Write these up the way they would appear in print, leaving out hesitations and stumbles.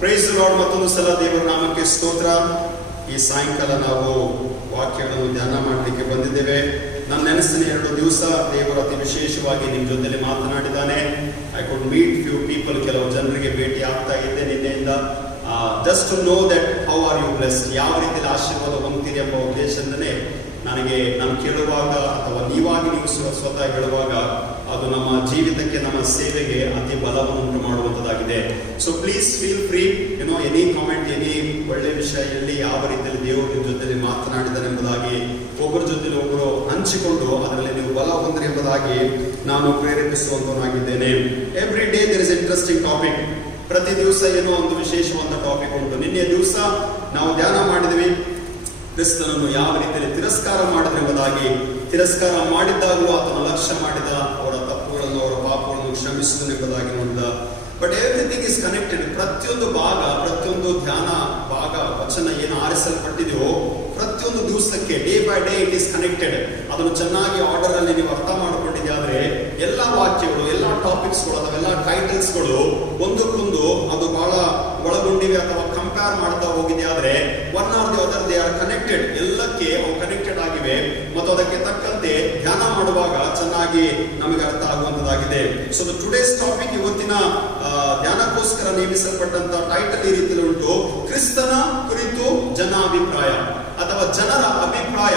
Price lord. ಮತ್ತೊಂದು ಸಲ ದೇವರ ನಾಮಕ್ಕೆ ಸ್ತೋತ್ರ. ಈ ಸಾಯಂಕಾಲ ನಾವು ವಾಕ್ಯಗಳನ್ನು ಧ್ಯಾನ ಮಾಡಲಿಕ್ಕೆ ಬಂದಿದ್ದೇವೆ. ನನ್ನ ನೆನಸಿನ 2 ದಿವಸ ದೇವರು ಅತಿ ವಿಶೇಷವಾಗಿ ನಿಮ್ಮ ಜೊತೆಲಿ ಮಾತನಾಡಿದ್ದಾನೆ. I could meet few people, ಕೆಲವು ಜನರಿಗೆ ಭೇಟಿ ಆಗ್ತಾ ಇದ್ದೆ ನಿನ್ನೆಯಿಂದ. Just to know that how are you blessed, ಯಾವ ರೀತಿಯಲ್ಲಿ ಆಶೀರ್ವಾದ ಹೊಂದ್ತೀರಿ ಎಂಬ ಉದ್ದೇಶದಿಂದಲೇ ನಾನು ಕೇಳುವಾಗ ಅಥವಾ ನೀವಾಗಿ ನೀವು ಸ್ವತಃ ಹೇಳುವಾಗ ಅದು ನಮ್ಮ ಜೀವಿತಕ್ಕೆ, ನಮ್ಮ ಸೇವೆಗೆ ಅತಿ ಬಲವನ್ನು ಉಂಟು ಮಾಡುವಂಥದ್ದಾಗಿದೆ. So please feel free, any comment, any ಒಳ್ಳೆ ವಿಷಯ, ಎಲ್ಲಿ ಯಾವ ರೀತಿಯಲ್ಲಿ ದೇವರು ನಿಮ್ಮ ಜೊತೆಲಿ ಮಾತನಾಡಿದ್ದಾರೆ ಎಂಬುದಾಗಿ ಒಬ್ಬರ ಜೊತೆಲಿ ಒಬ್ಬರು ಹಂಚಿಕೊಂಡು ಅದರಲ್ಲಿ ನೀವು ಬಲ ಹೊಂದಿರಿ ಎಂಬುದಾಗಿ ನಾನು ಪ್ರೇರೇಪಿಸುವಂತನಾಗಿದ್ದೇನೆ. Every day there is interesting topic. ಪ್ರತಿ ದಿವಸ ಏನೋ ಒಂದು ವಿಶೇಷವಾದ ಟಾಪಿಕ್ ಉಂಟು. ನಿನ್ನೆ ದಿವಸ ನಾವು ಧ್ಯಾನ ಮಾಡಿದ್ವಿ, ಕ್ರಿಸ್ತನನ್ನು ಯಾವ ರೀತಿಯಲ್ಲಿ ತಿರಸ್ಕಾರ ಮಾಡಿದ್ರೆ ಎಂಬುದಾಗಿ. ತಿರಸ್ಕಾರ ಮಾಡಿದ್ದಾಗಲೂ ಆತನ ಲಕ್ಷ್ಯ ಮಾಡಿದ, ಅವರ ತಪ್ಪುಗಳನ್ನು, ಅವರ ಪಾಪಗಳನ್ನು ಕ್ಷಮಿಸಿದನು ಎಂಬುದಾಗಿ ನೋಡಿದ. But everything is connected. ಪ್ರತಿಯೊಂದು ಭಾಗ, ಪ್ರತಿಯೊಂದು ಧ್ಯಾನ ಭಾಗ, ವಚನ ಏನು ಆರಿಸಲ್ಪಟ್ಟಿದೆಯೋ ಪ್ರತಿಯೊಂದು ದಿವಸಕ್ಕೆ day by day it is connected. ಅದನ್ನು ಚೆನ್ನಾಗಿ ಆರ್ಡರ್ ಅಲ್ಲಿ ನೀವು ಅರ್ಥ ಮಾಡಿಕೊಂಡಿದ್ದೆ ಆದ್ರೆ ಎಲ್ಲ ವಾಕ್ಯಗಳು, ಎಲ್ಲ ಟಾಪಿಕ್ಸ್ಗಳು, ಅದೆಲ್ಲ ಟೈಟಲ್ಸ್ಗಳು ಒಂದಕ್ಕೊಂದು ಅದು ಬಹಳ ಒಳಗೊಂಡಿವೆ ಅಥವಾ ಕಂಪೇರ್ ಮಾಡ್ತಾ ಹೋಗಿದೆ ಆದ್ರೆ one or the other they are connected. ಎಲ್ಲಕ್ಕೆ ಅವು ಕನೆಕ್ಟೆಡ್ ಆಗಿವೆ ಮತ್ತು ಅದಕ್ಕೆ ತಕ್ಕಂತೆ ಧ್ಯಾನ ಮಾಡುವಾಗ ಚೆನ್ನಾಗಿ ನಮಗೆ ಅರ್ಥ ಆಗುವಂತದ್ದಾಗಿದೆ. ಸೊ ದ ಟುಡೇಸ್ ಟಾಪಿಕ್, ಇವತ್ತಿನ ಧ್ಯಾನಕ್ಕೋಸ್ಕರ ನೇಮಿಸಲ್ಪಟ್ಟಂತ ಟೈಟಲ್ ಈ ರೀತಿಯಲ್ಲಿ ಉಂಟು: ಕ್ರಿಸ್ತನ ಕುರಿತು ಜನಾಭಿಪ್ರಾಯ ಅಥವಾ ಜನರ ಅಭಿಪ್ರಾಯ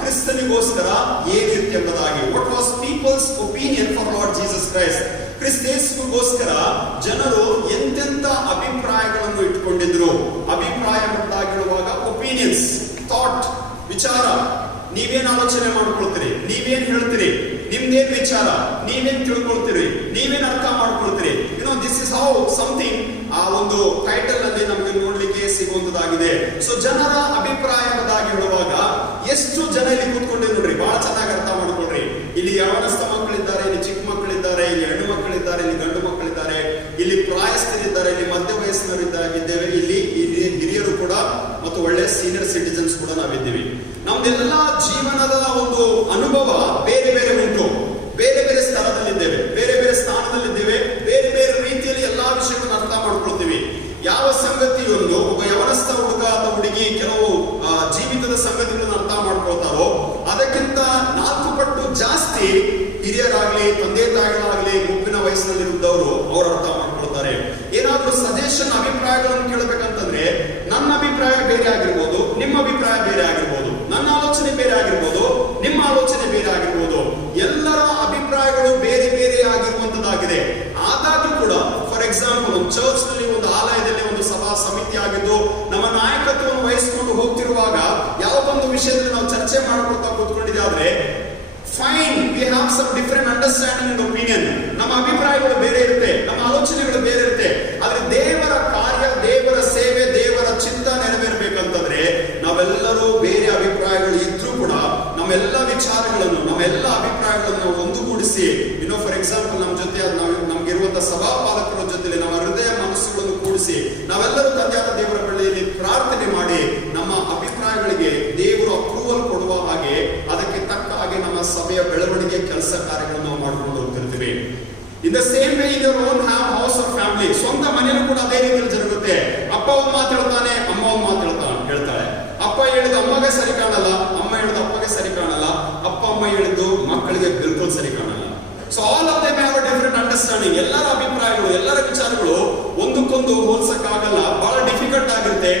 ಕ್ರಿಸ್ತನಿಗೋಸ್ಕರ ಏನಿರುತ್ತೆ ಎಂಬುದಾಗಿ. What was people's opinion for Lord Jesus Christ? ಕ್ರಿಸ್ತೇಸುಗೋಸ್ಕರ ಜನರು ಎಂತೆಂತ ಅಭಿಪ್ರಾಯಗಳನ್ನು ಇಟ್ಕೊಂಡಿದ್ರು. ಅಭಿಪ್ರಾಯ ಎಂಬುದಾಗಿ ಹೇಳುವಾಗ ಒಪಿನಿಯನ್ಸ್, ಥಾಟ್, ವಿಚಾರ. ನೀವೇನ್ ಆಲೋಚನೆ ಮಾಡ್ಕೊಳ್ತೀರಿ, ನೀವೇನ್ ಹೇಳ್ತೀರಿ, ನಿಮ್ದೇನ್ ವಿಚಾರ, ನೀವೇನ್ ತಿಳ್ಕೊಳ್ತೀರಿ, ನೀವೇನ್ ಅರ್ಥ ಮಾಡ್ಕೊಳ್ತೀರಿ. ದಿಸ್ ಇಸ್ ಹೌ ಸಮಥಿಂಗ್ ಆ ಒಂದು ಟೈಟಲ್ ಅಲ್ಲಿ ನಮಗೆ ನೋಡ್ಲಿಕ್ಕೆ ಸಿಗುವಂತದ್ದಾಗಿದೆ. ಸೊ ಜನರ ಅಭಿಪ್ರಾಯ ಎಂಬುದಾಗಿ ಹೇಳುವಾಗ ಎಷ್ಟು ಜನ ಇಲ್ಲಿ ಕೂತ್ಕೊಂಡಿದ್ರು ನೋಡ್ರಿ, ಬಹಳ ಚೆನ್ನಾಗಿ ಅರ್ಥ ಮಾಡ್ಕೊಳ್ರಿ. ಇಲ್ಲಿ ಯವನಸ್ಥ ಮಕ್ಕಳಿದ್ದಾರೆ, ಇಲ್ಲಿ ಚಿಕ್ಕ ಮಕ್ಕಳಿದ್ದಾರೆ, ಇಲ್ಲಿ ಹೆಣ್ಣು ಮಕ್ಕಳಿದ್ದಾರೆ, ಇಲ್ಲಿ ಗಂಡು ಮಕ್ಕಳಿದ್ದಾರೆ, ಇಲ್ಲಿ ಪ್ರಾಯಸ್ಥರಿದ್ದಾರೆ, ಇಲ್ಲಿ ಮಧ್ಯ ವಯಸ್ಸಿನವರಿದ್ದೇವೆ, ಇಲ್ಲಿ ಹಿರಿಯರು ಕೂಡ ಮತ್ತು ಒಳ್ಳೆ ಸೀನಿಯರ್ ಸಿಟಿಜನ್ಸ್ ಕೂಡ ನಾವಿದ್ದೀವಿ. ನಮ್ದೆಲ್ಲ ಜೀವನದ ಒಂದು ಅನುಭವ ಬೇರೆ ಬೇರೆ ಉಂಟು. ಬೇರೆ ಬೇರೆ ಸ್ಥಳದಲ್ಲಿದ್ದೇವೆ, ಬೇರೆ ಬೇರೆ ಸ್ಥಾನದಲ್ಲಿದ್ದೇವೆ, ಬೇರೆ ಬೇರೆ ರೀತಿಯಲ್ಲಿ ಎಲ್ಲಾ ವಿಷಯಗಳನ್ನು ಅರ್ಥ ಮಾಡ್ಕೊಳ್ತೀವಿ. ಯಾವ ಸಂಗತಿಯೊಂದು ಒಬ್ಬ ಯವನಸ್ಥ ಹುಡುಗ ಅಥವಾ ಹುಡುಗಿ ಕೆಲವು ಜೀವಿತದ ಸಂಗತಿಗಳನ್ನು ಅರ್ಥ ಮಾಡ್ಕೊಳ್ತಾರೋ ಅದಕ್ಕಿಂತ 4 ಪಟ್ಟು ಜಾಸ್ತಿ ಹಿರಿಯರಾಗ್ಲಿ, ತಂದೆ ತಾಯಿಗಳಾಗ್ಲಿ, ಮುಪ್ಪಿನ ವಯಸ್ಸಿನಲ್ಲಿದ್ದವರು ಅವರು ಅರ್ಥ ಮಾಡ್ಕೊಳ್ತಾರೆ. ಏನಾದ್ರೂ ಸಜೆಷನ್, ಅಭಿಪ್ರಾಯಗಳನ್ನು ಕೇಳಬೇಕಂತಂದ್ರೆ ನನ್ನ ಅಭಿಪ್ರಾಯ ಬೇರೆ ಆಗಿರ್ಬೋದು, ನಿಮ್ಮ ಅಭಿಪ್ರಾಯ ಬೇರೆ ಆಗಿರ್ಬೋದು, ನನ್ನ ಆಲೋಚನೆ ಬೇರೆ ಆಗಿರ್ಬೋದು, ನಿಮ್ಮ ಆಲೋಚನೆ ಬೇರೆ ಆಗಿರ್ಬೋದು. ಎಲ್ಲರ ಅಭಿಪ್ರಾಯಗಳು ಬೇರೆ ಬೇರೆ ಆಗಿರುವಂತದ್ದಾಗಿದೆ. ಆದಾಗ್ಯೂ ಕೂಡ ಫಾರ್ ಎಕ್ಸಾಂಪಲ್ ಒಂದು ಚರ್ಚ್ ನಲ್ಲಿ, ಒಂದು ಆಲಯದಲ್ಲಿ ಒಂದು ಸಭಾ ಸಮಿತಿ ಆಗಿದ್ದು ನಮ್ಮ ನಾಯಕತ್ವವನ್ನು ವಹಿಸಿಕೊಂಡು ಹೋಗ್ತಿರುವಾಗ ಯಾವುದೊಂದು ವಿಷಯದಲ್ಲಿ ನಾವು ಚರ್ಚೆ ಮಾಡ್ಕೊಳ್ತಾ ಕೂತ್ಕೊಂಡಿದೆ ಆದ್ರೆ fine, we have some different understanding and opinion. ನಮ್ಮ ಅಭಿಪ್ರಾಯಗಳು ಬೇರೆ ಇರುತ್ತೆ, ನಮ್ಮ ಆಲೋಚನೆಗಳು ಬೇರೆ ಇರುತ್ತೆ. ಆದ್ರೆ ದೇವರ ಕಾರ್ಯ, ದೇವರ ಸೇವೆ, ದೇವರ ಚಿತ್ತ ನೆರವೇರಬೇಕಂತಂದ್ರೆ ನಾವೆಲ್ಲರೂ ಬೇರೆ ಅಭಿಪ್ರಾಯಗಳು ಇದ್ರೂ ಕೂಡ ನಮ್ಮೆಲ್ಲ ವಿಚಾರಗಳನ್ನು, ನಮ್ಮೆಲ್ಲ ಅಭಿಪ್ರಾಯಗಳನ್ನು ನಾವು ಒಂದುಗೂಡಿಸಿ, ಫಾರ್ ಎಕ್ಸಾಂಪಲ್ ನಮ್ಮ ಜೊತೆ ನಮ್ಗಿರುವಂತಹ ಸಭಾಪಾಲಕರ ಜೊತೆ ನಮ್ಮ ಹೃದಯ ಮನಸ್ಸುಗಳನ್ನು ಕೂಡಿಸಿ ನಾವೆಲ್ಲರೂ ತಂದೆಯಾದ ದೇವರ ಬಳಿಯಲ್ಲಿ ಪ್ರಾರ್ಥನೆ ಮಾಡಿ ನಮ್ಮ ಅಭಿಪ್ರಾಯಗಳಿಗೆ ದೇವರು ಅಪ್ರೂವಲ್ ಕೊಡುವ ಹಾಗೆ ಅದಕ್ಕೆ ತಕ್ಕ ಹಾಗೆ ನಮ್ಮ ಸಭೆಯ ಬೆಳವಣಿಗೆ, ಕೆಲಸ ಕಾರ್ಯಗಳನ್ನು ನಾವು ಮಾಡ್ಕೊಂಡು ಹೋಗ್ತಿರ್ತೀವಿ. In the same way in your own house or family, ಸ್ವಂತ ಮನೆಯಲ್ಲೂ ಕೂಡ ಅದೇ ರೀತಿಯಲ್ಲಿ ಜರುಗುತ್ತೆ. ಅಪ್ಪ ಒಂದು ಮಾತು ಹೇಳ್ತಾನೆ, ಅಮ್ಮ ಒಂದು ಮಾತು ಹೇಳ್ತಾಳೆ. ಅಪ್ಪ ಹೇಳಿದ ಅಮ್ಮಗೆ ಸರಿ ಕಾಣಲ್ಲ, ಅಮ್ಮ ಹೇಳಿದ ಅಪ್ಪಗೆ ಸರಿ ಕಾಣಲ್ಲ, ಅಪ್ಪ ಅಮ್ಮ ಹೇಳಿದ್ದು ಮಕ್ಕಳಿಗೆ ಬಿಲ್ಕುಲ್ ಸರಿ ಕಾಣಲ್ಲ. So all of them have a different understanding. ಎಲ್ಲರ ಅಭಿಪ್ರಾಯಗಳು, ಎಲ್ಲರ ವಿಚಾರಗಳು ಒಂದಕ್ಕೊಂದು ಹೋಲ್ಸಕ್ಕಾಗಲ್ಲ, ಬಹಳ ಡಿಫಿಕಲ್ಟ್ ಆಗಿರುತ್ತೆ.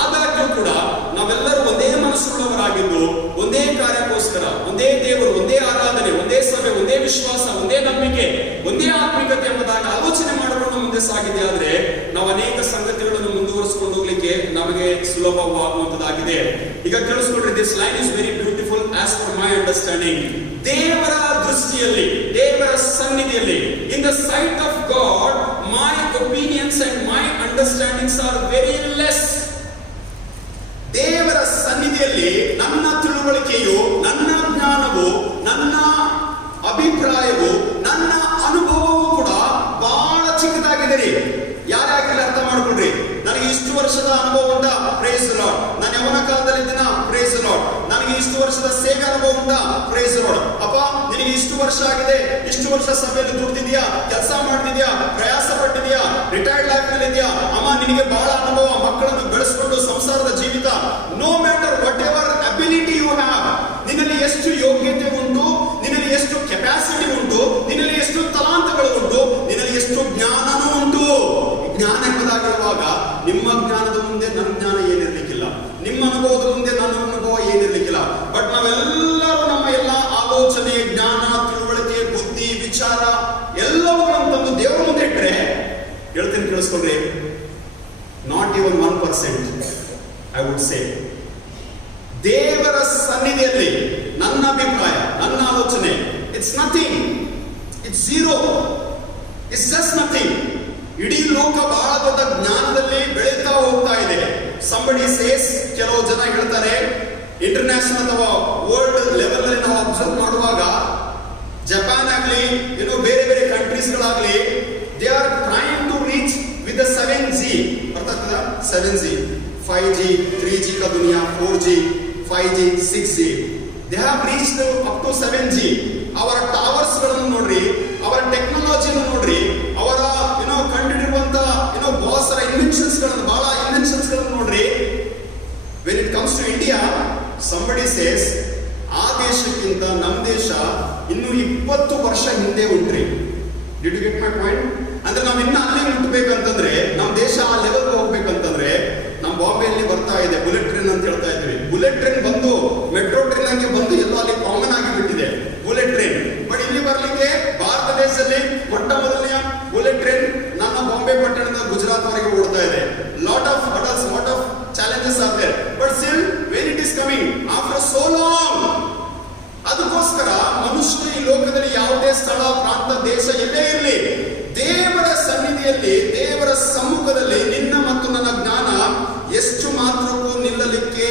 ಆದಾಗ್ಯೂ ಕೂಡ ನಾವೆಲ್ಲರೂ ಒಂದೇ ಮನಸ್ಸುಳ್ಳವರಾಗಿದ್ದು ಒಂದೇ ಕಾರ್ಯಕ್ಕೋಸ್ಕರ, ಒಂದೇ ದೇವರು, ಒಂದೇ ಆರಾಧನೆ, ಒಂದೇ ಸಭೆ, ಒಂದೇ ವಿಶ್ವಾಸ, ಒಂದೇ ನಂಬಿಕೆ, ಒಂದೇ ಆತ್ಮಿಕತೆ ಎಂಬುದಾಗಿ ಆಲೋಚನೆ ಮಾಡಿಕೊಂಡು ಮುಂದೆ ಸಾಗಿದೆ ಆದ್ರೆ ನಾವು ಅನೇಕ ಸಂಗತಿಗಳನ್ನು ಮುಂದುವರಿಸಿಕೊಂಡು ಹೋಗ್ಲಿಕ್ಕೆ ನಮಗೆ ಸುಲಭವಾಗುವಂತದ್ದಾಗಿದೆ. ಈಗ ಕೇಳಿಸ್ಕೊಂಡ್ರೆ, this line is very beautiful as for my understanding. ದೇವರ ದೃಷ್ಟಿಯಲ್ಲಿ, ದೇವರ ಸನ್ನಿಧಿಯಲ್ಲಿ, in the sight of God, my opinions and my understandings are very less. ದೇವರ ಸನ್ನಿಧಿಯಲ್ಲಿ ನನ್ನ ತಿಳುವಳಿಕೆಯು, ನನ್ನ ಜ್ಞಾನವು, ನನ್ನ ಅಭಿಪ್ರಾಯವು, ನನ್ನ ಅನುಭವವು ಕೂಡ ಬಹಳ ಚಿಕ್ಕದಾಗಿದೆ. ಯಾರ್ಯಾಗಿಲ್ಲ ಅರ್ಥ ಮಾಡ್ಕೊಡ್ರಿ. ನನಗೆ ಇಷ್ಟು ವರ್ಷದ ಅನುಭವ ಉಂಟಾ? Praise Lord. ನಾನು ಯವನ ಕಾಲದಲ್ಲಿ ಇದ್ದೀನ? Price lord. ನನಗೆ ಇಷ್ಟು ವರ್ಷದ ಸೇವೆ ಅನುಭವ ಉಂಟಾ? Praise the Lord. ಅಪ್ಪ ನಿನಗೆ ಇಷ್ಟು ವರ್ಷ ಆಗಿದೆ, ಇಷ್ಟು ವರ್ಷ ಸಭೆಯಲ್ಲಿ ದುಡ್ದಿದ್ಯಾ, ಕೆಲಸ ಮಾಡ್ತಿದ್ಯಾ, ಪ್ರಯಾಸ ಪಟ್ಟಿದ್ಯಾ, ರಿಟೈರ್ಡ್ ಲೈಫ್ ನಲ್ಲಿ ಇದೆಯಾ, ಅಮ್ಮ ನಿನಗೆ ಬಹಳ ಅನುಭವ, ಮಕ್ಕಳನ್ನು ಬೆಳೆಸಿಕೊಂಡು ಸಂಸಾರದ ಜೀವಿತ. No matter whatever ability you have, ನಿನ್ನಲ್ಲಿ ಎಷ್ಟು ಯೋಗ್ಯತೆ ಉಂಟು, ನಿನ್ನಲ್ಲಿ ಎಷ್ಟು ಕೆಪಾಸಿಟಿ ಉಂಟು, ನಿನ್ನಲ್ಲಿ ಎಷ್ಟು ತಲಾಂತಗಳು ಉಂಟು, ನಿನ್ನಲ್ಲಿ ಎಷ್ಟು ಜ್ಞಾನನೂ ಉಂಟು. ಜ್ಞಾನ ಎಂಬುದಾಗಿರುವಾಗ ನಿಮ್ಮ ಜ್ಞಾನದ ಮುಂದೆ ನನ್ನ ಜ್ಞಾನ ಏನಿರ್ಲಿಕ್ಕಿಲ್ಲ, ನಿಮ್ಮ ಅನುಭವದ ಮುಂದೆ ನನ್ನ ಅನುಭವ ಏನಿರ್ಲಿಕ್ಕಿಲ್ಲ. ಬಟ್ ನಾವೆಲ್ಲರೂ ನಮ್ಮ ಎಲ್ಲ ಆಲೋಚನೆ, ಜ್ಞಾನ, ತಿಳುವಳಿಕೆ, ಬುದ್ಧಿ, ವಿಚಾರ ಎಲ್ಲವುಗಳನ್ನು ತಂದು ದೇವರ ಮುಂದೆ ಇಟ್ಟರೆ, ಹೇಳ್ತೀನಿ ಕೇಳಿಸ್ಕೊಂಡ್ರಿ, not even 1%, I would say ದೇವರ ಸನ್ನಿಧಿಯಲ್ಲಿ ನನ್ನ ಅಭಿಪ್ರಾಯ, ನನ್ನ ಆಲೋಚನೆ, it's nothing, it's zero, it's just nothing. ಇಡೀ ಲೋಕ ಬಹಳ ದೊಡ್ಡ ಜ್ಞಾನದಲ್ಲಿ ಬೆಳೀತಾ ಹೋಗ್ತಾ ಇದೆ. ಸಂಬಡಿ ಸೇಸ್, ಕೆಲವು ಜನ ಹೇಳ್ತಾರೆ, ಇಂಟರ್ನ್ಯಾಷನಲ್ ಅಥವಾ ವರ್ಲ್ಡ್ ಲೆವೆಲ್ ನಲ್ಲಿ ನಾವು ಅಬ್ಸರ್ವ್ ಮಾಡುವಾಗ ಜಪಾನ್ ಆಗಲಿ, ಬೇರೆ ಬೇರೆ ಕಂಟ್ರೀಸ್ ಗಳಾಗ್ಲಿ, they are trying to reach with the 7G. ಅರ್ಥ ಆಗ್ತದ? 7G, 5G, 3G का दुनिया, 4G, 5G, 6G. They have reached up to 7G. ಅವರ ಟವರ್ಸ್ ಗಳನ್ನು ನೋಡ್ರಿ, ಅವರ ಟೆಕ್ನಾಲಜಿಯನ್ನು ನೋಡ್ರಿ, ಅವರ ಕಂಡುಹಿಡಿರುವಂತ ಬಾಸರ ಇನ್ವೆನ್ಷನ್ಸ್ ಗಳನ್ನು, ಬಹಳ ಇನ್ವೆನ್ಷನ್ಸ್ ಗಳನ್ನು ನೋಡ್ರಿ. When it comes to India, somebody says, ಆ ದೇಶಕ್ಕಿಂತ ನಮ್ಮ ದೇಶ ಇನ್ನು 20 ವರ್ಷ ಹಿಂದೆ ಉಂಟ್ರಿ. Did you get my point? ಅಂದ್ರೆ ನಾವು ಇನ್ನ ಅಲ್ಲಿ ಮುಟ್ಟಬೇಕಂತಂದ್ರೆ, ನಮ್ಮ ದೇಶ ಆ ಲೆವೆಲ್ ಹೋಗ್ಬೇಕಂತಂದ್ರೆ, ನಮ್ಮ ಬಾಂಬೆಯಲ್ಲಿ ಬರ್ತಾ ಇದೆ ಬುಲೆಟ್ ಟ್ರೈನ್ ಅಂತ ಹೇಳ್ತಾ ಇದ್ವಿ. ಬುಲೆಟ್ ಟ್ರೈನ್ ಬಂದು ಮೆಟ್ರೋ ಟ್ರೈನ್ ಆಗಿ ಬಂದು ಎಲ್ಲೋ ಅಲ್ಲಿ ಕಾಮನ್ ಆಗಿ ಬಿಟ್ಟಿದೆ ಬುಲೆಟ್ ಟ್ರೈನ್. ಬಟ್ ಇಲ್ಲಿ ಬರ್ಲಿಕ್ಕೆ ಭಾರತ ದೇಶದಲ್ಲಿ ಮೊಟ್ಟ ಮೊದಲನೆಯ ಬುಲೆಟ್ ಟ್ರೈನ್ ನಮ್ಮ ಬಾಂಬೆ ಪಟ್ಟಣದ ಗುಜರಾತ್ ವರೆಗೆ ಓಡ್ತಾ ಇದೆ. Lot of hurdles, lot of challenges are there, but still when it is coming after so long. ಅದಕ್ಕೋಸ್ಕರ ಮನುಷ್ಯರು ಈ ಲೋಕದಲ್ಲಿ ಯಾವುದೇ ಸ್ಥಳ, ಪ್ರಾಂತ, ದೇಶ ಎಲ್ಲೇ ಇರಲಿ, ದೇವರ ಸನ್ನಿಧಿಯಲ್ಲಿ, ದೇವರ ಸಮ್ಮುಖದಲ್ಲಿ ನಿನ್ನ ಮತ್ತು ನನ್ನ ಜ್ಞಾನ ಎಷ್ಟು ಮಾತ್ರಕ್ಕೂ ನಿಲ್ಲಲಿಕ್ಕೆ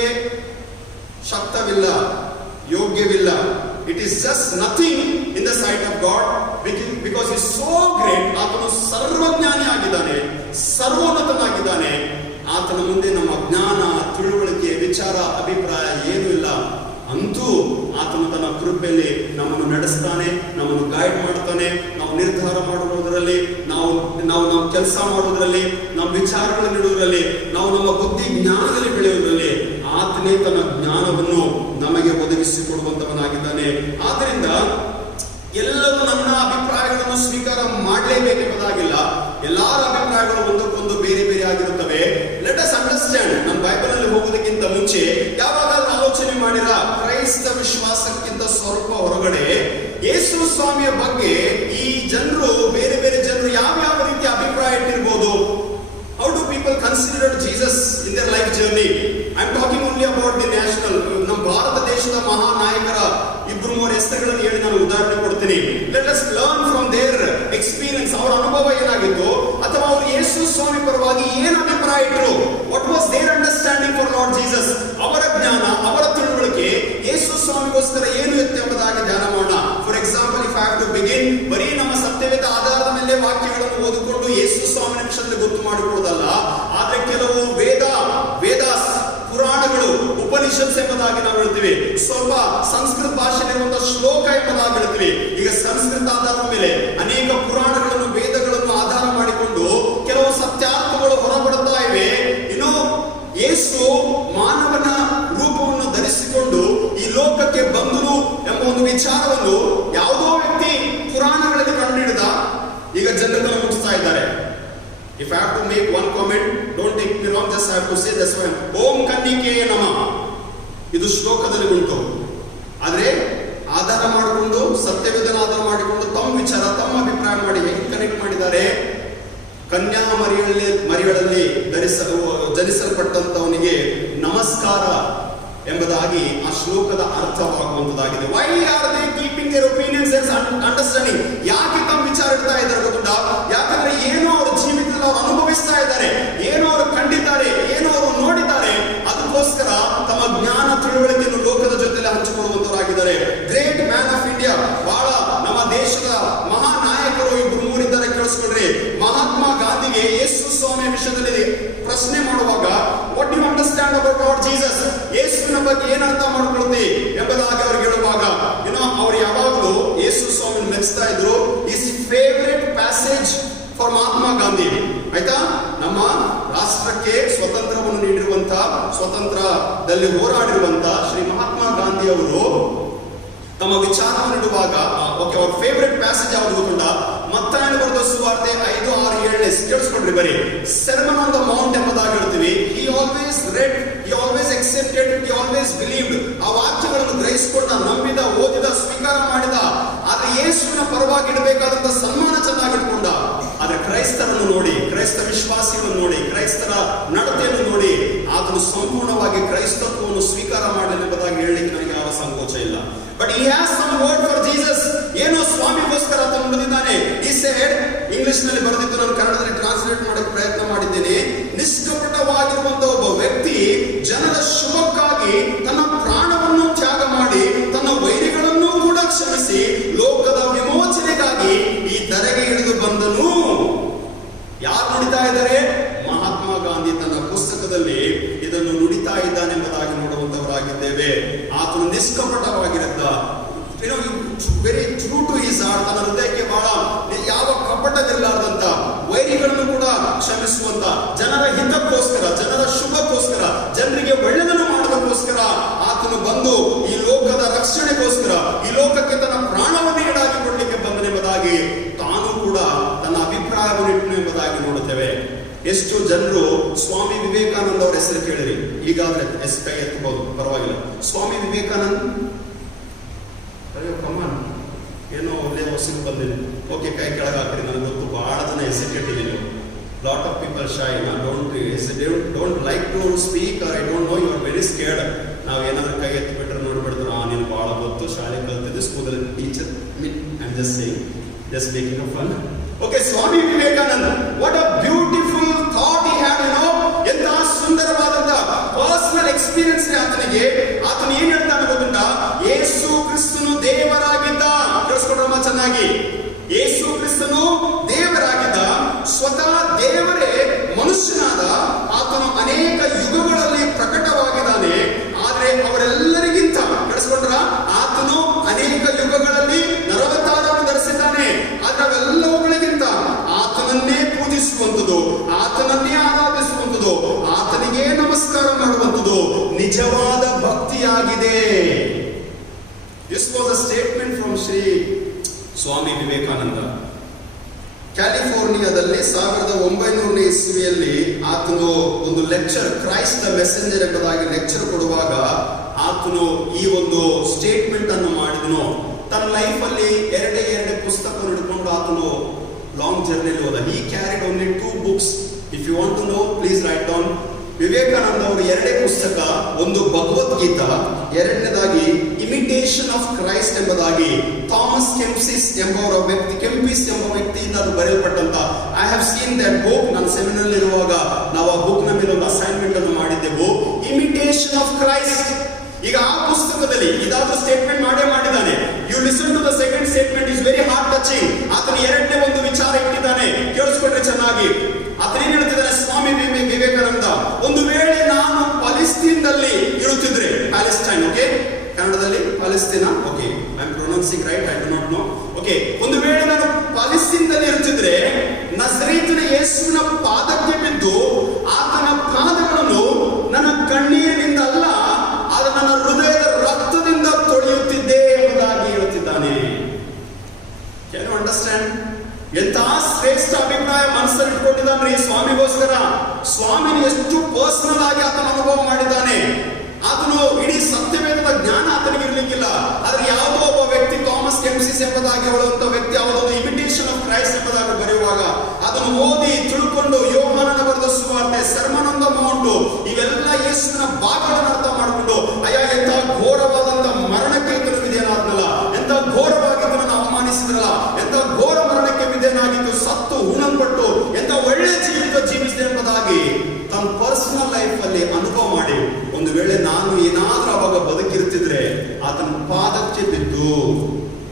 ಶಕ್ತವಿಲ್ಲ, ಯೋಗ್ಯವಿಲ್ಲ. It is just nothing in the sight of God, because is so great. ಆತನು ಸರ್ವಜ್ಞಾನಿ ಆಗಿದ್ದಾನೆ, ಸರ್ವೋನ್ನತನಾಗಿದ್ದಾನೆ. ಆತನ ಮುಂದೆ ನಮ್ಮ ಜ್ಞಾನ, ತಿಳುವಳಿಕೆ, ವಿಚಾರ, ಅಭಿಪ್ರಾಯ ಏನೂ ಇಲ್ಲ. ಅಂತೂ ಆತನು ತನ್ನ ಕೃಪೆಯಲ್ಲಿ ನಮ್ಮನ್ನು ನಡೆಸ್ತಾನೆ, ನಮ್ಮನ್ನು ಗೈಡ್ ಮಾಡ್ತಾನೆ. ನಾವು ನಿರ್ಧಾರ ಮಾಡುವುದರಲ್ಲಿ, ನಾವು ಕೆಲಸ ಮಾಡುವುದರಲ್ಲಿ, ನಮ್ಮ ವಿಚಾರಗಳನ್ನು ಇಡುವುದರಲ್ಲಿ, ನಾವು ನಮ್ಮ ಬುದ್ಧಿ ಜ್ಞಾನದಲ್ಲಿ ಬೆಳೆಯುವುದರಲ್ಲಿ ಆತನೇ ತನ್ನ ಜ್ಞಾನವನ್ನು ನಮಗೆ ಒದಗಿಸಿಕೊಡುವಂತವನಾಗಿದ್ದಾನೆ. ಆದ್ರಿಂದ ಎಲ್ಲರೂ ನನ್ನ ಅಭಿಪ್ರಾಯಗಳನ್ನು ಸ್ವೀಕಾರ ಮಾಡಲೇಬೇಕೆಂಬುದಾಗಿಲ್ಲ. ಎಲ್ಲರ ಅಭಿಪ್ರಾಯಗಳು ಒಂದಕ್ಕೊಂದು ಬೇರೆ ಬೇರೆ ಆಗಿರುತ್ತವೆ. Let us understand. ನಮ್ಮ ಬೈಬಲ್ ಅಲ್ಲಿ ಹೋಗುವುದಕ್ಕಿಂತ ಮುಂಚೆ ಯಾವಾಗ ಆಲೋಚನೆ ಮಾಡಿರ, ಕ್ರೈಸ್ತ ವಿಶ್ವಾಸಕ್ಕಿಂತ ಸ್ವಲ್ಪ ಹೊರಗಡೆ ಯೇಸು ಸ್ವಾಮಿಯ ಬಗ್ಗೆ ಈ ಜನರು, ಬೇರೆ ಬೇರೆ ಜನರು ಯಾವ ರೀತಿ ಅಭಿಪ್ರಾಯ ಇಟ್ಟಿರ್ಬೋದು? How do people consider Jesus in their life journey? I am talking only about the national. ನಮ್ಮ ಭಾರತ ದೇಶದ ಮಹಾನಾಯಕರ 2-3 ಹೆಸರುಗಳನ್ನು ಹೇಳಿ ನಾನು ಉದಾಹರಣೆ ಕೊಡ್ತೀನಿ. Let us learn from their experience. ಅವರ ಅನುಭವ ಏನಾಗಿತ್ತು, ಅಥವಾ ಅವರು ಯೇಸು ಸ್ವಾಮಿ ಪರವಾಗಿ ಏನು ಅಭಿಪ್ರಾಯ ಇಟ್ಟರು? What was their understanding for Lord Jesus? ಅವರ ಜ್ಞಾನ, ಅವರ ತಿಳುವಳಿಕೆ ಯೇಸು ಸ್ವಾಮಿಗೋಸ್ಕರ ಏನು ಇತ್ತು ಎಂಬುದಾಗಿ ಧ್ಯಾನ ಮಾಡೋಣ. For example, if I have to begin, ಬರೀ ನಮ್ಮ ಸತ್ಯವೇದ ಆಧಾರದ ಮೇಲೆ ವಾಕ್ಯಗಳನ್ನು ಓದಿಕೊಂಡು ಯೇಸು ಸ್ವಾಮಿಯ ವಿಷಯದಲ್ಲಿ ಗೊತ್ತು ಮಾಡಿಕೊಳ್ಳುವುದಲ್ಲ, ಆದ್ರೆ ಕೆಲವು ವೇದ ಪುರಾಣಗಳು, ಉಪನಿಷತ್ಸ್ ಎಂಬುದಾಗಿ ನಾವು ಹೇಳ್ತೀವಿ. ಸ್ವಲ್ಪ ಸಂಸ್ಕೃತ ಭಾಷೆಯಲ್ಲಿರುವಂತಹ ಶ್ಲೋಕ ಎಂಬುದಾಗಿ ಹೇಳ್ತೀವಿ. ಈಗ ಸಂಸ್ಕೃತ ಆಧಾರದ ಮೇಲೆ ಅನೇಕ ಪುರಾಣಗಳನ್ನು, ವೇದಗಳನ್ನು ಆಧಾರ ಮಾಡಿಕೊಂಡು ಕೆಲವು ಸತ್ಯಾರ್ಥಗಳು ಹೊರಬರುತ್ತಾ ಇವೆ. ಇನ್ನು ಯೇಸು ಮಾನವನ ರೂಪವನ್ನು ಧರಿಸಿಕೊಂಡು ಈ ಲೋಕಕ್ಕೆ ಬಂದನು ಎಂಬ ಒಂದು ವಿಚಾರವನ್ನು ಯಾವುದೋ ವ್ಯಕ್ತಿ ಪುರಾಣಗಳಲ್ಲಿ ಕಂಡುಹಿಡಿದ. ಈಗ ಜನರನ್ನು ಮುಗಿಸ್ತಾ ಇದ್ದಾರೆ. If I have to make one comment, don't take me wrong, just I have to say this one. ಓಂ ಕನ್ನಿಕೆಯೇ ನಮಃ, ಇದು ಶ್ಲೋಕದಲ್ಲಿ ಉಂಟು. ಆದ್ರೆ ಆಧಾರ ಮಾಡಿಕೊಂಡು, ಸತ್ಯವೇದನ ಆಧಾರ ಮಾಡಿಕೊಂಡು ತಮ್ಮ ವಿಚಾರ, ತಮ್ಮ ಅಭಿಪ್ರಾಯ ಮಾಡಿ ಹೇಗೆ ಕನೆಕ್ಟ್ ಮಾಡಿದ್ದಾರೆ? ಕನ್ಯಾ ಮರಿಗಳಲ್ಲಿ ಜನಿಸಲ್ಪಟ್ಟಂತವನಿಗೆ ನಮಸ್ಕಾರ ಎಂಬುದಾಗಿ ಆ ಶ್ಲೋಕದ ಅರ್ಥವಾಗುವಂತದ್ದಾಗಿದೆ. Why are they keeping their opinions and understanding? ಯಾಕೆ ತಮ್ಮ ವಿಚಾರ ಇಡ್ತಾ ಇದ್ದಾರೆ ಗೊತ್ತುಂಟಾ? ಯಾಕಂದ್ರೆ ಏನೋ ಅವರ ಜೀವಿತದಲ್ಲಿ ಅವರು ಅನುಭವಿಸ್ತಾ ಇದ್ದಾರೆ, ಏನೋ ಅವರು ಕಂಡಿದ್ದಾರೆ, ಏನೋ ಅವರು ನೋಡಿದ್ದಾರೆ. ಅದಕ್ಕೋಸ್ಕರ ತಮ್ಮ ಜ್ಞಾನ, ತಿಳುವಳಿಕೆಯನ್ನು ಲೋಕದ ಜೊತೆಲಿ ಹಂಚಿಕೊಳ್ಳುವಂತವರಾಗಿದ್ದಾರೆ. ಗ್ರೇಟ್ ಮ್ಯಾನ್ ಆಫ್ ಇಂಡಿಯಾ, ಬಹಳ ನಮ್ಮ ದೇಶದ ಮಹಾ ನಾಯಕರು 2-3 ಇದ್ದಾರೆ, ಕೇಳಿಸ್ಕೊಳ್ರಿ. ಮಹಾತ್ಮ ಗಾಂಧಿಗೆ ಯೇಸು ಸ್ವಾಮಿಯ ವಿಷಯದಲ್ಲಿ ಪ್ರಶ್ನೆ ಮಾಡುವಾಗ, what you understand about Lord Jesus? ಯೇಸುವಿನ ಬಗ್ಗೆ ಏನ್ ಅರ್ಥ ಮಾಡ್ಕೊಳ್ತಿ ಎಂಬುದಾಗಿ ಅವ್ರಿಗೆ ಹೇಳುವಾಗ ಅವ್ರು ಯಾವಾಗಲೂ ಯೇಸು ಸ್ವಾಮಿ ಮೆಚ್ತಾ ಇದ್ರು. Is favourite passage for Mahatma Gandhi. ಆಯ್ತಾ, ನಮ್ಮ ರಾಷ್ಟ್ರಕ್ಕೆ ಸ್ವತಂತ್ರವನ್ನು ನೀಡಿರುವಂತ, ಸ್ವತಂತ್ರದಲ್ಲಿ ಹೋರಾಡಿರುವಂತ ಶ್ರೀ ಮಹಾತ್ಮ ಗಾಂಧಿ ಅವರು ತಮ್ಮ ವಿಚಾರವನ್ನು ನೀಡುವಾಗ ಅವ್ರ ಫೇವರೆಟ್ ಪ್ಯಾಸೇಜ್ ಯಾವುದು ಗೊತ್ತುಂಟ? ಮತ್ತಾಯನ ಬರೆದ ಸುವಾರ್ತೆ 5:6-7 ಕೇಳಿಸ್ಕೊಂಡ್ರಿ ಬರೀ. ಸೆರ್ಮನ್ ಆನ್ ದ ಮೌಂಟ್ ಎಂಬುದಾಗಿ ಹೇಳ್ತೀವಿ. He always red, he always accepted, he always believed. ಆ ವಾಕ್ಯಗಳನ್ನು ಗ್ರಹಿಸಿಕೊಂಡ, ನಂಬಿದ, ಓದಿದ, ಸ್ವೀಕಾರ ಮಾಡಿದ. ಆದ್ರೆ ಯೇಸುವಿನ ಪರವಾಗಿ ಇಡಬೇಕಾದಂತ ಸನ್ಮಾನ ಚೆನ್ನಾಗಿಟ್ಕೊಂಡ. ಆದ್ರೆ ಕ್ರೈಸ್ತರನ್ನು ನೋಡಿ, ಕ್ರೈಸ್ತ ವಿಶ್ವಾಸಿಗಳನ್ನು ನೋಡಿ, ಕ್ರೈಸ್ತರ ನಡತೆಯನ್ನು ನೋಡಿ ಆತನು ಸಂಪೂರ್ಣವಾಗಿ ಕ್ರೈಸ್ತತ್ವವನ್ನು ಸ್ವೀಕಾರ ಮಾಡಲಿಲ್ಲ ಎಂಬುದಾಗಿ ಹೇಳಲಿಕ್ಕೆ ನನಗೆ ಯಾವ ಸಂಕೋಚ ಇಲ್ಲ. But he has some word for Jesus. ಏನೋ ಸ್ವಾಮಿಗೋಸ್ಕರ ಆತನು ನುಡಿದಿದ್ದಾನೆ. He said, ಇಂಗ್ಲಿಷ್ ನಲ್ಲಿ ಬರೆದಿದ್ದು ನಾನು ಕನ್ನಡದಲ್ಲಿ ಟ್ರಾನ್ಸ್ಲೇಟ್ ಮಾಡಕ್ಕೆ ಪ್ರಯತ್ನ ಮಾಡಿದ್ದೇನೆ. ನಿಷ್ಕಪಟವಾಗಿರುವಂತ ಒಬ್ಬ ವ್ಯಕ್ತಿ ಜನರ ಶುಭಕ್ಕಾಗಿ ತನ್ನ ಪ್ರಾಣವನ್ನು ತ್ಯಾಗ ಮಾಡಿ, ತನ್ನ ವೈರಿಗಳನ್ನು ಕೂಡ ಕ್ಷಮಿಸಿ, ಲೋಕದ ವಿಮೋಚನೆಗಾಗಿ ಈ ಧರೆಗೆ ಇಳಿದು ಬಂದನು. ಯಾರು ನುಡಿತಾ ಇದ್ದಾರೆ? ಮಹಾತ್ಮ ಗಾಂಧಿ ತನ್ನ ಪುಸ್ತಕದಲ್ಲಿ ಇದನ್ನು ನುಡಿತಾ ಇದ್ದಾನೆಂಬುದಾಗಿ ನೋಡುವಂತವರಾಗಿದ್ದೇವೆ. ಆತನು ನಿಷ್ಕಪಟವಾಗಿರುತ್ತ, very true to his heart, ತನ್ನ ಹೃದಯಕ್ಕೆ ಬಹಳ ಯಾವ ಕಪಟವಿರಲಾರ್ದಂತ, ವೈರಿಗಳನ್ನು ಕೂಡ ಕ್ಷಮಿಸುವಂತ, ಜನರ ಹಿತಕ್ಕೋಸ್ಕರ, ಜನರ ಶುಭಕ್ಕೋಸ್ಕರ, ಜನರಿಗೆ ಒಳ್ಳೆಯದನ್ನು ಮಾಡೋದಕ್ಕೋಸ್ಕರ ಆತನು ಬಂದು ಈ ಲೋಕದ ರಕ್ಷಣೆಗೋಸ್ಕರ, ಈ ಲೋಕಕ್ಕೆ ತನ್ನ ಪ್ರಾಣವನ್ನು ಈಡಾಗಿ ಕೊಡಲಿಕ್ಕೆ ಬಂದನೆಂಬುದಾಗಿ ತಾನು ಕೂಡ ತನ್ನ ಅಭಿಪ್ರಾಯವನ್ನು ಇಟ್ಟನು ಎಂಬುದಾಗಿ ನೋಡುತ್ತೇವೆ. ಎಷ್ಟು ಜನರು ಸ್ವಾಮಿ ವಿವೇಕಾನಂದ ಅವರ ಹೆಸರು ಕೇಳಿರಿ, ಈಗಾಗಲೇ ಕೈ ಎತ್ತಬಹುದು, ಪರವಾಗಿಲ್ಲ. ಸ್ವಾಮಿ ವಿವೇಕಾನಂದ್, ಅಯ್ಯೋ ಕಮಾನ್, ಏನೋ ಒಳ್ಳೆ ಹೊಸದು ಬಂದಿದೆ. ಓಕೆ, ಕೈ ಕೆಳಗೆ ಹಾಕ್ರಿ. ನನಗೆ ಗೊತ್ತು ಬಹಳ ಜನ ಹೆಸಿಟೇಟ್ ಇದ್ದೀನಿ. Lot of people shy, don't like to speak, or I don't know, you are very scared. ನಾವು ಏನಾದ್ರು ಕೈ ಎತ್ತಿ ಬಿಟ್ರೆ ನೋಡ್ಬಿಡ್ತಾರೆ, ನೀನು ಬಹಳ ಗೊತ್ತು, ಶಾಲೆ ಕಲ್ತಿದ್ದು, ಸ್ಕೂಲಲ್ಲಿ teacher. I am just saying, just making a fun. Okay, Swami Vivekananda, what a beautiful thought he had. ಎಂತ ಸುಂದರವಾದಂತ ಪರ್ಸನಲ್ ಎಕ್ಸ್ಪೀರಿಯನ್ಸ್ ಆತನಿಗೆ. ಆತನು ಏನ್ ಹೇಳ್ತಾನೆ ಗೊತ್ತುಂಟ? ಯೇಸು ಕ್ರಿಸ್ತನು ದೇವರಾಗಿದ್ದ. ಕೇಳಿಸ್ಕೊಂಡ್ರಮ್ಮ ಚೆನ್ನಾಗಿ. ಯೇಸು ಕ್ರಿಸ್ತನು ದೇವರಾಗಿದ್ದ, ಸ್ವತಃ ದೇವರೇ ಮನುಷ್ಯನಾದ. ಆತನು ಅನೇಕ ಯುಗಗಳಲ್ಲಿ ಪ್ರಕಟವಾಗಿದ್ದಾನೆ. ಆದ್ರೆ ಅವರೆಲ್ಲರಿಗಿಂತ, ಕೇಳಿಸ್ಕೊಂಡ್ರ, ಆತನು ಅನೇಕ ಯುಗಗಳಲ್ಲಿ ನರವತಾರವನ್ನು ಧರಿಸಿದ್ದಾನೆ. ಆದ್ರೆ ಅವೆಲ್ಲವುಗಳಿಗಿಂತ ಆತನನ್ನೇ ಪೂಜಿಸುವಂಥದ್ದು, ಆತನನ್ನೇ ಆರಾಧಿಸುವಂಥದ್ದು, ಆತನಿಗೆ ನಮಸ್ಕಾರ ಮಾಡುವಂಥದ್ದು ನಿಜವಾದ ಭಕ್ತಿಯಾಗಿದೆ. This was a statement from Shri Swami Vivekananda. ಕ್ಯಾಲಿಫೋರ್ನಿಯಾದಲ್ಲಿ 1900ನೇ ಇಸ್ವಿಯಲ್ಲಿ ಆತನು ಒಂದು ಲೆಕ್ಚರ್, ಕ್ರೈಸ್ಟ್ ದ ಮೆಸೆಂಜರ್ ಎಂಬುದಾಗಿ ಲೆಕ್ಚರ್ ಕೊಡುವಾಗ ಆತನು ಈ ಒಂದು ಸ್ಟೇಟ್ಮೆಂಟ್ ಅನ್ನು ಮಾಡಿದನು. ತನ್ನ ಲೈಫ್ ಅಲ್ಲಿ ಎರಡೇ ಪುಸ್ತಕ ಹಿಡ್ಕೊಂಡು ಆತನು ಲಾಂಗ್ ಜರ್ನಿಯಲ್ಲಿ ಹೋದ. He carried only 2 books. If you want to know, please write down. Vivekananda ಅವರು 2 ಪುಸ್ತಕ, ಒಂದು ಭಗವದ್ಗೀತಾ, ಎರಡನೇದಾಗಿ ಇಮಿಟೇಷನ್ ಆಫ್ ಕ್ರೈಸ್ಟ್ ಎಂಬುದಾಗಿ ಥಾಮಸ್ ಕೆಂಪಿಸ್ ಎಂಬ ವ್ಯಕ್ತಿಯಿಂದ ಅದು ಬರೆಯಲ್ಪಟ್ಟಂತ. I have seen that book. ನಾನು ಸೆಮಿನರ್ ಇರುವಾಗ ನಾವು ಆ ಬುಕ್ ನ ಮೇಲೆ ಒಂದು ಅಸೈನ್ಮೆಂಟ್ ಅನ್ನು ಮಾಡಿದ್ದೆವು, ಇಮಿಟೇಷನ್ ಆಫ್ ಕ್ರೈಸ್ಟ್. ಈಗ ಆ ಪುಸ್ತಕದಲ್ಲಿ ಇದಾದ್ರೂ ಸ್ಟೇಟ್ಮೆಂಟ್ ಮಾಡಿದ್ದಾನೆ. You listen to the second statement, is very heart touching. ಆತನ ಎರಡನೇ ಒಂದು ವಿಚಾರ ಇಟ್ಟಿದ್ದಾನೆ, ಕೇಳಿಸ್ಕೊಂಡ್ರೆ ಚೆನ್ನಾಗಿ. ಆತನ ಏನ್ ಹೇಳ್ತಿದ್ದಾನೆ ಸ್ವಾಮಿ ವಿವೇಕಾನಂದ? ಒಂದು ವೇಳೆ ನಾನು ಪಾಲೆಸ್ತೈನ್ದಲ್ಲಿ ಇರುತ್ತಿದ್ರೆ, ಪ್ಯಾಲೆಸ್ಟೈನ್, ಓಕೆ, ಕನ್ನಡದಲ್ಲಿ ಪಾಲೆಸ್ತೀನಾ, okay, I am pronouncing right, I do not know. Okay, ಒಂದು ವೇಳೆ ನಾನು ಪಾಲೆಸ್ತೈನ್ದಲ್ಲಿ ಇರುತ್ತಿದ್ರೆ ನಜರೇತಿನ ಯೇಸುವಿನ ಪಾದಕ್ಕೆ ಬಿದ್ದು ಆತನ ಪಾದಗಳನ್ನು ನನ್ನ ಕಣ್ಣೀರಿನಿಂದ ಅಲ್ಲ, ಆದರೆ ನನ್ನ ಹೃದಯದ ರಕ್ತದಿಂದ ತೊಳೆಯುತ್ತಿದ್ದೆ ಎಂಬುದಾಗಿ ಹೇಳುತ್ತಿದ್ದಾನೆ. Can you understand? ಎಂತ ಶ್ರೇಷ್ಠ ಅಭಿಪ್ರಾಯ ಮನಸ್ಸಲ್ಲಿ ಇಟ್ಕೊಂಡಿದ್ದಾನೆ ಸ್ವಾಮಿಗೋಸ್ಕರ. ಸ್ವಾಮಿನ ಎಷ್ಟು ಪರ್ಸನಲ್ ಆಗಿ ಆತನ ಅನುಭವ ಮಾಡಿದ್ದಾನೆ. ಆತನು ಇಡೀ ಸತ್ಯವೇದದ ಜ್ಞಾನ ಆತನಿಗೆ ಇರಲಿಕ್ಕಿಲ್ಲ. ಆದ್ರೆ ಯಾವುದೋ ಒಬ್ಬ ವ್ಯಕ್ತಿ, ಥಾಮಸ್ ಕೆಂಪಿಸ್ ಎಂಬುದಾಗಿ ಹೇಳುವಂತ ವ್ಯಕ್ತಿ ಯಾವುದೋ ಇಮಿಟೇಷನ್ ಆಫ್ ಕ್ರೈಸ್ಟ್ ಎಂಬುದಾಗಿ ಬರೆಯುವಾಗ ಅದನ್ನು ಓದಿ ತಿಳ್ಕೊಂಡು, ಯೋಹಾನನ ಬರೆದ ಸುವಾರ್ತೆ, ಸರ್ಮನ್ ಆನ್ ದ ಮೌಂಟ್, ಇವೆಲ್ಲ ಯೇಸುವಿನ ಭಾಗಗಳನ್ನು ಅರ್ಥ ಮಾಡಿಕೊಂಡು, ಅಯ್ಯ ಎಂತ ಘೋರವಾದಂತ ಮರಣಕ್ಕೆ ಈತನು ವಿಧೇಯನಾದ್ನಲ್ಲ, ಎಂತ ಘೋರವಾಗಿ ಇದನ್ನು ಅವಮಾನಿಸಿದ್ರಲ್ಲ, ಎಂತ ಘೋರ ಮರಣಕ್ಕೆ ವಿಧೇಯನಾಗಿದ್ದು ಸತ್ತು ಹೂಣಲ್ಪಟ್ಟು ಎಂತ ಒಳ್ಳೆ ಜೀವಿತ ಜೀವಿಸಿದೆ ಎಂಬುದಾಗಿ ತನ್ನ ಪರ್ಸನಲ್ ಲೈಫ್ ಅಲ್ಲಿ ಅನುಭವ ಮಾಡಿ, ಒಂದು ವೇಳೆ ನಾನು ಏನಾದ್ರೂ ಅವಾಗ ಬದುಕಿರ್ತಿದ್ರೆ ಆತನ ಪಾದಕ್ಕೆ ಬಿದ್ದು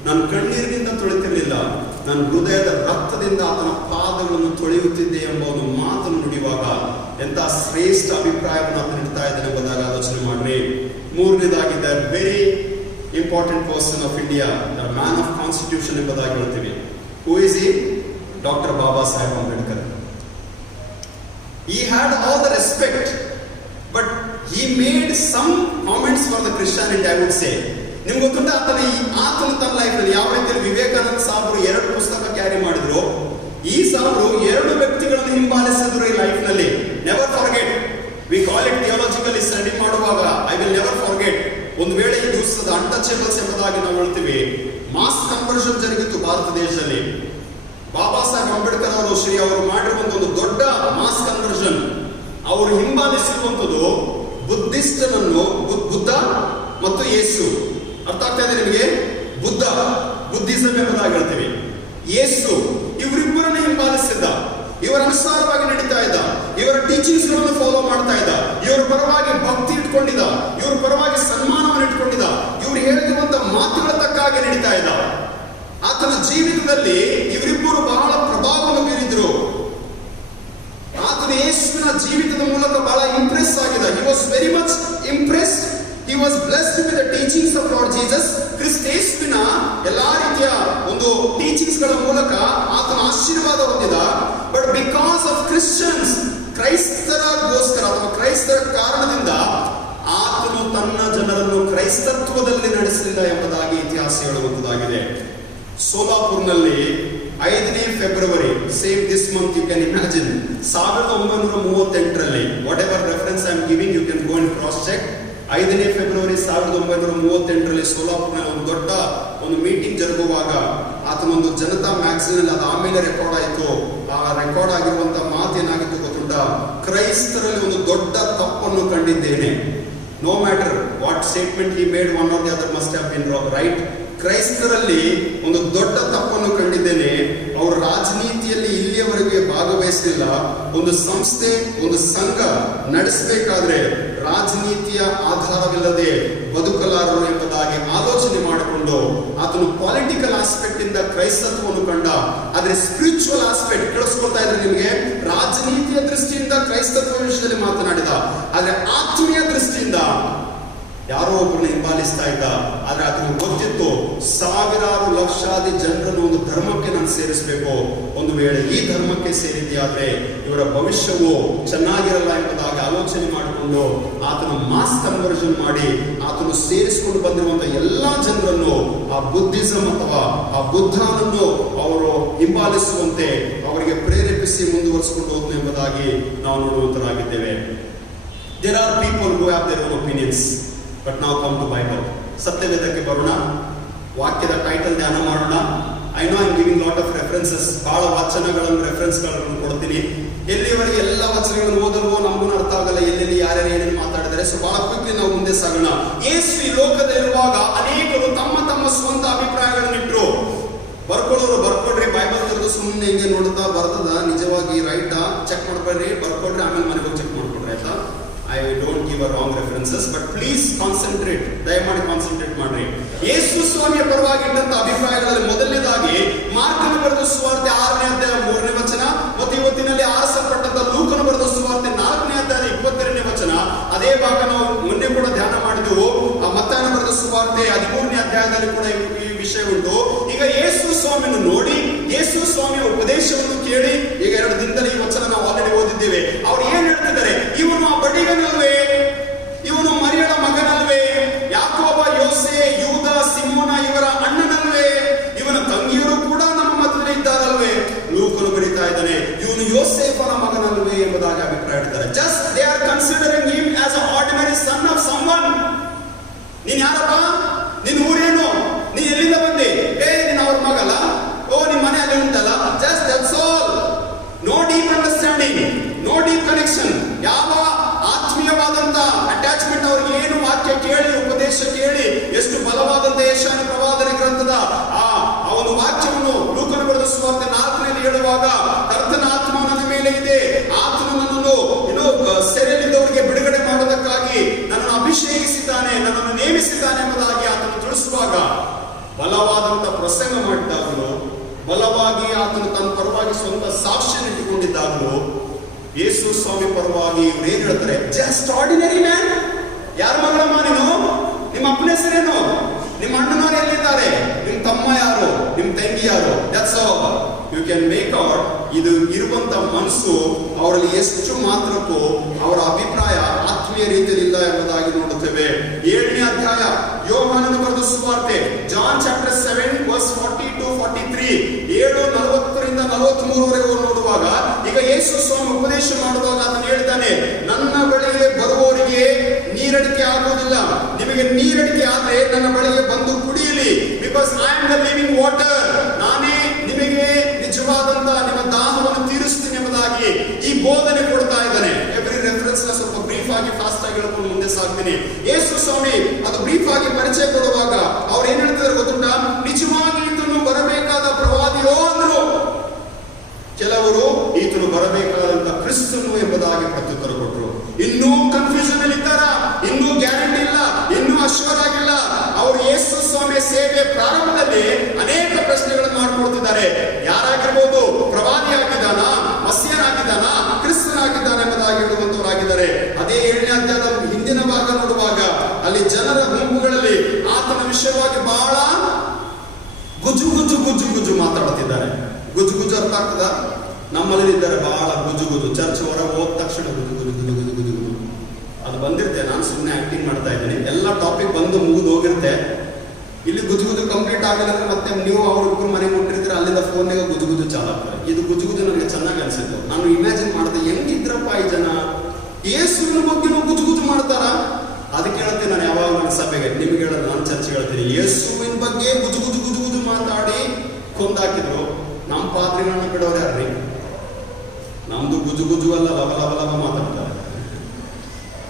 ನನ್ನ ಕಣ್ಣೀರಿನಿಂದ ತೊಳೆತಿರ್ಲಿಲ್ಲ, ನನ್ನ ಹೃದಯದ ರಕ್ತದಿಂದ ಆತನ ಪಾದಗಳನ್ನು ತೊಳೆಯುತ್ತಿದ್ದೆ ಎಂಬ ಒಂದು ಮಾತನ್ನು ನುಡಿಯುವಾಗ ಎಂತ ಶ್ರೇಷ್ಠ ಅಭಿಪ್ರಾಯವನ್ನು ಆತ ನೀಡ್ತಾ ಇದ್ದಾನೆ ಎಂಬುದಾಗಿ ಆಲೋಚನೆ ಮಾಡ್ರಿ. Important person of India, the man of constitution ಎಂಬುದಾಗಿ ಹೇಳ್ತೀವಿ. ಹೂ ಇಸ್ ಈ? Doctor Baba Saheb Ambedkar. He had all the respect, but he made some comments for the Christianity, I would say. ನಿಮ್ಗೆ ಗೊತ್ತುಂಟ ಆತನ ತನ್ನ ಲೈಫಲ್ಲಿ ಯಾವ ರೀತಿಯಲ್ಲಿ ವಿವೇಕಾನಂದ ಸಾಹೇಬರು 2 ಪುಸ್ತಕ ಕ್ಯಾರಿ ಮಾಡಿದ್ರು, ಈ ಸಾಹೇಬರು 2 ವ್ಯಕ್ತಿಗಳನ್ನು ಹಿಂಬಾಲಿಸಿದ್ರು ಈ ಲೈಫ್ ನಲ್ಲಿ. Never forget. We call it theologically study ಮಾಡುವಾಗ ಐ ವಿಲ್ ನೆವರ್ ಫಾರ್ಗೆಟ್. ಒಂದು ವೇಳೆ ಈ ದಿವಸದ ಅನ್ಟಚೇಬಲ್ಸ್ ಎಂಬುದಾಗಿ ನಾವು ಹೇಳ್ತೀವಿ, ಮಾಸ್ ಕನ್ವರ್ಷನ್ ಜರುಗಿತ್ತು ಭಾರತ ದೇಶದಲ್ಲಿ. ಬಾಬಾ ಸಾಹೇಬ್ ಅಂಬೇಡ್ಕರ್ ಅವರು ಮಾಡಿರುವಂತ ಒಂದು ದೊಡ್ಡ ಮಾಸ್ ಕನ್ವರ್ಷನ್. ಅವರು ಹಿಂಬಾಲಿಸಿರುವಂತದ್ದು ಬುದ್ಧಿಸ್ಟನನ್ನು, ಬುದ್ಧ ಮತ್ತು ಯೇಸು. ಅರ್ಥ ಆಗ್ತಾ ಇದೆ ನಿಮಗೆ? ಬುದ್ಧಿಸಂ ಎಂಬುದಾಗಿ ಹೇಳ್ತೀವಿ. ಯೇಸು ಇವರಿಬ್ಬರನ್ನು ಹಿಂಬಾಲಿಸಿದ್ದ, ಇವರ ಅನುಸಾರವಾಗಿ ನಡೀತಾ ಇದ್ದ, ಇವರ ಟೀಚಿಂಗ್ಸ್ ಗಳನ್ನು ಫಾಲೋ ಮಾಡ್ತಾ ಇದ್ದ, ಇವರ ಪರವಾಗಿ ಭಕ್ತಿ ಇಟ್ಕೊಂಡಿದ್ದ, ಇವರ ಪರವಾಗಿ ಸನ್ಮಾನವನ್ನು ಇಟ್ಕೊಂಡಿದ್ದ, ಇವರು ಹೇಳಿರುವಂತ ಮಾತುಗಳ ತಕ್ಕಾಗಿ ನಡೀತಾ ಇದ್ದ. ಆತನ ಜೀವಿತದಲ್ಲಿ ಇವರಿಬ್ಬರು ಬಹಳ ಪ್ರಭಾವವನ್ನು ಬೀರಿದ್ರು. ಆತನ ಯೇಸುವಿನ ಜೀವಿತದ ಮೂಲಕ ಬಹಳ ಇಂಪ್ರೆಸ್ ಆಗಿದ. He was very much impressed. He was blessed with the teachings of Lord Jesus. ಕ್ರಿಸ್ತ ಯೇಸುವಿನ ಎಲ್ಲಾ ರೀತಿಯ ಒಂದು ಟೀಚಿಂಗ್ಸ್ ಗಳ ಮೂಲಕ ಆತನ ಆಶೀರ್ವಾದ ಹೊಂದಿದ. ಬಟ್ ಬಿಕಾಸ್ ಆಫ್ ಕ್ರಿಶ್ಚಿಯನ್ಸ್, ಕ್ರೈಸ್ತರಗೋಸ್ಕರ ಅಥವಾ ಕ್ರೈಸ್ತರ ಕಾರಣದಿಂದ ಆತನು ತನ್ನ ಜನರನ್ನು ಕ್ರೈಸ್ತತ್ವದಲ್ಲಿ ನಡೆಸಲಿಲ್ಲ ಎಂಬುದಾಗಿ ಇತಿಹಾಸ ಹೇಳುವಂತದ್ದಾಗಿದೆ. ಸೋಲಾಪುರ್ನಲ್ಲಿ 5ನೇ February, same this month, you can imagine, 1938ರಲ್ಲಿ, whatever reference I am giving you can go and cross check. 5ನೇ ಫೆಬ್ರವರಿ 1938ರಲ್ಲಿ ಸೋಲಾಪುರ್ನಲ್ಲಿ ಒಂದು ದೊಡ್ಡ ಒಂದು ಮೀಟಿಂಗ್ ಜರುಗುವಾಗ ಆತನೊಂದು ಜನತಾ ಮ್ಯಾಗಝಿನ್ ಅಲ್ಲಿ, ಅದು ಆಮೇಲೆ ರೆಕಾರ್ಡ್ ಆಯಿತು. ಆ ರೆಕಾರ್ಡ್ ಆಗಿರುವಂತ ಮಾತೇನಾಗಿತ್ತು ಗೊತ್ತುಂಟ? ಕ್ರೈಸ್ತರಲ್ಲಿ ಒಂದು ದೊಡ್ಡ ತಪ್ಪನ್ನು ಕಂಡಿದ್ದೇನೆ. No matter what statement he made, one or the other must have been right. ಕ್ರೈಸ್ತರಲ್ಲಿ ಒಂದು ದೊಡ್ಡ ತಪ್ಪನ್ನು ಕಂಡಿದ್ದೇನೆ. ಅವರು ರಾಜನೀತಿಯಲ್ಲಿ ಇಲ್ಲಿಯವರೆಗೆ ಭಾಗವಹಿಸಲಿಲ್ಲ. ಒಂದು ಸಂಸ್ಥೆ, ಒಂದು ಸಂಘ ನಡೆಸಬೇಕಾದ್ರೆ ರಾಜನೀತಿಯ ಆಧಾರವಿಲ್ಲದೆ ಬದುಕಲಾರರು ಎಂಬುದಾಗಿ ಆಲೋಚನೆ ಮಾಡಿಕೊಂಡು ಆತನು ಪೊಲಿಟಿಕಲ್ ಆಸ್ಪೆಕ್ಟ್ ಇಂದ ಕ್ರೈಸ್ತತ್ವವನ್ನು ಕಂಡ. ಆದ್ರೆ ಸ್ಪಿರಿಚುವಲ್ ಆಸ್ಪೆಕ್ಟ್ ಕೇಳಿಸ್ಕೊಳ್ತಾ ಇದ್ರೆ ನಿಮಗೆ, ರಾಜನೀತಿಯ ದೃಷ್ಟಿಯಿಂದ ಕ್ರೈಸ್ತತ್ವ ವಿಷಯದಲ್ಲಿ ಮಾತನಾಡಿದ, ಆದ್ರೆ ಆತ್ಮೀಯ ದೃಷ್ಟಿಯಿಂದ ಯಾರೋ ಒಬ್ಬರನ್ನ ಹಿಂಬಾಲಿಸ್ತಾ ಇದ್ದ. ಆದ್ರೆ ಅದನ್ನು ಗೊತ್ತಿತ್ತು, ಸಾವಿರಾರು ಲಕ್ಷಾದಿ ಜನರನ್ನು ಒಂದು ಧರ್ಮಕ್ಕೆ ನಾನು ಸೇರಿಸಬೇಕು. ಒಂದು ವೇಳೆ ಈ ಧರ್ಮಕ್ಕೆ ಸೇರಿದೆಯಾದ್ರೆ ಇವರ ಭವಿಷ್ಯವು ಚೆನ್ನಾಗಿರಲ್ಲ ಎಂಬುದಾಗಿ ಆಲೋಚನೆ ಮಾಡಿಕೊಂಡು ಆತನು ಮಾಸ್ ಕನ್ವರ್ಷನ್ ಮಾಡಿ ಆತನು ಸೇರಿಸಿಕೊಂಡು ಬಂದಿರುವಂತಹ ಎಲ್ಲಾ ಜನರನ್ನು ಆ ಬುದ್ಧಿಸಂ ಅಥವಾ ಆ ಬುದ್ಧನನ್ನು ಅವರು ಹಿಂಬಾಲಿಸುವಂತೆ ಅವರಿಗೆ ಪ್ರೇರೇಪಿಸಿ ಮುಂದುವರಿಸಿಕೊಂಡು ಹೋಗ್ತು ಎಂಬುದಾಗಿ ನಾವು ನೋಡುವಂತರಾಗಿದ್ದೇವೆ. There are people who have their own opinions. But ನಾವು ಕಮ್ ಟು ಬೈಬಲ್. ಸತ್ಯವೇದಕ್ಕೆ ಬರೋಣ. ವಾಕ್ಯದ ಟೈಟಲ್ ಧ್ಯಾನ ಮಾಡೋಣ. I know I giving lot of references. ಬಹಳ ವಚನಗಳನ್ನು ರೆಫರೆನ್ಸ್ಗಳನ್ನು ಕೊಡ್ತೀನಿ. ಎಲ್ಲಿವರೆಗೆ ಎಲ್ಲ ವಚನಗಳನ್ನು ಓದಲು ನಮಗೂ ಅರ್ಥ ಆಗಲ್ಲ, ಎಲ್ಲೆಲ್ಲಿ ಯಾರ್ಯಾರು ಏನೇನು ಮಾತಾಡಿದರೆ. ಸೊ ಬಹಳ ಕ್ವಿಕ್ಲಿ ನಾವು ಮುಂದೆ ಸಾಗೋಣ. ಯೇಸು ಈ ಲೋಕದಲ್ಲಿರುವಾಗ ಅನೇಕರು ತಮ್ಮ ತಮ್ಮ ಸ್ವಂತ ಅಭಿಪ್ರಾಯಗಳನ್ನಿಟ್ರು. ಬರ್ಕೊಡ್ರಿ, ಬೈಬಲ್ ತೆಗೆದು ಸುಮ್ಮನೆ ಹಿಂಗೆ ನೋಡ್ತಾ ಬರ್ತದ ನಿಜವಾಗಿ ರೈಟಾ ಚೆಕ್ ಮಾಡ್ಕೊಳ್ರಿ, ಬರ್ಕೊಡ್ರಿ, ಆಮೇಲೆ ಮನೆಗೆ ಹೋಗಿ ಚೆಕ್ ಮಾಡ್ಕೊಡ್ರಿ, ಆಯ್ತಾ? I don't give a wrong references, but please concentrate. ದಯಮಾಡಿ ಕಾನ್ಸಂಟ್ರೇಟ್ ಮಾಡ್ರಿ. ಯೇಸು ಸ್ವಾಮಿಯ ಪರವಾಗಿದ್ದಂತ ಅಭಿಪ್ರಾಯಗಳಲ್ಲಿ ಮೊದಲನೇದಾಗಿ ಮಾರ್ಕನ ಬರೆದ ಸುವಾರ್ತೆ 6ನೇ ಅಧ್ಯಾಯ 3ನೇ ವಚನ, ಮತ್ತು ಇವತ್ತಿನಲ್ಲಿ ಆರಿಸಲ್ಪಟ್ಟಂತ ಲೂಕನ ಬರೆದ ಸುವಾರ್ತೆ 4ನೇ ಅಧ್ಯಾಯ 22ನೇ ವಚನ. ಅದೇ ಭಾಗ ನಾವು ಮೊನ್ನೆ ಕೂಡ ಧ್ಯಾನ ಮಾಡಿದೆವು. ಮತ್ತಾಯನ ಬರೆದ ಸುವಾರ್ತೆ 13ನೇ ಅಧ್ಯಾಯದಲ್ಲಿ ಕೂಡ ಈ ವಿಷಯ ಉಂಟು. ಈಗ ಯೇಸು ಸ್ವಾಮಿಯನ್ನು ನೋಡಿ, ಯೇಸು ಸ್ವಾಮಿಯ ಉಪದೇಶವನ್ನು ಕೇಳಿ, ಈಗ 2 ದಿನದಲ್ಲಿ ಈ ವಚನ ನಾವು ಆಲ್ರೆಡಿ ಓದಿದ್ದೇವೆ. ಅವ್ರು ಏನ್ ಹೇಳ್ತಿದ್ದಾರೆ? ಇವನು ಆ ಬಡಿಗನಲ್ವೇ? ಇವನು ಮರಿಯಳ ಮಗನಲ್ವೇ? ಯಾಕೋಬ, ಯೋಸೆ, ಯೂದ, ಸಿಮೋನ ಇವರ ಅಣ್ಣನಲ್ವೇ? ಇವನ ತಂಗಿಯರು ಕೂಡ ನಮ್ಮ ಮಧ್ಯದಲ್ಲಿ ಇದ್ದಾರಲ್ವೇ? ಲೂಕನು ಬರೀತಾ ಇದ್ದಾನೆ, ಇವನು ಯೋಸೇಫನ ಮಗನಲ್ವೇ ಎಂಬುದಾಗಿ ಅಭಿಪ್ರಾಯ ಇಡ್ತಾರೆ. Just they are considering him as a ordinary son of someone. ನೀನ್ ಯಾರಪ್ಪ? ನಿನ್ ಊರೇನು? ನೀ ಎಲ್ಲಿಂದ ಬಂದೆ? ನೀನ್ ಅವ್ರ ಮಗಲ್ಲ? ನಿಮ್ ಮನೆ ಅಲ್ಲಿ ಉಂಟಲ್ಲ? Just that's all. No deep understanding, no deep connection. ಯಾವ ಆತ್ಮೀಯವಾದಂತ ಅಟ್ಯಾಚ್ಮೆಂಟ್ ಅವ್ರಿಗೆ ಏನು? ವಾಕ್ಯ ಕೇಳಿ, ಉಪದೇಶ ಕೇಳಿ, ಎಷ್ಟು ಬಲವಾದಂತ ಯೆಶಾಯ ಪ್ರವಾದನೆ ಗ್ರಂಥದ ಆ ಒಂದು ವಾಕ್ಯವನ್ನು ಲೂಕನ ಬರೆದ ಸುವಾರ್ತೆ 4ರಲ್ಲಿ ಹೇಳುವಾಗ, ಕರ್ತನ ಆತ್ಮ ನನ್ನ ಮೇಲೆ ಇದೆ, ಆತನು ನನ್ನನ್ನು ಸೆರೆಯಲ್ಲಿದ್ದವರಿಗೆ ಬಿಡುಗಡೆ ಮಾಡೋದಕ್ಕಾಗಿ ನನ್ನನ್ನು ಅಭಿಷೇಕಿಸಿದ್ದಾನೆ, ನನ್ನನ್ನು ನೇಮಿಸಿದ್ದಾನೆ ಎಂಬುದಾಗಿ ಆತನು ತಿಳಿಸುವಾಗ, ಬಲವಾದಂತ ಪ್ರಸಂಗ ಮಾಡಿದಾಗಲೂ, ಬಲವಾಗಿ ಆತನು ತನ್ನ ಪರವಾಗಿ ಸ್ವಂತ ಸಾಕ್ಷಿಯನ್ನು ಇಟ್ಟುಕೊಂಡಿದ್ದಾಗಲೂ, ಯೇಸು ಸ್ವಾಮಿ ಪರವಾಗಿ ಏನ್ ಹೇಳ್ತಾರೆ? Just ordinary man. ಯಾರ ಮಗಳಮ್ಮ ನೀನು? ನಿಮ್ಮ ಅಪ್ಪನ ಹೆಸರೇನು? ನಿಮ್ಮ ಅಣ್ಣನವರು ಎಲ್ಲಿದ್ದಾರೆ, ನಿಮ್ ತಮ್ಮ ಯಾರು, ನಿಮ್ ತಂಗಿ ಯಾರು, that's all you can make out. ಇದು ಇರುವಂತ ಮನಸ್ಸು ಅವರಲ್ಲಿ ಎಷ್ಟು ಮಾತ್ರಕ್ಕೂ ಅವರ ಅಭಿಪ್ರಾಯ ಆತ್ಮೀಯ ರೀತಿಯಲ್ಲಿ ಇಲ್ಲ ಎಂಬುದಾಗಿ ನೋಡುತ್ತೇವೆ. 7ನೇ ಅಧ್ಯಾಯ ಯೋಹಾನನ ಬರೆದ ಸುವಾರ್ತೆ, John chapter 7 verse 40 to 43, 7:40 to 43 ನೋಡುವಾಗ, ಈಗ ಯೇಸು ಸ್ವಾಮಿ ಉಪದೇಶ ಮಾಡುವಾಗ ಅದನ್ನು ಹೇಳ್ತಾನೆ, ನನ್ನ ಬಳಿಗೆ ಬರುವವರಿಗೆ ನೀರಡಿಕೆ ಆಗುವುದಿಲ್ಲ, ನಿಮಗೆ ನೀರಡಿಕೆ ಆದ್ರೆ ನನ್ನ ಬಳಿಗೆ ಬಂದು ಕುಡಿಯಲಿ, because I am the living water. ನಾನೇ ನಿಮಗೆ ನಿಜವಾದಂತ ನಿಮ್ಮ ದಾಹವನ್ನು ತೀರಿಸ್ತೀನಿ ಎಂಬುದಾಗಿ ಈ ಬೋಧನೆ ಕೊಡ್ತಾ ಇದ್ದಾನೆ. ಎವ್ರಿ ರೆಫರೆನ್ಸ್ ನ ಸ್ವಲ್ಪ ಬ್ರೀಫ್ ಆಗಿ ಫಾಸ್ಟ್ ಆಗಿ ಹೇಳ್ಕೊಂಡು ಮುಂದೆ ಸಾಗ್ತೀನಿ. ಯೇಸು ಸ್ವಾಮಿ ಅದು ಬ್ರೀಫ್ ಆಗಿ ಪರಿಚಯ ಕೊಡುವಾಗ ಅವ್ರು ಏನ್ ಹೇಳ್ತಿದ್ದಾರೆ ಗೊತ್ತುಂಟಾ? ನಿಜವಾಗಿ ಈತನು ಬರಬೇಕಾದ ಪ್ರವಾದಿಯೋ ಅಂದ್ರು. ಕೆಲವರು ಈತನು ಬರಬೇಕಾದಂತ ಕ್ರಿಸ್ತನು ಎಂಬುದಾಗಿ ಪ್ರತ್ಯುತ್ತರ ಕೊಟ್ಟರು. ಇನ್ನೂ ಕನ್ಫ್ಯೂಷನ್ ಅಲ್ಲಿ ಇದ್ದಾರ, ಇನ್ನೂ ಗ್ಯಾರಂಟಿ ಇಲ್ಲ, ಇನ್ನೂ ಅಶ್ಯೂರ್ ಆಗಿಲ್ಲ. ಅವರು ಯೇಸು ಸ್ವಾಮಿ ಸೇವೆ ಪ್ರಾರಂಭದಲ್ಲಿ ಅನೇಕ ಪ್ರಶ್ನೆಗಳನ್ನು ಮಾಡ್ಕೊಳ್ತಿದ್ದಾರೆ. ಯಾರಾಗಿರ್ಬೋದು, ಪ್ರವಾದಿ ಆಗಿದ್ದಾನ, ಮಸ್ಯನಾಗಿದ್ದಾನ, ಕ್ರಿಸ್ತನಾಗಿದ್ದಾನ ಎಂಬುದಾಗಿ ಹೇಳುವಂತವರಾಗಿದ್ದಾರೆ. ಅದೇ 7ನೇ ಅಧ್ಯಾಯದ ಹಿಂದಿನ ಭಾಗ ನೋಡುವಾಗ ಅಲ್ಲಿ ಜನರ ಗುಂಪುಗಳಲ್ಲಿ ಆತನ ವಿಷಯವಾಗಿ ಬಹಳ ಗುಜು ಗುಜು ಗುಜು ಗುಜು ಮಾತಾಡುತ್ತಿದ್ದಾರೆ. ಗುಜು ಗುಜು ಅರ್ಥ ಆಗ್ತದ? ನಮ್ಮಲ್ಲಿ ಇದ್ದಾರೆ ಬಹಳ ಗುಜು ಗುಜು. ಚರ್ಚ್ ಹೊರ ಹೋದ ತಕ್ಷಣ ಗುಜು ಗುಜು ಗುಜು ಗುಜು ಗುಜು ಗುಜು ಅದು ಬಂದಿರುತ್ತೆ. ನಾನು ಸುಮ್ಮನೆ ಆಕ್ಟಿಂಗ್ ಮಾಡ್ತಾ ಇದ್ದೀನಿ, ಎಲ್ಲ ಟಾಪಿಕ್ ಬಂದು ಮುಗಿದು ಹೋಗಿರುತ್ತೆ. ಇಲ್ಲಿ ಗುಜು ಗುಜು ಕಂಪ್ಲೀಟ್ ಆಗಿಲ್ಲ ಅಂದ್ರೆ ಮತ್ತೆ ನೀವು ಅವ್ರಿಬ್ರು ಮನೆ ಮುಟ್ಟಿರ್ತೀರ, ಅಲ್ಲಿಂದ ಫೋನ್ಯಾಗ ಗುಜು ಗುಜು ಚಾಲು ಆಗ್ತಾರೆ. ಇದು ಗುಜು ಗುಜು ನನಗೆ ಚೆನ್ನಾಗಿ ಅನ್ಸಿತ್ತು. ನಾನು ಇಮ್ಯಾಜಿನ್ ಮಾಡಿದೆ, ಹೆಂಗಿದ್ರಪ್ಪ ಈ ಜನ ಯೇಸುವಿನ ಬಗ್ಗೆ ಗುಜು ಗುಜು ಮಾಡ್ತಾರ. ಅದಕ್ಕೆ ಹೇಳ್ತೀನಿ ನಾನು ಯಾವಾಗ ನನ್ನ ಸಭೆಗೆ, ನಿಮ್ಗೆ ಹೇಳೋದು ನಾನು ಚರ್ಚೆ ಹೇಳ್ತೀನಿ, ಯೇಸುವಿನ ಬಗ್ಗೆ ಗುಜು ಗುಜು ಗುಜು ಗುಜು ಮಾತಾಡಿ ಕೊಂದಾಕಿದ್ರು. ನಮ್ಮ ಪಾತ್ರೆಗಳನ್ನ ಬಿಡೋರು ಯಾರ್ರಿ? ನಮ್ದು ಗುಜು ಗುಜು ಅಲ್ಲ, ಲವ ಲವ ಲವ ಮಾತಾಡ್ತಾರೆ.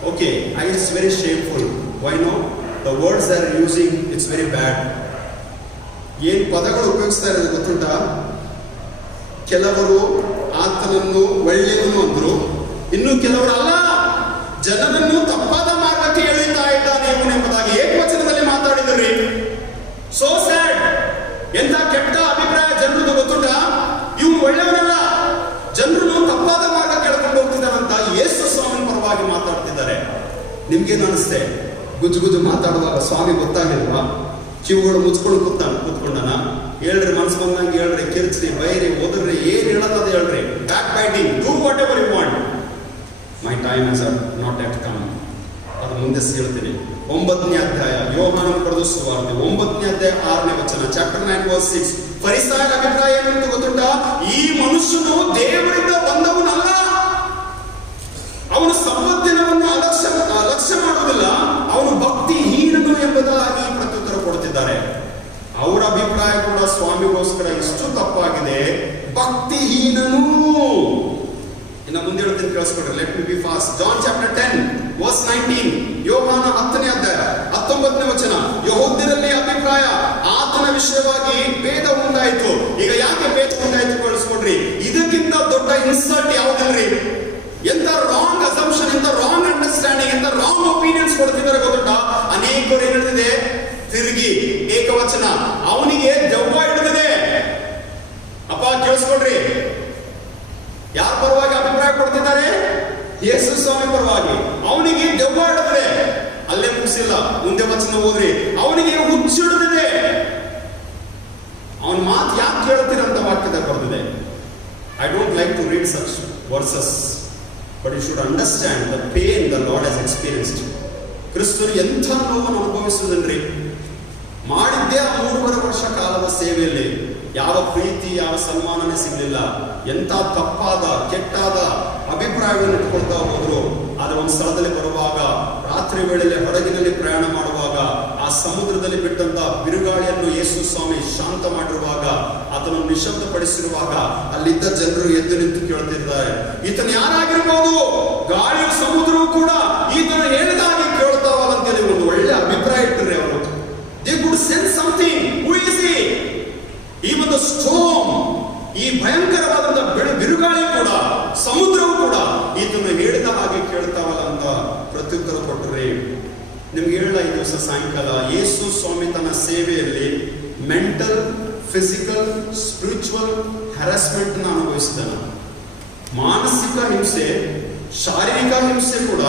Okay, it's very shameful. Why no? The words are using, it's very bad. ಏನ್ ಪದಗಳು ಉಪಯೋಗಿಸ್ತಾ ಇರೋದು ಗೊತ್ತುಂಟಾ? ಕೆಲವರು ಆತನನ್ನು ಒಳ್ಳೆಯವನು ಅಂದ್ರು, ಇನ್ನು ಕೆಲವರು ಅಲ್ಲ, ಜನರನ್ನು ತಪ್ಪಾದ ಮಾರ್ಗಕ್ಕೆ ಎಳೆಯುತ್ತಾ ಇದ್ದಾನೆ ಇವನು ಎಂಬುದಾಗಿ ಏಕವಚನದಲ್ಲಿ ಮಾತಾಡಿದ್ರಿ. So sad. ಎಂತ ಕೆಟ್ಟ ಅಭಿಪ್ರಾಯ ಜನರದ್ದು ಗೊತ್ತುಂಟಾ? ಇವನು ಒಳ್ಳೆಯವನಲ್ಲ, ಜನರನ್ನು ತಪ್ಪಾದ ಮಾರ್ಗಕ್ಕೆ ಎಳ್ಕೊಂಡು ಹೋಗ್ತಿದ್ದಾನಂತ ಯೇಸು ಸ್ವಾಮಿ ಪರವಾಗಿ ಮಾತಾಡ್ತಿದ್ದಾರೆ. ನಿಮ್ಗೇನು ಅನಿಸ್ತೆ? ಗುಜು ಗುಜು ಮಾತಾಡುವಾಗ ಸ್ವಾಮಿ ಗೊತ್ತಾಗಿಲ್ವಾ? ಕಿವುಗಳು ಮುಚ್ಕೊಂಡು ಕೂತ್ಕೊಂಡನ? ಹೇಳ್ರಿ, ಮನ್ಸು ಬಂದಂಗೆ ಹೇಳ್ರಿ, ಕಿರ್ಚ್ರಿ, ಬೈರಿ, ಓದ್ರಿ, ಏನ್ ಹೇಳೋದ ಹೇಳ್ರಿ. Backbiting, do whatever you want. My time has not yet come. ಅದು ಮುಂದೆ ಹೇಳ್ತೀನಿ. 9ನೇ ಅಧ್ಯಾಯ ಯೋಹಾನನ ಬರೆದ ಸುವಾರ್ತೆ, 9ನೇ ಅಧ್ಯಾಯ 6ನೇ ವಚನ, ಚಾಪ್ಟರ್ 9 ವರ್ಸ್ 6. ಫರಿಸಾಯರ ಅಭಿಪ್ರಾಯ ಏನಂತ ಗೊತ್ತುಂಟಾ? ಈ ಮನುಷ್ಯನು ದೇವರಿಂದ ಬಂದವನಲ್ಲ, ಅವನು ಸಬ್ಬತ್ ದಿನವನ್ನು ಅಲಕ್ಷ್ಯ ಮಾಡುವುದಿಲ್ಲ, ಅವನು ಭಕ್ತಿಹೀನನು ಎಂಬುದಾಗಿ ಪ್ರತ್ಯುತ್ತರ ಕೊಡುತ್ತಿದ್ದಾರೆ. ಅವರ ಅಭಿಪ್ರಾಯ ಕೂಡ ಸ್ವಾಮಿಗೋಸ್ಕರ ಇಷ್ಟು ತಪ್ಪಾಗಿದೆ, ಭಕ್ತಿಹೀನನು. ಇನ್ನು ಮುಂದೆ ಹೇಳ್ತೀನಿ, ಕೇಳಿಸ್ಕೊಡ್ರಿ. Let me be fast. John chapter 10 verse 19, ಯೋಹಾನ 10ನೇ ಅಧ್ಯಾಯ 19ನೇ ವಚನ. ಯಹೂದ್ಯರಲ್ಲಿ ಅಭಿಪ್ರಾಯ ಆತನ ವಿಷಯವಾಗಿ ಭೇದ ಉಂಟಾಯಿತು. ಈಗ ಯಾಕೆ ಭೇದ ಉಂಟಾಯಿತು ಕೇಳಿಸ್ಕೊಡ್ರಿ. ಇದಕ್ಕಿಂತ ದೊಡ್ಡ ಇನ್ಸಲ್ಟ್ ಯಾವುದಿಲ್ರಿ. ಎಂತ ರಾಂಗ್ ಅಸಂಪ್ಷನ್, ಎಂತ ರಾಂಗ್ ಅಂಡರ್ಸ್ಟ್ಯಾಂಡಿಂಗ್, ಎಂತ ರಾಂಗ್ ಒಪಿನಿಯನ್ಸ್ ಕೊಡ್ತಿದ್ದಾರೆ ಗೊತ್ತುಂಟಾ? ಅನೇಕರು ಏನ್ ಹೇಳ್ತಿದೆ, ತಿರುಗಿ ಏಕವಚನ, ಅವನಿಗೆ ದೆವ್ವ ಹಿಡಿದಿದೆ. ಅಪ್ಪ ಕೇಳಿಸ್ಕೊಡ್ರಿ, ಯಾರ ಪರವಾಗಿ ಅಭಿಪ್ರಾಯ ಕೊಡ್ತಿದ್ದಾರೆ? ಯೇಸು ಸ್ವಾಮಿ ಪರವಾಗಿ. ಅವನಿಗೆ ದೆವ್ವ ಹಿಡಿದಿದೆ. ಅಲ್ಲೇ ಮುಗಿಸಿಲ್ಲ, ಮುಂದೆ ವಚನ ಓದ್ರಿ. ಅವನಿಗೆ ಹುಚ್ಚು ಹಿಡಿದಿದೆ. ಅವನ ಮಾತು ಯಾಕೆ ಕೇಳ್ತೀರಂತ ವಾಕ್ಯದಾಗ ಬರ್ತಿದೆ. I don't like to read such verses, but you should understand the pain the Lord has experienced. ಕ್ರಿಸ್ತನು ಎಂಥ ನೋವನ್ನು ಅನುಭವಿಸುವುದನ್ರಿ. ಮಾಡಿದ್ದೇ 3.5 ವರ್ಷ ಕಾಲದ ಸೇವೆಯಲ್ಲಿ ಯಾವ ಪ್ರೀತಿ, ಯಾವ ಸನ್ಮಾನನೇ ಸಿಗಲಿಲ್ಲ. ಎಂಥ ತಪ್ಪಾದ, ಕೆಟ್ಟಾದ ಅಭಿಪ್ರಾಯಗಳನ್ನು ಇಟ್ಕೊಳ್ತಾ ಹೋದ್ರು. ಆದ್ರೆ ಒಂದು ಸ್ಥಳದಲ್ಲಿ ಬರುವಾಗ, ರಾತ್ರಿ ವೇಳೆಯಲ್ಲಿ ಹಡಗಿನಲ್ಲಿ ಪ್ರಯಾಣ ಮಾಡುವಾಗ, ಆ ಸಮುದ್ರದಲ್ಲಿ ಬಿಟ್ಟಂತ ಬಿರುಗಾಳಿಯನ್ನು ಯೇಸು ಸ್ವಾಮಿ ಶಾಂತ ಮಾಡಿರುವಾಗ, ಆತನನ್ನು ನಿಶಬ್ದಪಡಿಸಿರುವಾಗ, ಅಲ್ಲಿದ್ದ ಜನರು ಎದ್ದು ನಿಂತು ಕೇಳ್ತಿದ್ದಾರೆ, ಈತನು ಯಾರಾಗಿರ್ಬೋದು? ಗಾಳಿಯು ಸಮುದ್ರವು ಕೂಡ ಈತನು ಹೇಳಿದಾಗಿ ಕೇಳ್ತಾವಲ್ಲ ಅಂತೇಳಿ ಒಂದು ಒಳ್ಳೆ ಅಭಿಪ್ರಾಯ ಇಟ್ಟರೆ ಅವರು. They could sense something. Who is he? Even the storm, ಈ ಭಯಂಕರವಾದಂತಹ ಬಿರುಗಾಳಿ ಕೂಡ, ಸಮುದ್ರವು ಕೂಡ ಈತನು ಹೇಳಿದ ಹಾಗೆ ಕೇಳ್ತಾವಲ್ಲ ಅಂತ ಪ್ರತ್ಯುತ್ತರ ಕೊಟ್ಟರೆ. ನಿಮ್ಗೆ ಹೇಳ, ಈ ದಿವಸ ಸಾಯಂಕಾಲ ಯೇಸು ಸ್ವಾಮಿ ತನ್ನ ಸೇವೆಯಲ್ಲಿ ಮೆಂಟಲ್, ಫಿಸಿಕಲ್, ಸ್ಪಿರಿಚುವಲ್ ಹ್ಯಾರಾಸ್ಮೆಂಟ್ ಅನುಭವಿಸಿದ್ದಾನೆ. ಮಾನಸಿಕ ಹಿಂಸೆ, ಶಾರೀರಿಕ ಹಿಂಸೆ ಕೂಡ,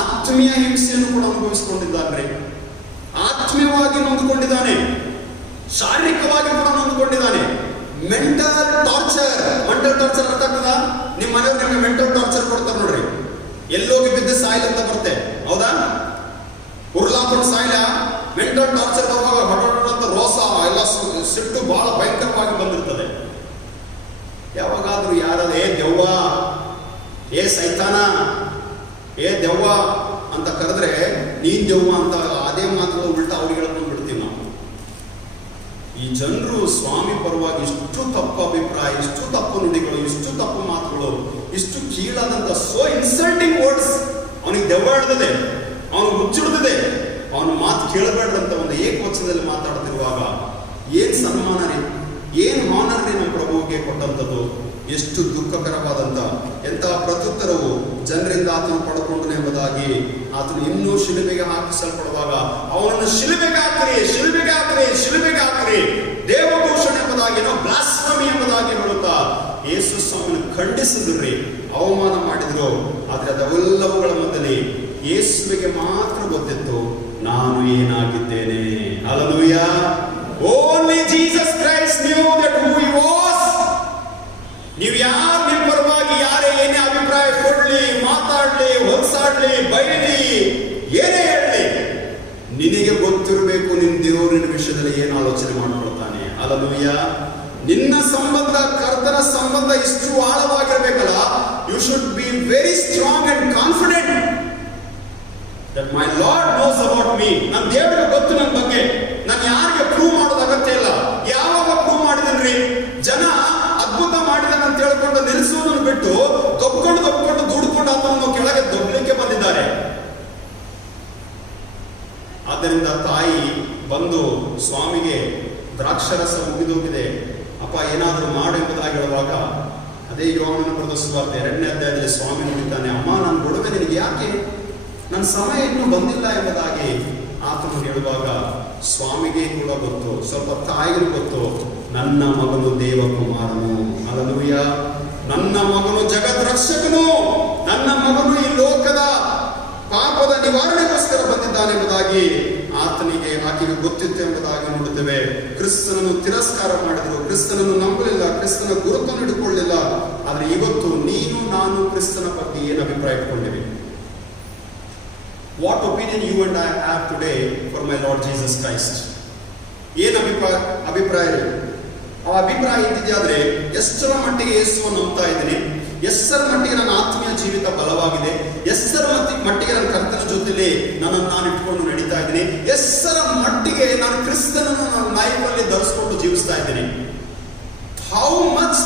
ಆತ್ಮೀಯ ಹಿಂಸೆಯನ್ನು ಕೂಡ ಅನುಭವಿಸಿಕೊಂಡಿದ್ದಾನೆ. ಆತ್ಮೀಯವಾಗಿ ನೊಂದುಕೊಂಡಿದ್ದಾನೆ, ಶಾರೀರಿಕವಾಗಿ ಕೂಡ ನೊಂದುಕೊಂಡಿದ್ದಾನೆ. ಮೆಂಟಲ್ ಟಾರ್ಚರ್ ಅರ್ಥ ಆಗ್ತದ? ನಿಮ್ಮ ಮನೆಯವ್ರು ನಿಮಗೆ ಮೆಂಟಲ್ ಟಾರ್ಚರ್ ಕೊಡ್ತಾರೆ ನೋಡ್ರಿ. ಎಲ್ಲೋಗಿ ಬಿದ್ದು ಸಾಯಿಲ್ ಅಂತ ಬರುತ್ತೆ, ಹೌದಾ? ಉರ್ಲಾಕೊಂಡು ಸಾಯಿಲ. ಮೆಂಟಲ್ ಟಾರ್ಚರ್ ಬರುವಾಗ ಹೊರಟ ರೋಸ ಎಲ್ಲ ಸಿಟ್ಟು ಬಹಳ ಭಯಂಕರವಾಗಿ ಬಂದಿರ್ತದೆ. ಯಾವಾಗಾದ್ರೂ ಯಾರಾದ್ರೆ ಏ ದೆವ್ವ, ಏ ಸೈತಾನ, ಏ ದೆವ್ವ ಅಂತ ಕರೆದ್ರೆ ನೀನ್ ದೆವ್ವ ಅಂತ ಅದೇ ಮಾತುಗಳು ಉಲ್ಟಾ ಅವ್ರಿಗೆ ಹೇಳ್ಕೊಂಡು ಬಿಡ್ತೀವಿ ನಾವು. ಈ ಜನರು ಸ್ವಾಮಿ ಪರವಾಗಿ ಇಷ್ಟು ತಪ್ಪು ಅಭಿಪ್ರಾಯ, ಇಷ್ಟು ತಪ್ಪು ನುಡಿಗಳು, ಇಷ್ಟು ತಪ್ಪು ಮಾತುಗಳು, ಇಷ್ಟು ಕೀಳಾದಂತ ಸೋ ಇನ್ಸಲ್ಟಿಂಗ್ ವರ್ಡ್ಸ್. ಅವನಿಗೆ ದೆವ್ವ ಹಿಡ್ದದೆ, ಅವನು ಹುಚ್ಚಿಡ್ತದೆ, ಅವನ ಮಾತು ಕೇಳಬೇಡ್ರಂತ ಒಂದು ಏಕವಚನದಲ್ಲಿ ಮಾತಾಡ್ತಿರುವಾಗ ಏನ್ ಸನ್ಮಾನ ರೀ, ಏನ್ ಹಾನರ್ ರೀ ನಮ್ಮ ಪ್ರಭುವಿಗೆ ಕೊಟ್ಟಂಥದ್ದು. ಎಷ್ಟು ದುಃಖಕರವಾದಂತ ಎಂತಹ ಪ್ರತ್ಯುತ್ತರವು ಜನರಿಂದ ಆತನು ಪಡ್ಕೊಂಡು ಎಂಬುದಾಗಿ ಆತನು ಇನ್ನೂ ಶಿಲುಬೆಗೆ ಹಾಕಿಸಲ್ಪಡುವಾಗ ಅವನನ್ನು ಶಿಲುಬೆಗೆ ಹಾಕ್ರಿ ದೇವದೂಷಣ ಎಂಬುದಾಗಿ, ಬ್ಲಾಸ್ಫಮಿ ಎಂಬುದಾಗಿ ಹೇಳುತ್ತಾ ಯೇಸು ಸ್ವಾಮಿಯನ್ನು ಖಂಡಿಸಿದ್ರಿ, ಅವಮಾನ ಮಾಡಿದ್ರು. ಆದ್ರೆ ಅದೆಲ್ಲವುಗಳ ಮಧ್ಯದಲ್ಲಿ ಯೇಸುವಿಗೆ ಮಾತ್ರ ಗೊತ್ತಿತ್ತು ನಾನು ಏನಾಗಿದ್ದೇನೆ. Hallelujah. Only Jesus Christ knew that who he was. ನೀವು ಯಾರು ನಿಮ್ಮ ಪರವಾಗಿ ಯಾರೇ ಏನೇ ಅಭಿಪ್ರಾಯ ಕೊಡ್ಲಿ, ಮಾತಾಡ್ಲಿ, ಹೊಲ್ಸಾಡ್ಲಿ, ಬೈಲಿ, ಏನೇ ಹೇಳಲಿ, ನಿನಗೆ ಗೊತ್ತಿರಬೇಕು ನಿನ್ನ ದೇವರಿನ ವಿಷಯದಲ್ಲಿ ಏನು ಆಲೋಚನೆ ಮಾಡ್ಕೊಳ್ತಾನೆ. ಹಲ್ಲೆಲೂಯಾ. ನಿನ್ನ ಸಂಬಂಧ, ಕರ್ತನ ಸಂಬಂಧ ಇಷ್ಟು ಆಳವಾಗಿರ್ಬೇಕಲ್ಲ. You should be very strong and confident that my Lord knows about me. ನನ್ನ ದೇವರಿಗೆ ಗೊತ್ತು ನನ್ನ ಬಗ್ಗೆ. ನಾನು ಯಾರಿಗೆ ಪ್ರೂವ್ ಮಾಡೋದು ಅಗತ್ಯ ಇಲ್ಲ. ಯಾವಾಗ ಪ್ರೂವ್ ಮಾಡಿದನ್ರಿ? ಜನ ಅದ್ಭುತ ಮಾಡಿದಾನೆ ಅಂತ ಹೇಳ್ಕೊಂಡು ನಿಲ್ಲಿಸುವುದನ್ನು ಬಿಟ್ಟು ದೊಬ್ಕೊಂಡು ದುಡ್ಕೊಂಡು ಆತನನ್ನು ಕೆಳಗೆ ದೊಬ್ಲಿಕ್ಕೆ ಬಂದಿದ್ದಾರೆ. ಆದ್ದರಿಂದ ತಾಯಿ ಬಂದು ಸ್ವಾಮಿಗೆ ದ್ರಾಕ್ಷರಸ ಮುಗಿದೋಗಿದೆ, ಅಪ್ಪ ಏನಾದರೂ ಮಾಡು ಎಂಬುದಾಗಿ ಹೇಳುವಾಗ ಅದೇ ಯೋಹಾನನ ಬರೆದ ಸುವಾರ್ತೆ 2ನೇ ಅಧ್ಯಾಯದಲ್ಲಿ ಸ್ವಾಮಿ ನುಡಿತಾನೆ, ಅಮ್ಮ ನಾನು ಕೊಡುವೆ ನಿನಗೆ, ಯಾಕೆ ನನ್ನ ಸಮಯ ಇನ್ನೂ ಬಂದಿಲ್ಲ ಎಂಬುದಾಗಿ ಆತನು ಹೇಳುವಾಗ ಸ್ವಾಮಿಗೆ ಕೂಡ ಗೊತ್ತು, ಸ್ವಲ್ಪ ತಾಯಿಗೂ ಗೊತ್ತು, ನನ್ನ ಮಗನು ದೇವಕುಮಾರನು. ಹಲ್ಲೆಲೂಯಾ. ನನ್ನ ಮಗನು ಜಗತ್ ರಕ್ಷಕನು, ನನ್ನ ಮಗನು ಈ ಲೋಕದ ಪಾಪದ ನಿವಾರಣೆಗೋಸ್ಕರ ಬಂದಿದ್ದಾನೆ ಎಂಬುದಾಗಿ ಆಕೆಗೆ ಗೊತ್ತಿತ್ತು ಎಂಬುದಾಗಿ ನೋಡುತ್ತೇವೆ. ಕ್ರಿಸ್ತನನ್ನು ತಿರಸ್ಕಾರ ಮಾಡಿದರು, ಕ್ರಿಸ್ತನನ್ನು ನಂಬಲಿಲ್ಲ, ಕ್ರಿಸ್ತನ ಗುರುತನ್ನು ಹಿಡ್ಕೊಳ್ಳಿಲ್ಲ. ಆದ್ರೆ ಇವತ್ತು ನೀನು ನಾನು ಕ್ರಿಸ್ತನ ಬಗ್ಗೆ ಏನು ಅಭಿಪ್ರಾಯ ಇಟ್ಕೊಂಡಿವಿ? What opinion you and I have today for my Lord Jesus Christ? ಏನು ಅಭಿಪ್ರಾಯ? ಆ ಅಭಿಪ್ರಾಯ ಇದ್ದಿದ್ದಾದ್ರೆ ಎಷ್ಟರ ಮಟ್ಟಿಗೆ ಯೇಸುವನ್ನು ನಂಬ್ತಾ ಇದ್ದೀನಿ, ಎಷ್ಟರ ಮಟ್ಟಿಗೆ ನನ್ನ ಆತ್ಮೀಯ ಜೀವಿತ ಬಲವಾಗಿದೆ, ಎಷ್ಟರ ಮಟ್ಟಿಗೆ ನನ್ನ ಕರ್ತನ ಜೊತೆಲಿ ನನ್ನನ್ನು ನಾನು ಇಟ್ಕೊಂಡು ನಡೀತಾ ಇದ್ದೀನಿ, ಎಷ್ಟರ ಮಟ್ಟಿಗೆ ನಾನು ಕ್ರಿಸ್ತನನ್ನು ನನ್ನ ಲೈಫಲ್ಲಿ ಧರಿಸ್ಕೊಂಡು ಜೀವಿಸ್ತಾ ಇದ್ದೀನಿ. How much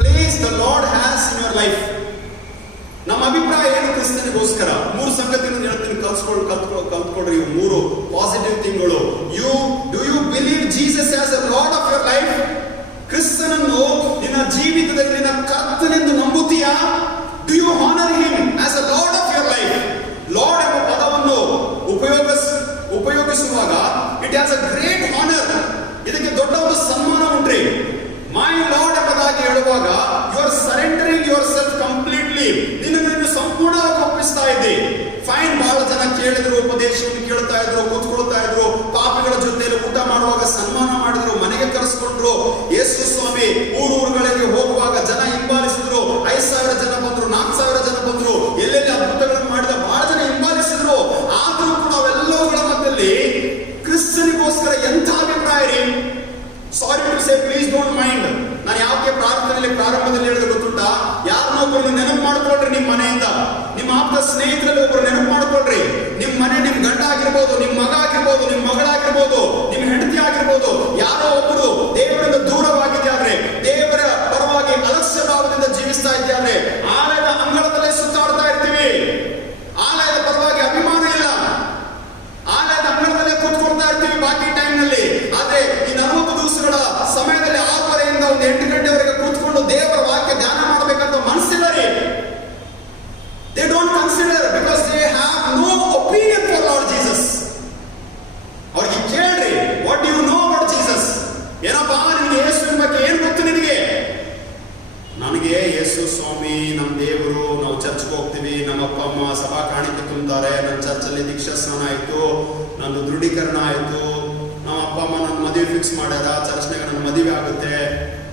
place the Lord has in your life. ನಮ್ಮ ಅಭಿಪ್ರಾಯ ಏನು ಕ್ರಿಸ್ತನಿಗೋಸ್ಕರ? 3 ಸಂಗತಿಗಳನ್ನು ಹೇಳ್ತೀನಿ, ಕಲ್ತ್ಕೊಳ್ರಿ. 3 ಪಾಸಿಟಿವ್ ಥಿಂಗ್ಗಳು. Do you believe Jesus as a Lord of your life? ಕ್ರಿಸ್ತನನ್ನು ನಿನ್ನ ಜೀವಿತದಲ್ಲಿ ನಿನ್ನ ಕರ್ತನೆಂದು ನಂಬುತ್ತೀಯಾ? Do you honour him as a Lord of your life? Lord ಎಂಬ ಪದವನ್ನು ಉಪಯೋಗಿಸುವಾಗ it has a great honour. ಇದಕ್ಕೆ ದೊಡ್ಡ ಒಂದು ಸನ್ಮಾನ ಉಂಟ್ರಿ. ಮೈ ಲಾರ್ಡ್ ಎಂಬುದಾಗಿ ಹೇಳುವಾಗ you R surrendering your self completely. ನಿನ್ನನ್ನು ಸಂಪೂರ್ಣವಾಗಿ ಒಪ್ಪಿಸ್ತಾ ಇದ್ದಿ. ಫೈನ್, ಬಹಳ ಜನ ಕೇಳಿದ್ರು, ಉಪದೇಶವನ್ನು ಕೇಳ್ತಾ ಇದ್ರು, ಕೂತ್ಕೊಳ್ತಾ ಇದ್ರು, ಪಾಪಿಗಳ ಜೊತೆಯಲ್ಲಿ ಊಟ ಮಾಡುವಾಗ ಸನ್ಮಾನ ಮಾಡಿದ್ರು, ಮನೆಗೆ ಕರೆಸ್ಕೊಂಡ್ರು. ಯೇಸು ಸ್ವಾಮಿ ಊರುಗಳಿಗೆ ಹೋಗುವಾಗ ಜನ ಹಿಂಬಾಲಿಸಿದ್ರು. 5,000 ಜನ ಬಂದ್ರು, 4,000 ಜನ ಬಂದ್ರು, ಎಲ್ಲೆಲ್ಲಿ ಅದ್ಭುತಗಳನ್ನು ಮಾಡಿದ ಬಹಳ ಜನ ಹಿಂಬಾಲಿಸಿದ್ರು. ಆದ್ರೂ ಕೂಡ ಅವೆಲ್ಲವುಗಳ ಮಧ್ಯದಲ್ಲಿ ಕ್ರಿಸ್ತನಿಗೋಸ್ಕರ ಎಂಥ ಅಭಿಪ್ರಾಯ ರೀ? Sorry to say, please don't mind. ನಾನು ಯಾಕೆ ಪ್ರಾರಂಭದಲ್ಲಿ ಹೇಳಿದ್ರೆ ಗೊತ್ತುಂಟಾ? ಯಾರನ್ನೊಬ್ಬರನ್ನು ನೆನಪು ಮಾಡ್ಕೊಳ್ರಿ. ನಿಮ್ಮ ಮನೆಯಿಂದ, ನಿಮ್ಮ ಆಪ್ತ ಸ್ನೇಹಿತರಲ್ಲಿ ಒಬ್ಬರು ನೆನಪು ಮಾಡ್ಕೊಳ್ರಿ. ನಿಮ್ಮ ಮನೆ, ನಿಮ್ಮ ಗಂಡ ಆಗಿರ್ಬೋದು, ನಿಮ್ಮ ಮಗ ಆಗಿರ್ಬೋದು, ನಿಮ್ಮ ಮಗಳಾಗಿರ್ಬೋದು, ನಿಮ್ಮ ಹೆಂಡತಿ ಆಗಿರ್ಬೋದು, ಯಾರೋ ಒಬ್ಬರು ದೇವರಿಂದ ದೂರವಾಗಿದೆ ಆದ್ರೆ, ದೇವರ ಪರವಾಗಿ ಅಲಕ್ಷ್ಯ ಭಾವದಿಂದ ಜೀವಿಸ್ತಾ ಇದ್ದಾರೆ, ಆಲಯದ ಅಂಗಳದಲ್ಲೇ ಸುತ್ತಾಡ್ತಾ ಇರ್ತೀವಿ, ಆಲಯದ ಪರವಾಗಿ ಅಭಿಮಾನ ಇಲ್ಲ, ಆಲಯದ ಅಂಗಳದಲ್ಲೇ ಕೂತ್ಕೊಳ್ತಾ ಇರ್ತೀವಿ ಬಾಕಿ ಟೈಮ್ನಲ್ಲಿ. ಆದ್ರೆ ಈ 40 ದಿವಸಗಳ ಸಮಯದಲ್ಲಿ 6:30ಯಿಂದ 8 ಗಂಟೆವರೆಗೆ ಕೂತ್ಕೊಂಡು ದೇವರ ವಾಕ್ಯ ಧ್ಯಾನ ಮಾಡಬೇಕಂತ ಮನಸ್ಸಿಲ್ಲ ರೀ. They don't consider because they have no opinion for Lord Jesus. ಅವ್ರಿಗೆ ಕೇಳ್ರಿ, what do you know about Jesus? ಏನಪ್ಪಾ ನಿನಗೆ ಯೇಸುವಿನ ಬಗ್ಗೆ ಏನು ಗೊತ್ತು ನಿನಗೆ? ನನಗೆ ಯೇಸು ಸ್ವಾಮಿ ನಮ್ಮ ದೇವರು, ನಾವು ಚರ್ಚ್ಗೆ ಹೋಗ್ತೀವಿ, ನಮ್ಮ ಅಪ್ಪ ಅಮ್ಮ ಸಭಾ ಕಾಣಿಕೆ ತುಂಬ್ತಾರೆ, ನನ್ನ ಚರ್ಚಲ್ಲಿ ದೀಕ್ಷಾ ಸ್ನಾನ ಆಯ್ತು, ನಂದು ದೃಢೀಕರಣ ಆಯಿತು, ನಮ್ಮ ಅಪ್ಪ ಅಮ್ಮ ನನ್ನ ಮದುವೆ ಫಿಕ್ಸ್ ಮಾಡ್ಯಾರ, ಚರ್ಚ್ನಾಗ ನನ್ನ ಮದುವೆ ಆಗುತ್ತೆ,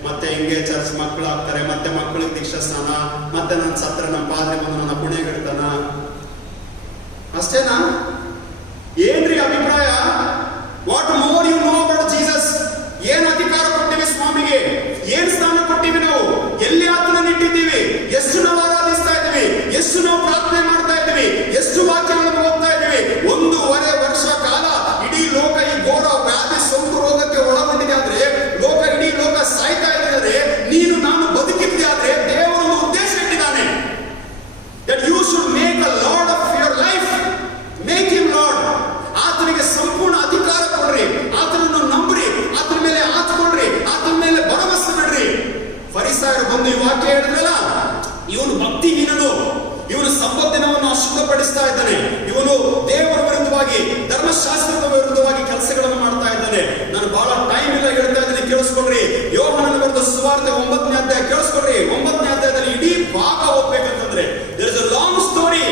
ಮತ್ತೆ ಹಿಂಗೆ ಚರ್ಚ್ ಮಕ್ಕಳು ಆಗ್ತಾರೆ, ಮತ್ತೆ ಮಕ್ಕಳಿಗೆ ದೀಕ್ಷಾ ಸ್ನಾನ, ಮತ್ತೆ ನನ್ನ ಸತ್ರ ನಮ್ಮ ಪಾದ್ರೆ ಬಂದು ನನ್ನ ಪುಣ್ಯಗಿಡ್ತಾನ. ಅಷ್ಟೇನಾ? ಏನ್ರಿ ಅಭಿಪ್ರಾಯ? What more you know about Jesus? ಏನ್ ಅಧಿಕಾರ ಕೊಟ್ಟಿವಿ ಸ್ವಾಮಿಗೆ? ಏನ್ ಸ್ಥಾನ ಕೊಟ್ಟಿವಿ ನಾವು? ಎಲ್ಲಿ ಆತನನ್ನು ಇಟ್ಟಿದ್ದೀವಿ? ಎಷ್ಟು ನಾವು ಆರಾಧಿಸ್ತಾ ಇದ್ದೀವಿ? ಎಷ್ಟು ನಾವು ಪ್ರಾರ್ಥನೆ ಮಾಡ್ತಾ ಇದ್ದೀವಿ? ಎಷ್ಟು ವಾಕ್ಯಗಳನ್ನು ಓದ್ತಾ ಇದ್ದೀವಿ? 1.5 ವರ್ಷ ಕಾಲ ಇಡೀ ಲೋಕ ಈ ಘೋರ ವ್ಯಾಧಿ ಸೋಂಕು ರೋಗಕ್ಕೆ ಒಳಗೊಂಡಿದೆ ಆದ್ರೆ, ಇಡೀ ಲೋಕ ಸಾಯ್ತಾ ಇದ್ದಾರೆ, ನೀನು ನಾನು ಬದುಕಿದ್ದೆ ಆದ್ರೆ ದೇವರು ಉದ್ದೇಶ ಇಟ್ಟಿದ್ದಾನೆ. that you should make a lord of your life. make him lord. ಆತನಿಗೆ ಸಂಪೂರ್ಣ ಅಧಿಕಾರ ಕೊಡ್ರಿ, ಆತನನ್ನು ನಂಬ್ರಿ, ಆತನ ಮೇಲೆ ಆತ್ಕೊಳ್ರಿ, ಆತನ ಮೇಲೆ ಭರವಸೆ ಬಿಡ್ರಿ. ಫರಿಸಾಯರು ಬಂದು ಈ ವಾಕ್ಯ ಹೇಳಿದ್ರಲ್ಲ, ಇವನು ಭಕ್ತಿಹೀನನು, ಇವನು ಸಬ್ಬತ್ ದಿನವನ್ನು ಅಶುದ್ಧಪಡಿಸ್ತಾ ಇದ್ದಾನೆ, ಇವನು ದೇವರ ವಿರುದ್ಧವಾಗಿ ಧರ್ಮಶಾಸ್ತ್ರದ ವಿರುದ್ಧವಾಗಿ ಕೆಲಸಗಳನ್ನು ಮಾಡ್ತಾ ಇದ್ದಾನೆ. ನಾನು ಬಹಳ ಟೈಮ್ ಇಲ್ಲ, ಹೇಳ್ತಾ ಇದ್ದೀನಿ, ಕೇಳಿಸ್ಕೊಡ್ರಿ. ಯೋಹಾನನ ಬರೆದ ಸುವಾರ್ತೆ 9ನೇ ಅಧ್ಯಾಯ ಕೇಳಿಸ್ಕೊಡ್ರಿ. 9ನೇ ಅಧ್ಯಾಯದಲ್ಲಿ ಇಡೀ ಭಾಗ ಹೋಗ್ಬೇಕಂತಂದ್ರೆ there is a long story.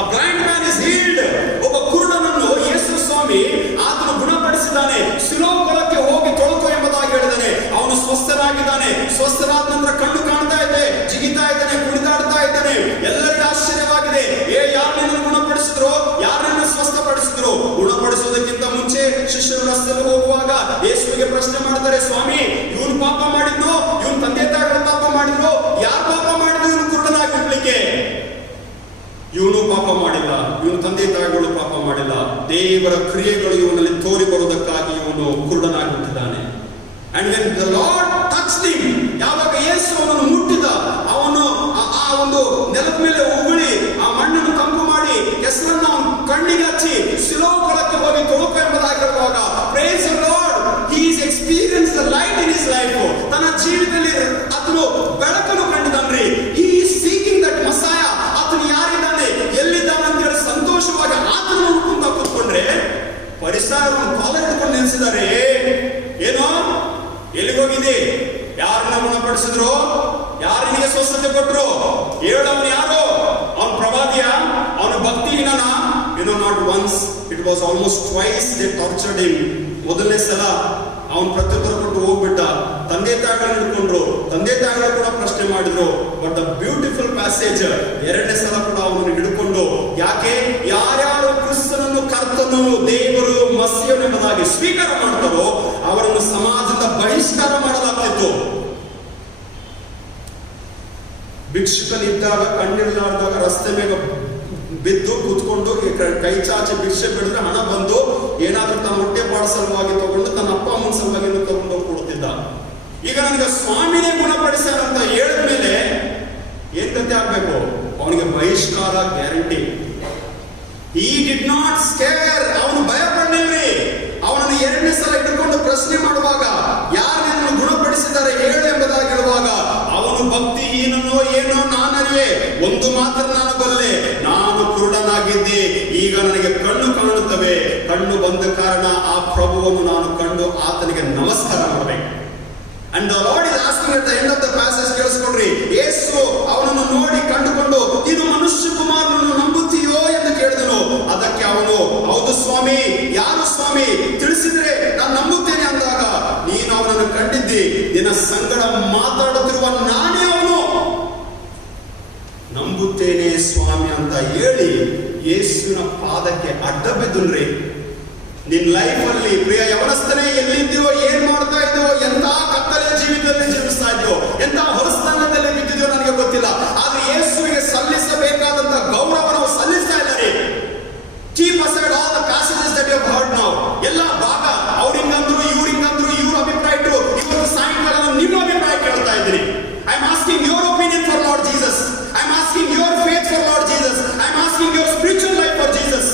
A blind man is healed. ಒಬ್ಬ ಕುರುಡನನ್ನು ಯೇಸು ಸ್ವಾಮಿ ಆತನು ಗುಣಪಡಿಸಿದ್ದಾನೆ. ಸಿಲೋವ್ ಕೊಳಕ್ಕೆ ಹೋಗಿ ತೊಳಕು ಎಂಬುದಾಗಿ ಹೇಳಿದ್ದಾನೆ. ಅವನು ಸ್ವಸ್ಥನಾಗಿದ್ದಾನೆ. ಸ್ವಸ್ಥನಾದ ನಂತರ ಕಣ್ಣು ಕಾಣ್ತಾ ಇದೆ, ಜಿಗಿತಾ ಇದ್ದಾನೆ, ಕುಣಿದಾಡ್ತಾ ಇದ್ದಾನೆ. ಎಲ್ಲರಿಗೂ ಆಶ್ಚರ್ಯವಾಗಿದೆ. ಯಾರನ್ನ ಗುಣಪಡಿಸಿದ್ರು, ಯಾರನ್ನ ಸ್ವಸ್ಥಪಡಿಸಿದ್ರು? ಗುಣಪಡಿಸುವುದಕ್ಕಿಂತ ಮುಂಚೆ ಶಿಷ್ಯರು ರಸ್ತೆಯಲ್ಲಿ ಹೋಗುವಾಗ ಯೇಸುವಿಗೆ ಪ್ರಶ್ನೆ ಮಾಡ್ತಾರೆ, ಸ್ವಾಮಿ ಇವನು ಪಾಪ ಮಾಡಿದ್ರು, ಇವನು ತಂದೆ ತಾಯಿಗಳು ಪಾಪ ಮಾಡಿದ್ರು, ಯಾರು ಪಾಪ ಮಾಡಿದ್ರು ಇವನು ಕುರುಡನಾಗಿ ಹುಟ್ಟಲಿಕ್ಕೆ? ಇವನು ಪಾಪ ಮಾಡಿಲ್ಲ, ಇವನು ತಂದೆ ತಾಯಿಗಳು ಪಾಪ ಮಾಡಿಲ್ಲ, ದೇವರ ಕ್ರಿಯೆಗಳು ಇವನಲ್ಲಿ ತೋರಿ ಬರುವುದಕ್ಕಾಗಿ ಇವನು ಕುರುಡನಾಗಿ ಹುಟ್ಟಿದ್ದಾನೆ. And when the Lord touched him, ಯಾವಾಗ ಯೇಸು ಅವನನ್ನು ಮುಟ್ಟಿದ, ಅವನು ಆ ಒಂದು ನೆಲದ ಮೇಲೆ ಉಗುಳಿ ಆ ಮಣ್ಣನ್ನು ತಂಪು ಮಾಡಿ ಹೆಸರನ್ನು ಅವನ ಕಣ್ಣಿಗೆ ಹಚ್ಚಿ ಸಿಲೋವ್ ಕೊಳಕ್ಕೆ ಹೋಗಿ ತೊಳಕು ಎಂಬುದಾಗಿರುವಾಗ, praise the Lord, he is experienced the light in his life. ತನ್ನ ಜೀವಿತದಲ್ಲಿ ಆತನು ಬೆಳಕನ್ನು ಕಂಡಿದ್ದಾನ್ರಿ. he is seeking that Messiah. ಆತನು ಯಾರಿದ್ದಾನೆ, ಎಲ್ಲಿದ್ದಾನೆ ಅಂತ ಹೇಳಿ ಸಂತೋಷವಾಗಿ ಆತನನ್ನು ಹುಡುಕೊಂತ ಕೂತ್ಕೊಂಡ್ರೆ, ಫರಿಸಾಯರು ಕಾಲರ್ ಹಿಡ್ಕೊಂಡು ನೆನೆಸಿದ್ದಾರೆ. ಏನೋ ಎಲ್ಲಿಗೋಗಿದೆ? ಯಾರನ್ನ ಗುಣಪಡಿಸಿದ್ರು? ಯಾರನಿಗೆ ಸ್ವಸ್ಥತೆ ಕೊಟ್ರು? ಹೇಳವನು ಯಾರು? ಅವನು ಪ್ರವಾದಿಯ? ಅವನು ಭಕ್ತಿಹೀನನ? not once, it was almost twice they tortured him. ಮೊದಲನೇ ಸಲ ಅವನು ಪ್ರತ್ಯುತ್ತರ ಕೊಟ್ಟು ಹೋಗ್ಬಿಟ್ಟ. ತಂದೆ ತಾಯಿಗಳನ್ನ ಹಿಡ್ಕೊಂಡ್ರು, ತಂದೆ ತಾಯಿಗಳು ಕೂಡ ಪ್ರಶ್ನೆ ಮಾಡಿದ್ರು. ಬಟ್ ದ ಬ್ಯೂಟಿಫುಲ್ ಪ್ಯಾಸೇಜ್, ಎರಡನೇ ಸಲ ಕೂಡ ಅವನನ್ನು ಹಿಡ್ಕೊಂಡು, ಯಾಕೆ? ಯಾರ್ಯಾರು ಕ್ರಿಸ್ತನನ್ನು ಕರ್ತನು ದೇವರು ಮಸಿಯನು ಎಂಬುದಾಗಿ ಸ್ವೀಕಾರ ಮಾಡ್ತಾರೋ ಅವರನ್ನು ಸಮಾಜದ ಬಹಿಷ್ಕಾರ ಮಾಡಲಾಗ್ತಿತ್ತು. ಭಿಕ್ಷುಕನಿದ್ದಾಗ ಕಣ್ಣಿರಲಾರ್ದಾಗ ರಸ್ತೆ ಮೇಲೆ ಬಿದ್ದು ಕೂತ್ಕೊಂಡು ಕೈ ಚಾಚಿ ಭಿಕ್ಷೆ ಬಿಡಿದ್ರೆ ಹಣ ಬಂದು ಏನಾದ್ರೂ ತನ್ನ ಹೊಟ್ಟೆ ಪಾಡ ಸಲುವಾಗಿ ತಗೊಂಡು ತನ್ನ ಅಪ್ಪ ಅಮ್ಮನ ಸಲುವಾಗಿ ತಗೊಂಡು ಕೊಡ್ತಿದ್ದ. ಈಗ ನನಗೆ ಸ್ವಾಮಿನೇ ಗುಣಪಡಿಸ್ಯಾರ ಅಂತ ಹೇಳಿದ ಮೇಲೆ ಏನ್ ಗತಿ ಆಗ್ಬೇಕು? ಅವನಿಗೆ ಬಹಿಷ್ಕಾರ guarantee. He did not scare. ಅವನು ಭಯ ಪಡಲಿಲ್ರಿ. ಅವನನ್ನು ಎರಡನೇ ಸಲ ಇಟ್ಟುಕೊಂಡು ಪ್ರಶ್ನೆ ಮಾಡುವಾಗ, ಯಾರು ನಿನ್ನನ್ನು ಗುಣಪಡಿಸಿದ್ದಾರೆ ಹೇಳು ಎಂಬುದಾಗಿರುವಾಗ, ಅವನು ಭಕ್ತಿಹೀನನೋ ಏನೋ ನಾನರಿವೆ, ಒಂದು ಮಾತ್ರ ನಾನು ಬಲ್ಲೆ, ನಾನು ಕುರುಡನಾಗಿದ್ದೆ, ಈಗ ನನಗೆ ಕಣ್ಣು ಕಾಣುತ್ತವೆ. ಕಣ್ಣು ಬಂದ ಕಾರಣ ಆ ಪ್ರಭುವನ್ನು ನಾನು ಕಂಡು ಆತನಿಗೆ ನಮಸ್ಕಾರ ಮಾಡಬೇಕು. And the Lord is asking at the end of the passage, ಕೇಳಿಸ್ಕೊಡ್ರಿ, ಯೇಸು ಅವನನ್ನು ನೋಡಿ ಕಂಡುಕೊಂಡು, ನೀನು ಮನುಷ್ಯ ಕುಮಾರನನ್ನು ನಂಬುತ್ತೀಯೋ ಎಂದು ಕೇಳಿದನು. ಅದಕ್ಕೆ ಅವನು, ಹೌದು ಸ್ವಾಮಿ. ಯಾರು ಸ್ವಾಮಿ? ತಿಳಿಸಿದ್ರೆ ನಾನು ನಂಬುತ್ತೇನೆ ಅಂದಾಗ, ನೀನು ಅವನನ್ನು ಕಂಡಿದ್ದಿ, ನಿನ್ನ ಸಂಗಡ ಮಾತಾಡುತ್ತಿರುವ ನಾನೇ ಅವನು, ನಂಬುತ್ತೇನೆ ಸ್ವಾಮಿ ಅಂತ ಹೇಳಿ ಯೇಸುವಿನ ಪಾದಕ್ಕೆ ಅಡ್ಡ ಬಿದ್ದುನ್ರಿ. ನಿನ್ ಲೈಫ್ ಅಲ್ಲಿ ಪ್ರಿಯ ಯವನಸ್ಥನೇ, ಎಲ್ಲಿದ್ದೀವೋ, ಏನ್ ಮಾಡ್ತಾ ಇದ್ದೀವೋ, ಎಂತ ಕತ್ತಲೆ ಜೀವಿತದಲ್ಲಿ ಜೀವಿಸ್ತಾ ಇದ್ದೋ, ಎಂತ ಹೊರಸ್ಥಾನದಲ್ಲಿ ಬಿದ್ದಿದೆಯೋ ನನಗೆ ಗೊತ್ತಿಲ್ಲ. ಆದ್ರೆ ಯೇಸುವಿಗೆ ಸಲ್ಲಿಸಬೇಕಾದಂತ ಗೌರವ ನಾವು ಸಲ್ಲಿಸ್ತಾ ಇದ್ದಾರೆ. Keep aside all the passages that you have heard now. ಎಲ್ಲ ಭಾಗ ಅವ್ರಿಂಗಂದ್ರು ಇವ್ರಿಂಗಂದ್ರು ಇವ್ರ ಅಭಿಪ್ರಾಯ ಇಟ್ಟು ಇವತ್ತು ಸಾಯಂಕಾಲ ನಿಮ್ಮ ಅಭಿಪ್ರಾಯ ಕೇಳ್ತಾ ಇದ್ದೀನಿ. I am asking your opinion for Lord Jesus. I am asking your faith for Lord Jesus. I am asking your spiritual life for Jesus.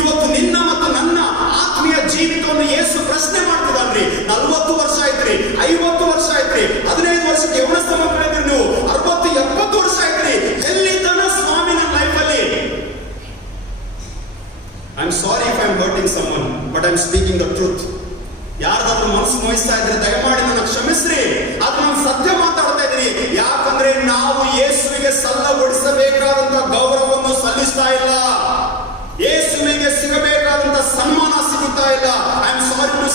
ಇವತ್ತು ನಿನ್ನ ಮತ್ತು ನನ್ನ ಆತ್ಮೀಯ ಜೀವಿತವನ್ನು ಯೇಸು ಪ್ರಶ್ನೆ ಮಾಡ್ತಿದ್ದಾನ್ರಿ. 40 ವರ್ಷ ಆಯ್ತ್ರಿ, 50 ವರ್ಷ ಆಯ್ತ್ರಿ, 15 ವರ್ಷಕ್ಕೆ ಯವನಸ್ಥ ಮಕ್ಕಳಿದ್ರಿ ನೀವು, 60-70 ವರ್ಷ ಆಯ್ತ್ರಿ, ಎಲ್ಲಿದ್ದಾನ ಸ್ವಾಮಿ ನನ್ನ ಲೈಫಲ್ಲಿ? I am sorry if I am hurting someone, but I am speaking the truth. ಯಾರ್ದಾದ್ರೂ ಮನಸ್ಸು ನೋಯಿಸ್ತಾ ಇದ್ರೆ ದಯಮಾಡಿ ನನ್ನ ಕ್ಷಮಿಸ್ರಿ. ಆದ್ರೆ ನಾನು ಸತ್ಯ ಮಾತಾಡ್ತಾ ಇದ್ದೀನಿ. ಯಾಕಂದ್ರೆ ನಾವು ಯೇಸುವಿಗೆ ಸಲ್ಲಗೊಳಿಸಬೇಕಾದಂತ ಗೌರವವನ್ನು ಸಲ್ಲಿಸ್ತಾ ಇಲ್ಲ. ಯೇಸುವಿಗೆ ಸಿಗಬೇಕಾದಂತ ಸನ್ಮಾನ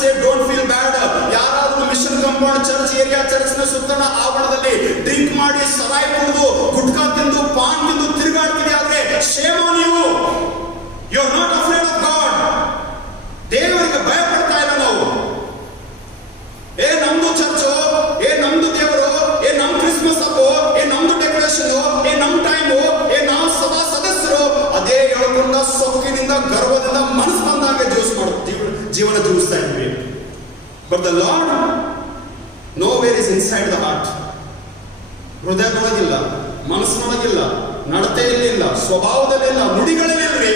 ಸೇ ಡೋಂಟ್ ಫೀಲ್ ಬ್ಯಾಡ್. ಯಾರಾದ್ರೂ mission compound church area church ನ ಸುತ್ತಣ ಆವರಣದಲ್ಲಿ ಡ್ರಿಂಕ್ ಮಾಡಿ ಸರಾಯಿ ಕುಡಿದು ಗುಟ್ಕಾ ತಿಂದು ಪಾನ್ ತಿಂದು ತಿರುಗಾಡ್ತಿದೆ ಆದ್ರೆ shame on you. You are not afraid of God. ದೇವರಿಗೆ ಭಯ ಪಡ್ತಾ ಇಲ್ಲ ನಾವು. ನಮ್ದು ಚರ್ಚು, ನಮ್ದು ದೇವರು, ನಮ್ ಕ್ರಿಸ್ಮಸ್ ಹಬ್ಬ, ನಮ್ದು ಡೆಕೋರೇಷನ್, ನಮ್ ಟೈಮು, ನಾವು ಸದಾ ಸದಸ್ಯರು ಅದೇ ಹೇಳ್ಕೊಂಡ ಸೊಕ್ಕಿನಿಂದ ಗರ್ವದಿಂದ ಮನಸ್ಸು ಬಂದಾಗ ಜೀವನ ಜೀವಿಸ್ತಾ ಇದ್ವಿ. But the Lord nowhere is inside the heart. ಹೃದಯದೊಳಗಿಲ್ಲ, ಮನಸ್ಸಿನೊಳಗಿಲ್ಲ, ನಡತೆಯಲ್ಲಿಲ್ಲ, ಸ್ವಭಾವದಲ್ಲಿಲ್ಲ, ನುಡಿಗಳಲ್ಲಿಲ್ಲರಿ.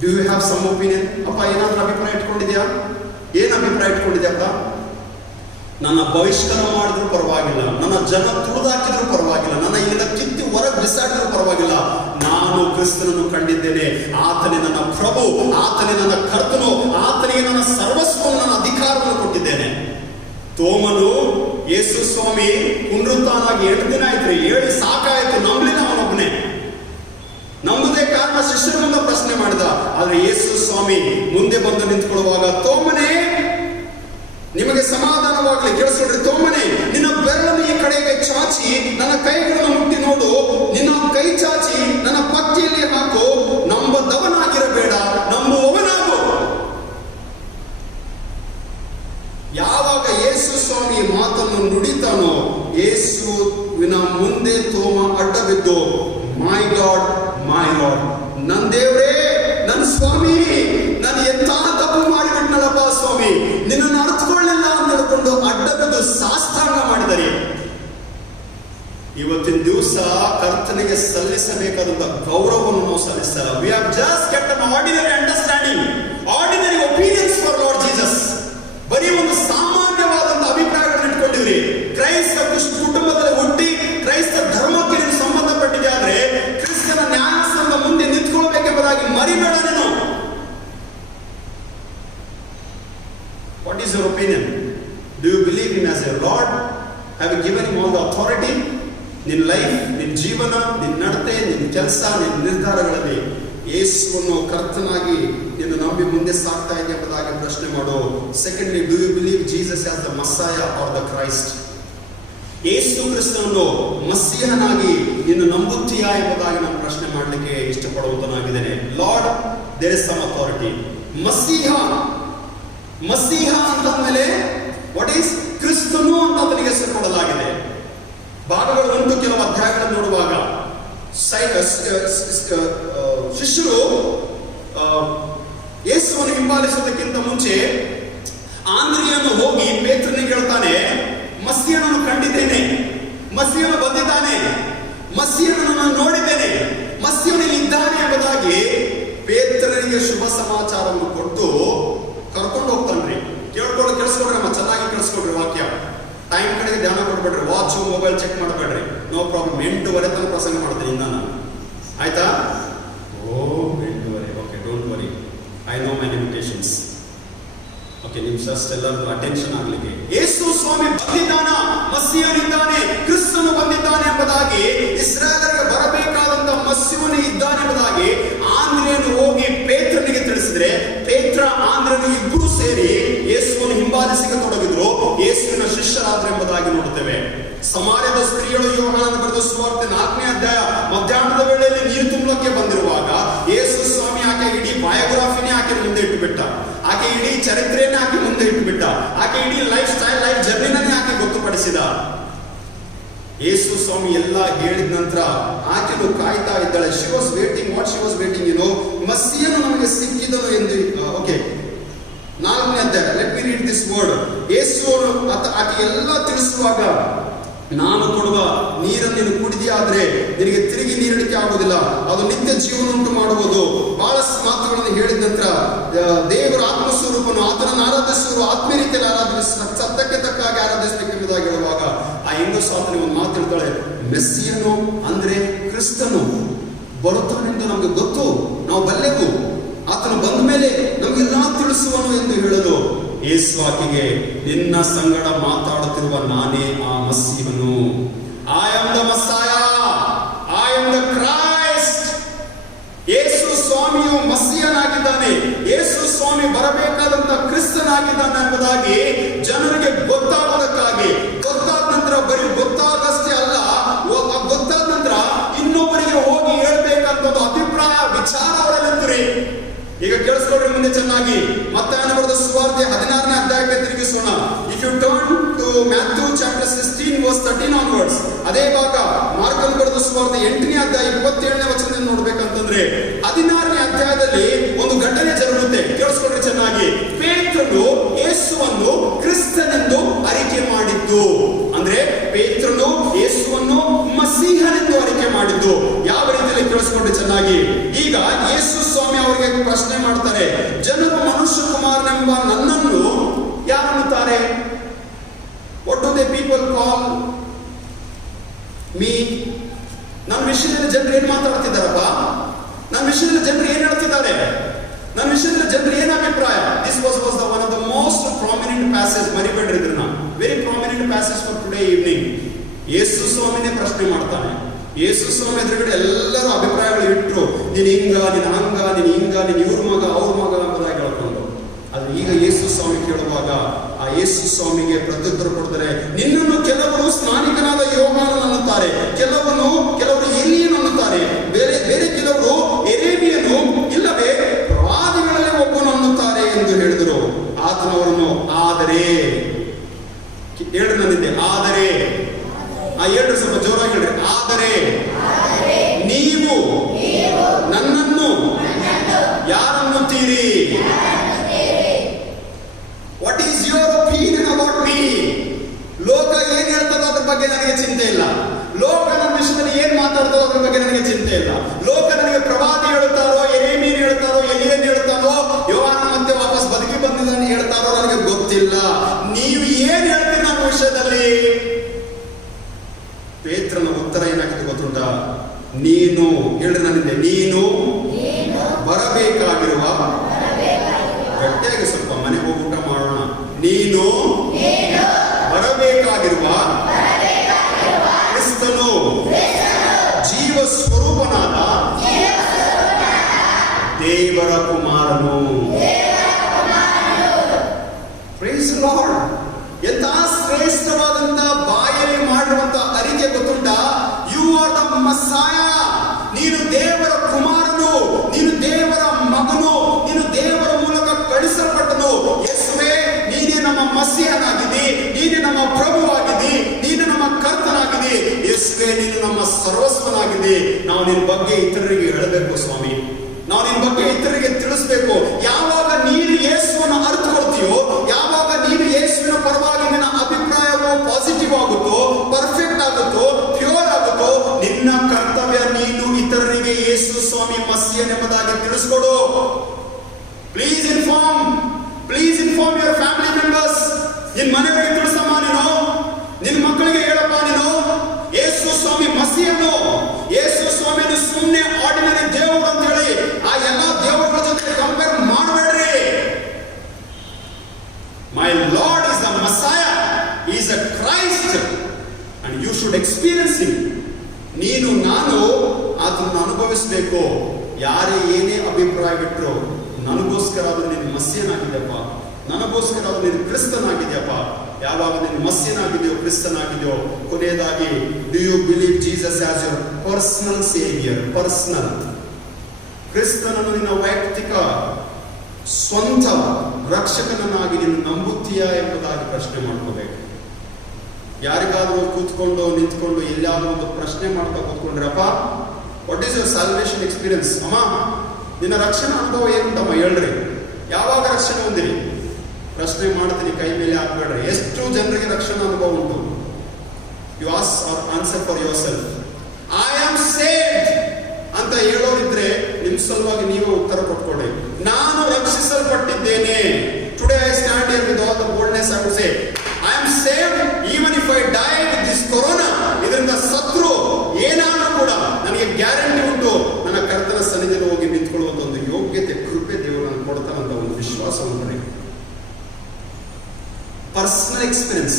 Do you have some opinion? ಅಪ್ಪ ಏನಾದ್ರೂ ಅಭಿಪ್ರಾಯ ಇಟ್ಕೊಂಡಿದ್ಯಾ? ಏನ್ ಅಭಿಪ್ರಾಯ ಇಟ್ಕೊಂಡಿದ್ಯಪ್ಪ? ನನ್ನ ಬಹಿಷ್ಕಾರ ಮಾಡಿದ್ರು ಪರವಾಗಿಲ್ಲ, ನನ್ನ ಜನ ತುಳಿದಾಕಿದ್ರು ಪರವಾಗಿಲ್ಲ, ನನ್ನ ಇಲ್ಲಿಂದ ಕಿತ್ತಿ ಹೊರಗೆ ಬಿಸಾಡಿದ್ರು ಪರವಾಗಿಲ್ಲ, ನಾನು ಕ್ರಿಸ್ತನನ್ನು ಕಂಡಿದ್ದೇನೆ. ಆತನೇ ನನ್ನ ಪ್ರಭು, ಆತನೇ ನನ್ನ ಕರ್ತನು, ಆತನಿಗೆ ನನ್ನ ಸರ್ವಸ್ವವನ್ನು, ನನ್ನ ಅಧಿಕಾರವನ್ನು ಕೊಟ್ಟಿದ್ದೇನೆ. ತೋಮನು ಯೇಸು ಸ್ವಾಮಿ ಪುನರುತ್ಥಾನಾಗಿ 8 ದಿನ ಆಯ್ತು, ಹೇಳಿ ಸಾಕಾಯ್ತು, ನಂಬಲಿಲ್ಲ ಅವನೊಬ್ಬನೇ. ನಂಬುದೇ ಕಾರಣ ಶಿಷ್ಯರ ಮುಂದೆ ಪ್ರಶ್ನೆ ಮಾಡಿದ. ಆದ್ರೆ ಯೇಸು ಸ್ವಾಮಿ ಮುಂದೆ ಬಂದು ನಿಂತ್ಕೊಳ್ಳುವಾಗ, ತೋಮನೇ ನಿಮಗೆ ಸಮಾಧಾನವಾಗಲಿ. ಕೇಳಿಸ್ಕೊಡ್ರಿ, ತೋಮನೇ ನಿನ್ನ ಬೆರಳನ್ನು ಈ ಕಡೆಗೆ ಚಾಚಿ ನನ್ನ ಕೈಗಳನ್ನು ಮುಟ್ಟಿ ನೋಡು, ನಿನ್ನ ಕೈ ಚಾಚಿ ನನ್ನ ಪಕ್ಕಿಯಲ್ಲಿ ಹಾಕು, ನಂಬದವನಾಗಿರಬೇಡ, ನಂಬುವವನಾಗು. ಯಾವಾಗ ಯೇಸು ಸ್ವಾಮಿ ಮಾತನ್ನು ನುಡಿತಾನೋ, ಯೇಸುವಿನ ಮುಂದೆ ತೋಮ ಅಡ್ಡ ಬಿದ್ದು, ಮೈ ಗಾಡ್ ಮೈ ಗಾಡ್, ನನ್ನ ದೇವರೇ, ನನ್ನ ಸ್ವಾಮಿ, ನಾನು ಎಂತ ತಪ್ಪು ಮಾಡಿಬಿಟ್ನಲ್ಲಪ್ಪ ಸ್ವಾಮಿ, ನಿನ್ನನ್ನು ಅರ್ಥಕೊಳ್ಳಿಲ್ಲ ಅಂತ ಹೇಳ್ಕೊಂಡು ಅಡ್ಡ ಬಿದ್ದು ಸಾಷ್ಟಾಂಗ ಮಾಡಿದರೆ. ಇವತ್ತಿನ ದಿವಸ ಕರ್ತನಿಗೆ ಸಲ್ಲಿಸಬೇಕಾದಂತ ಗೌರವವನ್ನು ನಾವು ಸಲ್ಲಿಸಲ್ಲ. We have just kept an ordinary understanding, ordinary opinions for Lord Jesus. ಬರೀ ಒಂದು ಸಾಮಾನ್ಯವಾದಂತ ಅಭಿಪ್ರಾಯಗಳನ್ನು ಇಟ್ಕೊಂಡಿವ್ರಿ. ಕ್ರೈಸ್ತ ಕುಟುಂಬದಲ್ಲಿ ಹುಟ್ಟಿ ಕ್ರೈಸ್ತ ಧರ್ಮಕ್ಕೆ ನೀನು ಸಂಬಂಧಪಟ್ಟಿದೆ ಆದ್ರೆ ಕ್ರಿಸ್ತನ ನ್ಯಾಯಾಸನದ ಮುಂದೆ ನಿಂತ್ಕೊಳ್ಬೇಕೆಂಬುದಾಗಿ ಮರಿಬೇಡ ನೀನು. What is your opinion? Do you believe him as your Lord? Have you given him all the authority? ನಿನ್ನ ಲೈಫ್, ನಿನ್ನ ಜೀವನ, ನಿನ್ನ ನಡತೆ, ನಿನ್ನ ಕೆಲಸ, ನಿನ್ನ ನಿರ್ಧಾರಗಳಲ್ಲಿ ಯೇಸುವನ್ನು ಕರ್ತನಾಗಿ ನಿನ್ನ ನಂಬಿ ಮುಂದೆ ಸಾಗ್ತಾ ಇದೆ ಎಂಬುದಾಗಿ ಪ್ರಶ್ನೆ ಮಾಡು. Secondly, do you believe Jesus as the Messiah or the Christ? ಯೇಸು ಕ್ರಿಸ್ತನನ್ನು ಮಸ್ಸಿಯನಾಗಿ ನೀನು ನಂಬುತ್ತೀಯಾ ಎಂಬುದಾಗಿ ನಾನು ಪ್ರಶ್ನೆ ಮಾಡಲಿಕ್ಕೆ ಇಷ್ಟಪಡುವಂತನಾಗಿದ್ದೇನೆ. Lord, there is some authority. ಮಸ್ಸಿಹ ಅಂತಂದ್ಮೇಲೆ ವಾಟ್ ಈಸ್ ಕ್ರಿಸ್ತನು ಅಂತ ಅವನಿಗೆ ಹೆಸರು ಕೊಡಲಾಗಿದೆ. ಭಾಗಗಳು ಉಂಟು. ಕೆಲವು ಅಧ್ಯಾಯಗಳನ್ನು ನೋಡುವಾಗ ಶಿಷ್ಯರು ಯೇಸುವನ್ನು ಹಿಂಬಾಲಿಸೋದಕ್ಕಿಂತ ಮುಂಚೆ ಆಂದ್ರಿಯನು ಹೋಗಿ ಪೇತ್ರನಿಗೆ ಹೇಳ್ತಾನೆ, ಮಸ್ಸಿಯನನ್ನು ಕಂಡಿದ್ದೇನೆ, ಮಸ್ಸಿಯನು ಬಂದಿದ್ದಾನೆ, ಮಸ್ಸಿಯನನ್ನು ನಾನು ನೋಡಿದ್ದೇನೆ, ಮಸ್ಸಿಯನು ಇದ್ದಾನೆ ಎಂಬುದಾಗಿ ಪೇತ್ರನಿಗೆ ಶುಭ ಸಮಾಚಾರವನ್ನು ಕೊಟ್ಟು ಕರ್ಕೊಂಡು ಹೋಗ್ತಾನ್ರಿ. ಕೇಳಿಸ್ಕೊಡ್ರಿ ಅಮ್ಮ, ಚೆನ್ನಾಗಿ ಕೇಳಿಸ್ಕೊಡ್ರಿ ವಾಕ್ಯ. ಟೈಮ್ ಕಡೆಗೆ ಧ್ಯಾನ ಕೊಡ್ಬೇಡ್ರಿ, ವಾಚ್ ಮೊಬೈಲ್ ಚೆಕ್ ಮಾಡಬೇಡ್ರಿ. No problem. 8:15 ತನಕ ಪ್ರಸಂಗ ಮಾಡ್ತೀನಿ ಇನ್ನ ನಾನು, ಆಯ್ತಾ? 8:15. Okay, don't worry, I know my limitations. Okay, ನಿಮ್ ಜಸ್ಟ್ ಎಲ್ಲರೂ ಅಟೆನ್ಷನ್ ಆಗ್ಲಿಕ್ಕೆ. ಯೇಸು ಸ್ವಾಮಿ ಬಂದಿದ್ದಾನ, ಮಸ್ಸಿಯನಿದ್ದಾನೆ, ಕ್ರಿಸ್ತನು ಬಂದಿದ್ದಾನೆ ಎಂಬುದಾಗಿ, ಇಸ್ರಾಯೇಲರಿಗೆ ಬರಬೇಕಾದಂತ ಮಸ್ಸಿಯನು ಇದ್ದಾನೆ ಎಂಬುದಾಗಿ ಆಂದ್ರಿಯನು ಹೋಗಿ ಪೇತ್ರನಿಗೆ ತಿಳಿಸಿದ್ರೆ, ಪೇತ್ರ ಆಂದ್ರಿಯನು ಇಬ್ಬರು ಸೇರಿ ಯೇಸುವನ್ನು ಹಿಂಬಾಲಿಸಿಗೆ ತೊಡಗಿದ್ರು, ಯೇಸುವಿನ ಶಿಷ್ಯರಾದ್ರು ಎಂಬುದಾಗಿ ನೋಡುತ್ತೇವೆ. ಸಮಾರ್ಯದ ಸ್ತ್ರೀಯಳು ಯೋಹಾನನ ಬರೆದ ಸುವಾರ್ತೆ 4ನೇ ಅಧ್ಯಾಯ ಮಧ್ಯಾಹ್ನದ ವೇಳೆಯಲ್ಲಿ ನೀರು ತುಂಬಲಕ್ಕೆ ಬಂದಿರುವಾಗ ಯೇಸು ಸ್ವಾಮಿ ಆಕೆ ಇಡೀ ಬಯೋಗ್ರಾಫಿನೇ ಆಕೆ ಮುಂದೆ ಇಟ್ಟುಬಿಟ್ಟ, ಆಕೆ ಇಡೀ ಚರಿತ್ರೆಯನ್ನೇ ಆಕೆ ಮುಂದೆ ಇಟ್ಟುಬಿಟ್ಟ, ಆಕೆ ಇಡೀ ಲೈಫ್ ಸ್ಟೈಲ್, ಲೈಫ್ ಜರ್ನಿನೇ ಆಕೆ ಗೊತ್ತುಪಡಿಸಿದ. ಯೇಸು ಸ್ವಾಮಿ ಎಲ್ಲ ಹೇಳಿದ ನಂತರ ಆಕೆನು ಕಾಯ್ತಾ ಇದ್ದಾಳೆ. She was waiting. What she was waiting? ಮಸ್ಸಿಯನು ನಮಗೆ ಸಿಕ್ಕಿದನು ಎಂದು. ಓಕೆ, 4ನೇ ಅಧ್ಯಾಯ, let me read this word. ಯೇಸು ಆಕೆ ಎಲ್ಲ ತಿಳಿಸುವಾಗ, ನಾನು ಕೊಡುವ ನೀರನ್ನು ನೀನು ಕುಡಿದಿಯಾದ್ರೆ ನಿನಗೆ ತಿರುಗಿ ನೀರಡಿಕೆ ಆಗುವುದಿಲ್ಲ, ಅದು ನಿತ್ಯ ಜೀವನ ಉಂಟು ಮಾಡುವುದು. ಬಹಳಷ್ಟು ಮಾತುಗಳನ್ನು ಹೇಳಿದ ನಂತರ ದೇವರ ಆತ್ಮಸ್ವರೂಪನು ಆತನನ್ನು ಆರಾಧಿಸುವ ಆತ್ಮೀಯ ರೀತಿಯಲ್ಲಿ ಸತ್ಯಕ್ಕೆ ತಕ್ಕಾಗಿ ಆರಾಧಿಸಬೇಕೆಂಬುದಾಗಿ ಹೇಳುವಾಗ ಆ ಹೆಂಗಸು ಆತನಿಗೆ ಒಂದು ಮಾತು ಹೇಳ್ತಾಳೆ, ಮೆಸ್ಸಿಯನು ಅಂದ್ರೆ ಕ್ರಿಸ್ತನು ಬರುತ್ತಾನೆಂದು ನಮಗೆ ಗೊತ್ತು, ನಾವು ಬಲ್ಲೆವು, ಆತನು ಬಂದ ಮೇಲೆ ನಮಗೆಲ್ಲ ತಿಳಿಸುವನು ಎಂದು ಹೇಳಲು ಯೇಸು ಆಕೆಗೆ, ನಿನ್ನ ಸಂಗಡ ಮಾತಾಡುತ್ತಿರುವ ನಾನೇ ಆ ಮಸ್ಸಿಹನು. I am the Messiah, I am the Christ. ಯೇಸು ಸ್ವಾಮಿಯು ಮಸ್ಸಿಯನಾಗಿದ್ದ ಕ್ರಿಸ್ತನಾಗಿದ್ದಾನೆ, ಯೇಸು ಸ್ವಾಮಿ ಬರಬೇಕಾದಂತ ಕ್ರಿಸ್ತನಾಗಿದ್ದಾನೆ ಎಂಬುದಾಗಿ ಜನರಿಗೆ ಗೊತ್ತಾಗೋದಕ್ಕಾಗಿ, ಗೊತ್ತಾದ ನಂತರ ಬರೀ ಗೊತ್ತಾದಷ್ಟೇ ಅಲ್ಲ, ಗೊತ್ತಾದ ನಂತರ ಇನ್ನೊಬ್ಬರಿಗೆ ಹೋಗಿ ಹೇಳ್ಬೇಕಂತ ಅಭಿಪ್ರಾಯ ವಿಚಾರ ಅವರಲ್ಲಿದ್ರಿ. ಈಗ ಕೇಳಿಸ್ಕೊಳ್ರಿ ಮುಂದೆ ಚೆನ್ನಾಗಿ. ಮತ್ತಾಯನ ಬರೆದ ಸುವಾರ್ತೆ 16ನೇ ಅಧ್ಯಾಯಕ್ಕೆ ತಿರುಗಿಸೋಣ. If you turn to Matthew chapter 16 verse 13 onwards, ಅದೇ ಭಾಗ ಮಾರ್ಕನ ಬರೆದ ಸುವಾರ್ತೆ 8ನೇ ಅಧ್ಯಾಯ 27ನೇ ವಚನದಿಂದ ನೋಡ್ಬೇಕಂತಂದ್ರೆ 16ನೇ ಅಧ್ಯಾಯದಲ್ಲಿ ಒಂದು ಘಟನೆ ಜರುಗುತ್ತೆ. ಕೇಳಿಸ್ಕೊಳ್ರಿ ಚೆನ್ನಾಗಿ. ಪೇತ್ರನು ಯೇಸುವನ್ನು ಕ್ರಿಸ್ತನೆಂದು ಅರಿಕೆ ಮಾಡಿದ್ದು, ಅಂದ್ರೆ ಪೇತ್ರನು ಯೇಸುವನ್ನು ಮಸೀಹನೆಂದು ಅರಿಕೆ ಮಾಡಿದ್ದು ಯಾವ ರೀತಿಯಲ್ಲಿ ಕೇಳಿಸ್ಕೊಂಡ್ರೆ ಚೆನ್ನಾಗಿ. ಈಗ ಯೇಸು ಸ್ವಾಮಿ ಅವರಿಗೆ ಪ್ರಶ್ನೆ ಮಾಡ್ತಾರೆ, ಜನರು ಮನುಷ್ಯ ಕುಮಾರನೆಂಬ ನನ್ನನ್ನು ಯಾರನ್ನುತ್ತಾರೆ? What do they people call me? ನನ್ನ ವಿಷಯದಲ್ಲಿ ಜನರು ಏನ್ ಮಾತಾಡ್ತಿದ್ದಾರಪ್ಪ? ನನ್ನ ವಿಷಯದಲ್ಲಿ ಜನರು ಏನ್ ಹೇಳ್ತಿದ್ದಾರೆ? ನನ್ನ ವಿಷಯದಲ್ಲಿ ಜನರು ಏನ್ ಅಭಿಪ್ರಾಯ? This was the one of the most prominent passage. ಮರಿಬೇಡ್ರಿ ಇದನ್ನ. Very prominent passage for today evening. ಯೇಸು ಸ್ವಾಮಿನೇ ಪ್ರಶ್ನೆ ಮಾಡ್ತಾನೆ. ಯೇಸು ಸ್ವಾಮಿ ಎದುರುಗಡೆ ಎಲ್ಲರೂ ಅಭಿಪ್ರಾಯಗಳು ಇಟ್ಟರು. ನೀನ್ ಹಿಂಗ, ನೀನ್ ಹಂಗ, ನೀನ್ ಹಿಂಗ, ನೀನ್ ಇವ್ರ ಮಗ ಅವ್ರ ಮಗ ಎಂಬುದಾಗಿ ಹೇಳ್ಕೊಂಡು. ಆದ್ರೆ ಈಗ ಯೇಸು ಸ್ವಾಮಿ ಕೇಳುವಾಗ ಆ ಯೇಸು ಸ್ವಾಮಿಗೆ ಪ್ರತ್ಯುತ್ತರ ಕೊಡ್ತಾರೆ. ನಿನ್ನನ್ನು ಕೆಲವರು ಸ್ನಾನಿಕನಾದ ಯೋಹಾನನ ಅನ್ನುತ್ತಾರೆ, ಕೆಲವರು ಎಲೀಯನು ಅನ್ನುತ್ತಾರೆ, ಬೇರೆ ಕೆಲವರು ಎರೇಮಿಯನು, ಇಲ್ಲವೇ ಪ್ರವಾದಿಗಳಲ್ಲಿ ಒಬ್ಬನು ಅನ್ನುತ್ತಾರೆ ಎಂದು ಹೇಳಿದರು. ಆತನವರನ್ನು ಆದರೆ ಹೇಳ್ರಿ, ನನ್ನಿಂದೆ ಆದರೆ, ಹೇಳ್ರಿ ಸ್ವಲ್ಪ ಜೋರಾಗಿ ಹೇಳ್ರಿ, ಆದರೆ ನೀವು ನನ್ನನ್ನು ಯಾರನ್ನುತ್ತೀರಿ? What is your opinion about me? ಲೋಕ ಏನ್ ಹೇಳ್ತದೋ ಅದ್ರ ಬಗ್ಗೆ ನನಗೆ ಚಿಂತೆ ಇಲ್ಲ. ಲೋಕ ನನ್ನ ವಿಷಯದಲ್ಲಿ ಏನ್ ಮಾತಾಡ್ತದೋ ಅದ್ರ ಬಗ್ಗೆ ನನಗೆ ಚಿಂತೆ ಇಲ್ಲ. ಲೋಕ ನನಗೆ ಪ್ರವಾದಿ ಹೇಳ್ತಾರೋ, ಎರೇಮೀಯನು ಹೇಳ್ತಾರೋ, ಎಲೀಯನು ಹೇಳ್ತಾರೋ, ಯೋಹಾನ ಮತ್ತೆ ವಾಪಸ್ ಬದುಕಿ ಬಂದಿದ್ದಾನೆ ಹೇಳ್ತಾರೋ ನನಗೆ ಗೊತ್ತಿಲ್ಲ. ನೀವು ಏನ್ ಹೇಳ್ತೀರಿ ನನ್ನ ವಿಷಯದಲ್ಲಿ? ಪೇತ್ರನ ಉತ್ತರ ಏನಾಗಿತ್ತು ಗೊತ್ತುಂಟ? ನೀನು ಹೇಳ್ರಿ ನನ್ನಿಂದೆ, ನೀನು ಬರಬೇಕಾಗಿರುವ, ಗಟ್ಟಿಯಾಗಿ ಸ್ವಲ್ಪ ಮನೆಗೆ ಹೋಗಿ ಊಟ ಮಾಡೋಣ. ನೀನು ಬರಬೇಕಾಗಿರುವ ಕ್ರಿಸ್ತನು, ಜೀವ ಸ್ವರೂಪನಾದ ದೇವರ ಕುಮಾರನು. Price lord. ಎಂತ ಶ್ರೇಷ್ಠವಾದಂತ ಬಾಯಲ್ಲಿ ಮಾಡಿರುವಂತ ಅರಿಕೆ ಗೊತ್ತುಂಟ? You are the Messiah. ನೀನು ದೇವರ ಕುಮಾರನು, ನೀನು ದೇವರ ಮಗನು, ನೀನು ದೇವರ ಮೂಲಕ ಕಳಿಸಲ್ಪಟ್ಟನು. ಯೇಸುವೇ, ನೀನೇ ನಮ್ಮ ಮಸೀಹನಾಗಿದ್ದಿ, ನೀನೇ ನಮ್ಮ ಪ್ರಭುವಾಗಿದ್ದಿ, ನೀನು ನಮ್ಮ ಕರ್ತನಾಗಿದ್ದಿ. ಯೇಸುವೇ, ನೀನು ನಮ್ಮ ಸರ್ವಸ್ವನಾಗಿದ್ದಿ. ನಾವು ನಿನ್ನ ಬಗ್ಗೆ ಇತರರಿಗೆ ಹೇಳಬೇಕು ಸ್ವಾಮಿ, ನಾವು ನಿನ್ನ ಬಗ್ಗೆ ಇತರರಿಗೆ ತಿಳಿಸ್ಬೇಕು. ಯಾವಾಗ ನೀನು ಯೇಸುವನ್ನು ಅರ್ಥಕೊಳ್ತೀಯೋ, ಯಾವಾಗ ನೀನು ಯೇಸುವಿನ ಪರವಾಗಿ ನಿನ್ನ ಅಭಿಪ್ರಾಯವು ಪಾಸಿಟಿವ್ ಆಗುತ್ತೋ, ಪರ್ಫೆಕ್ಟ್ ಆಗುತ್ತೋ, ಪ್ಯೂರ್ ಆಗುತ್ತೋ, ನಿನ್ನ ಕರ್ತವ್ಯ ನೀನು ಇತರರಿಗೆ ಯೇಸು ಸ್ವಾಮಿ ಮಸೀಹನೆಂಬುದಾಗಿ ತಿಳಿಸ್ಕೊಡು. Please inform your family members. ನಿನ್ ಮನೆಯವರಿಗೆ ತಿಳಿಸಮ್ಮ, ನೀನು ನಿನ್ನ ಮಕ್ಕಳಿಗೆ ಹೇಳಪ್ಪ, ನೀನು ಯೇಸು ಸ್ವಾಮಿ ಮಸೀಹನು, ಯೇಸು ಸ್ವಾಮಿಯನ್ನು ಸುಮ್ಮನೆ ಆರ್ಡಿನರಿ ದೇವರು ಅಂತ ಹೇಳಿ ಆ ಎಲ್ಲಾ ದೇವರುಗಳ ಜೊತೆ ಕಂಪೇರ್ ಮಾಡಬೇಡ್ರಿ. My Lord is the Messiah, is a Christ and you should experience him. ನೀನು ನಾನು ಅದನ್ನು ಅನುಭವಿಸಬೇಕು. ಯಾರೇ ಏನೇ ಅಭಿಪ್ರಾಯ ಬಿಟ್ಟರು, ನನಗೋಸ್ಕರ ಅದು ನಿನ್ನ ಮಸೀಹನಾಗಿದೆಯಪ್ಪ, ನನಗೋಸ್ಕರ ಅದು ನಿನ್ನ ಕ್ರಿಸ್ತನಾಗಿದೆಯಪ್ಪ. ಯಾವಾಗ ನೀನು ಮಸೀಹನಾಗಿದೆಯೋ, ಕ್ರಿಸ್ತನಾಗಿದೆಯೋ, ಕೊನೆಯದಾಗಿ do you believe Jesus as your personal saviour? Personal ಕ್ರಿಸ್ತನನ್ನು ನಿನ್ನ ವೈಯಕ್ತಿಕ ಸ್ವಂತ ರಕ್ಷಕನನ್ನಾಗಿ ನೀನು ನಂಬುತ್ತೀಯಾ ಎಂಬುದಾಗಿ ಪ್ರಶ್ನೆ ಮಾಡ್ಕೋಬೇಕು. ಯಾರಿಗಾದ್ರೂ ಕೂತ್ಕೊಂಡು ನಿಂತ್ಕೊಂಡು ಎಲ್ಲಾದ್ರೂ ಒಂದು ಪ್ರಶ್ನೆ ಮಾಡ್ತಾ ಕೂತ್ಕೊಂಡ್ರಪ್ಪ, what is your salvation experience? ಅಮ್ಮ, ನಿನ್ನ ರಕ್ಷಣಾ ಅನುಭವ ಏನಂತಮ್ಮ ಹೇಳ್ರಿ, ಯಾವಾಗ ರಕ್ಷಣೆ ಹೊಂದಿರಿ? ಪ್ರಶ್ನೆ ಮಾಡ್ತೀನಿ, ಕೈ ಮೇಲೆ ಹಾಕ್ಬೇಡ್ರಿ. ಎಷ್ಟು ಜನರಿಗೆ ರಕ್ಷಣಾ ಅನುಭವ ಉಂಟು? You answer for yourself. I am saved ಅಂತ ಹೇಳೋರಿದ್ರೆ ನಿಮ್ ಸಲುವಾಗಿ ನೀವು ಉತ್ತರ ಕೊಟ್ಕೊಳ್ಳಿ. ನಾನು ರಕ್ಷಿಸಲ್ಪಟ್ಟಿದ್ದೇನೆ. Today I stand here with all the boldness. I would say I am saved even if I die with this corona. ಇದರಿಂದ ಸತ್ರು ಏನಾದ್ರೂ ಕೂಡ ನನಗೆ ಗ್ಯಾರಂಟಿ ಉಂಟು, ನನ್ನ ಕರ್ತನ ಸನ್ನಿಧಿಯಲ್ಲಿ ಹೋಗಿ ನಿಂತ್ಕೊಳ್ಳುವಂತ ಒಂದು ಯೋಗ್ಯತೆ, ಕೃಪೆ ದೇವರು ನನಗೆ ಕೊಡ್ತಾನಂತ ಒಂದು ವಿಶ್ವಾಸವನ್ನು. ಪರ್ಸನಲ್ ಎಕ್ಸ್ಪೀರಿಯನ್ಸ್,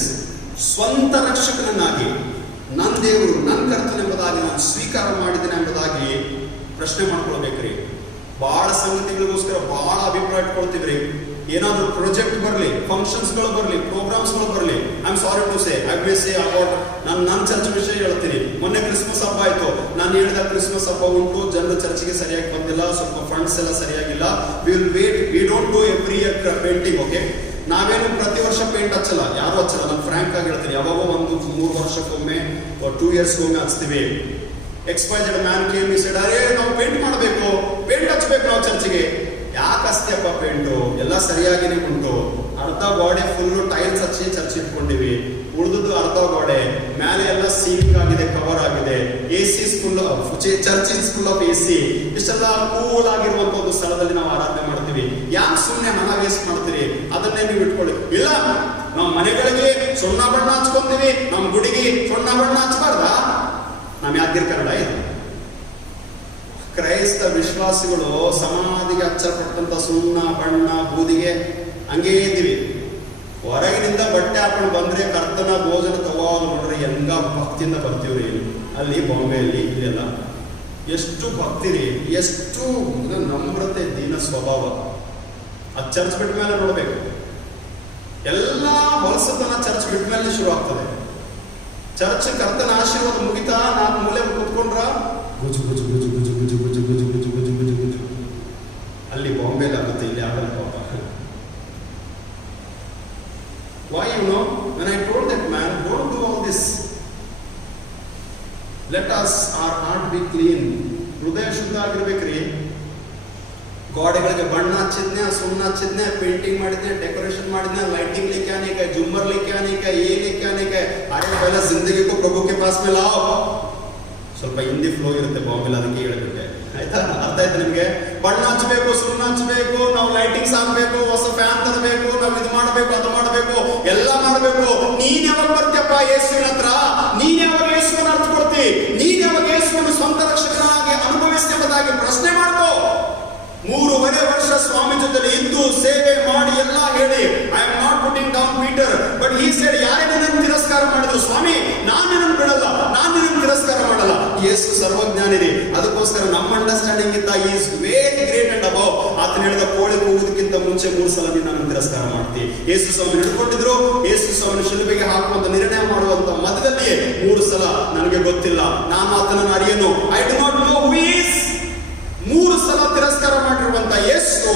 ಸ್ವಂತ ರಕ್ಷಕನನ್ನಾಗಿ ನನ್ನ ದೇವರು ನನ್ನ ಕರ್ತನೆಂಬುದಾಗಿ ನಾನು ಸ್ವೀಕಾರ ಮಾಡಿದ್ದೇನೆ ಎಂಬುದಾಗಿ ಪ್ರಶ್ನೆ ಮಾಡ್ಕೊಳ್ಬೇಕ್ರಿ. ಬಹಳ ಸಂಗತಿಗಳಿಗೋಸ್ಕರ ಬಹಳ ಅಭಿಪ್ರಾಯ ಇಟ್ಕೊಳ್ತೀವ್ರಿ. ಏನಾದ್ರು ಪ್ರಾಜೆಕ್ಟ್ ಬರಲಿ, ಫಂಕ್ಷನ್ಸ್ಗಳು ಬರಲಿ, ಪ್ರೋಗ್ರಾಮ್ಸ್ಗಳು ಬರಲಿ, I am sorry to say, I will say about ನನ್ನ ಚರ್ಚ್ ವಿಷಯ ಹೇಳ್ತೀನಿ. ಮೊನ್ನೆ ಕ್ರಿಸ್ಮಸ್ ಹಬ್ಬ ಆಯ್ತು. ನಾನು ಹೇಳಿದ ಕ್ರಿಸ್ಮಸ್ ಹಬ್ಬ ಉಂಟು, ಜನರು ಚರ್ಚ್ಗೆ ಸರಿಯಾಗಿ ಬಂದಿಲ್ಲ, ಸ್ವಲ್ಪ ಫಂಡ್ಸ್ ಎಲ್ಲ ಸರಿಯಾಗಿಲ್ಲ. We will wait, we don't do every year painting. Okay, ನಾವೇನು ಪ್ರತಿ ವರ್ಷ ಪೇಂಟ್ ಹಚ್ಚಲ್ಲ, ಯಾರು ಹಚ್ಚಲ್ಲ. ನಾನು ಫ್ರಾಂಕ್ ಆಗಿ ಹೇಳ್ತೀನಿ, ಯಾವಾಗ ಒಂದು 3 ವರ್ಷಕ್ಕೊಮ್ಮೆ 2 ಇಯರ್ಸ್ಗೊಮ್ಮೆ ಹಚ್ತೀವಿ. ಎಕ್ಸ್ಪೈರ್ಡ್ ಮ್ಯಾನ್ ಕೇಮ್ ಸೈಡ್, ಅರೇ ನಾವು ಪೇಂಟ್ ಮಾಡಬೇಕು, ಪೇಂಟ್ ಹಚ್ಬೇಕು ನಾವು ಚರ್ಚ್ಗೆ. ಯಾಕೆ ಹಚ್ತೀಯಪ್ಪ ಪೇಂಟು? ಎಲ್ಲ ಸರಿಯಾಗಿನೇ ಉಂಟು. ಅರ್ಧ ಗೋಡೆ ಫುಲ್ಲು ಟೈಲ್ಸ್ ಹಚ್ಚಿ ಚರ್ಚ್ ಇಟ್ಕೊಂಡಿವಿ, ಉಳಿದುದು ಅರ್ಧ ಗೋಡೆ ಮೇಲೆ ಎಲ್ಲ ಸೀಲಿಂಗ್ ಆಗಿದೆ, ಕವರ್ ಆಗಿದೆ. AC full, church is full of AC. ಇಷ್ಟೆಲ್ಲ ಕೂಲ್ ಆಗಿರುವಂತ ಒಂದು ಸ್ಥಳದಲ್ಲಿ ನಾವು ಆರಾಧನೆ ಮಾಡ್ತೀವಿ. ಯಾಕೆ ಸುಮ್ಮನೆ ಹಣ ವೇಸ್ಟ್ ಮಾಡ್ತೀರಿ? ಅದನ್ನೇ ನೀವು ಇಟ್ಕೊಳ್ಳಿ. ಇಲ್ಲ, ನಾವು ಮನೆಗಳಿಗೆ ಸುಣ್ಣ ಬಣ್ಣ ಹಚ್ಕೊಂತೀವಿ, ನಮ್ಮ ಗುಡಿಗೆ ಸುಣ್ಣ ಬಣ್ಣ ಹಚ್ಬಾರ್ದ? ನಾವು ಯಾದಗಿರಿ ಕನ್ನಡ ಇದು. ಕ್ರೈಸ್ತ ವಿಶ್ವಾಸಿಗಳು ಸಮಾಧಿಗೆ ಹಚ್ಚಲ್ಪಟ್ಟಂತ ಸುಣ್ಣ ಬಣ್ಣ ಬೂದಿಗೆ ಹಂಗೇ ಇದ್ದೀವಿ. ಹೊರಗಿನಿಂದ ಬಟ್ಟೆ ಹಾಕೊಂಡು ಬಂದ್ರೆ ಕರ್ತನ ಭೋಜನ ತಗೋದು ನೋಡ್ರಿ, ಹೆಂಗ ಭಕ್ತಿಯಿಂದ ಬರ್ತೀವ್ರಿ. ಅಲ್ಲಿ ಬಾಂಬೆಯಲ್ಲಿ ಇಲ್ಲೆಲ್ಲ ಎಷ್ಟು ಭಕ್ತಿರಿ, ಎಷ್ಟು ನಮ್ರತೆ, ದೀನ ಸ್ವಭಾವ. ಅದು ಚರ್ಚ್ ಬಿಟ್ಟ ಮೇಲೆ ನೋಡ್ಬೇಕು. ಎಲ್ಲ ಹೊಲಸತನ ಚರ್ಚ್ ಬಿಟ್ಟ ಮೇಲೆ ಶುರು ಆಗ್ತದೆ. ಚರ್ಚ್ ಕರ್ತನ ಆಶೀರ್ವಾದ ಮುಗಿತಾ 4 ಮೂಲೆ ಕೂತ್ಕೊಂಡ್ರ ಗುಜು ಗುಜು ಗುಜು ಗುಜು ಗುಜು ಗುಜು ಗುಜು ಗುಜು ಗುಜು ಗುಜು ಗುಜು. ಅಲ್ಲಿ ಬಾಂಬೆಲಿ ಆಗುತ್ತೆ, ಇಲ್ಲಿ ಆಗಲ್ಲ ಪಾಪ. Why, you know, when I told that man, don't do all this. Let us, our heart be clean. ಹೃದಯ ಶುದ್ಧ ಆಗಿರ್ಬೇಕ್ರಿ. ಗೋಡೆಗಳಿಗೆ ಬಣ್ಣ ಹಚ್ಚಿದ್ನೆ, ಸುಣ್ಣ ಹಚ್ಚಿದ್ನೆ, ಪೇಂಟಿಂಗ್ ಮಾಡಿದ್ನೆ, ಡೆಕೋರೇಷನ್ ಮಾಡಿದ್ನೆ, ಲೈಟಿಂಗ್ लेके आने का, झूमर लेके आने का, ये लेके आने का. अरे पहले जिंदगी को प्रभु के पास में लाओ. ಸ್ವಲ್ಪ ಹಿಂದಿ ಫ್ಲೋ ಇರುತ್ತೆ ಬಾಂಬೆಲಿ, ಅದಕ್ಕೆ ಹೇಳ್ಬಿಟ್ಟೆ. ಆಯ್ತಾ? ಅರ್ಥ ಆಯ್ತು ನಿಮ್ಗೆ? ಬಣ್ಣ ಹಚ್ಚಬೇಕು, ಸುಣ್ಣ ಹಚ್ಚಬೇಕು, ನಾವು ಲೈಟಿಂಗ್ಸ್ ಹಾಕ್ಬೇಕು, ಹೊಸ ಫ್ಯಾನ್ ತರಬೇಕು, ನಾವು ಇದು ಮಾಡಬೇಕು, ಅದು ಮಾಡಬೇಕು, ಎಲ್ಲ ಮಾಡಬೇಕು. ನೀನ್ ಯಾವಾಗ ಬರ್ತೀಯಪ್ಪ ಯೇಸುವಿನ ಹತ್ರ? ನೀನ್ ಯಾವಾಗ ಯೇಸುವನ್ನು ಅರ್ಥಕೊಳ್ತಿ? ನೀನ್ ಯಾವಾಗ ಯೇಸುವನ್ನು ಸ್ವಂತ ರಕ್ಷಕನಾಗಿ ಅನುಭವಿಸಿ ಎಂಬುದಾಗಿ ಪ್ರಶ್ನೆ ಮಾಡ್ಕೋ. 3.5 ವರ್ಷ ಸ್ವಾಮಿ ಜೊತೆ ಇದ್ದು ಸೇವೆ ಮಾಡಿ ಎಲ್ಲ ಹೇಳಿ, I am not putting down Peter, but ಈ ಸೈಡ್ ಯಾರೇ ನನ್ನನ್ನು ತಿರಸ್ಕಾರ ಮಾಡಿದ್ರು, ಸ್ವಾಮಿ ನಾನು ನಿನ್ನನ್ನು ಬಿಡಲ್ಲ, ನಾನು ನಿನ್ನನ್ನು ತಿರಸ್ಕಾರ ಮಾಡಲ್ಲ. ಯೇಸು ಸರ್ವಜ್ಞಾನಿರಿ. ಅದಕ್ಕೋಸ್ಕರ ನಮ್ಮ ಅಂಡರ್ಸ್ಟ್ಯಾಂಡಿಂಗ್ ಇಂದ is very great and above. ಆತನ ಹೇಳಿದ ಕೋಳಿ ಕೂಗುವುದಕ್ಕಿಂತ ಮುಂಚೆ 3 ಸಲ ನೀನು ತಿರಸ್ಕಾರ ಮಾಡ್ತಿ. ಯೇಸು ಸ್ವಾಮಿ ಹಿಡ್ಕೊಂಡಿದ್ರು. ಯೇಸು ಸ್ವಾಮಿ ಶಿಲುಬೆಗೆ ಹಾಕುವಂತ ನಿರ್ಣಯ ಮಾಡುವಂತ ಮಧ್ಯದಲ್ಲಿಯೇ 3 ಸಲ ನನಗೆ ಗೊತ್ತಿಲ್ಲ, ನಾನು ಆತನನ್ನು ಅರಿಯನು, I do not know who is. 3 ಸಲ ತಿರಸ್ಕಾರ ಮಾಡಿರುವಂತ ಯೇಸು,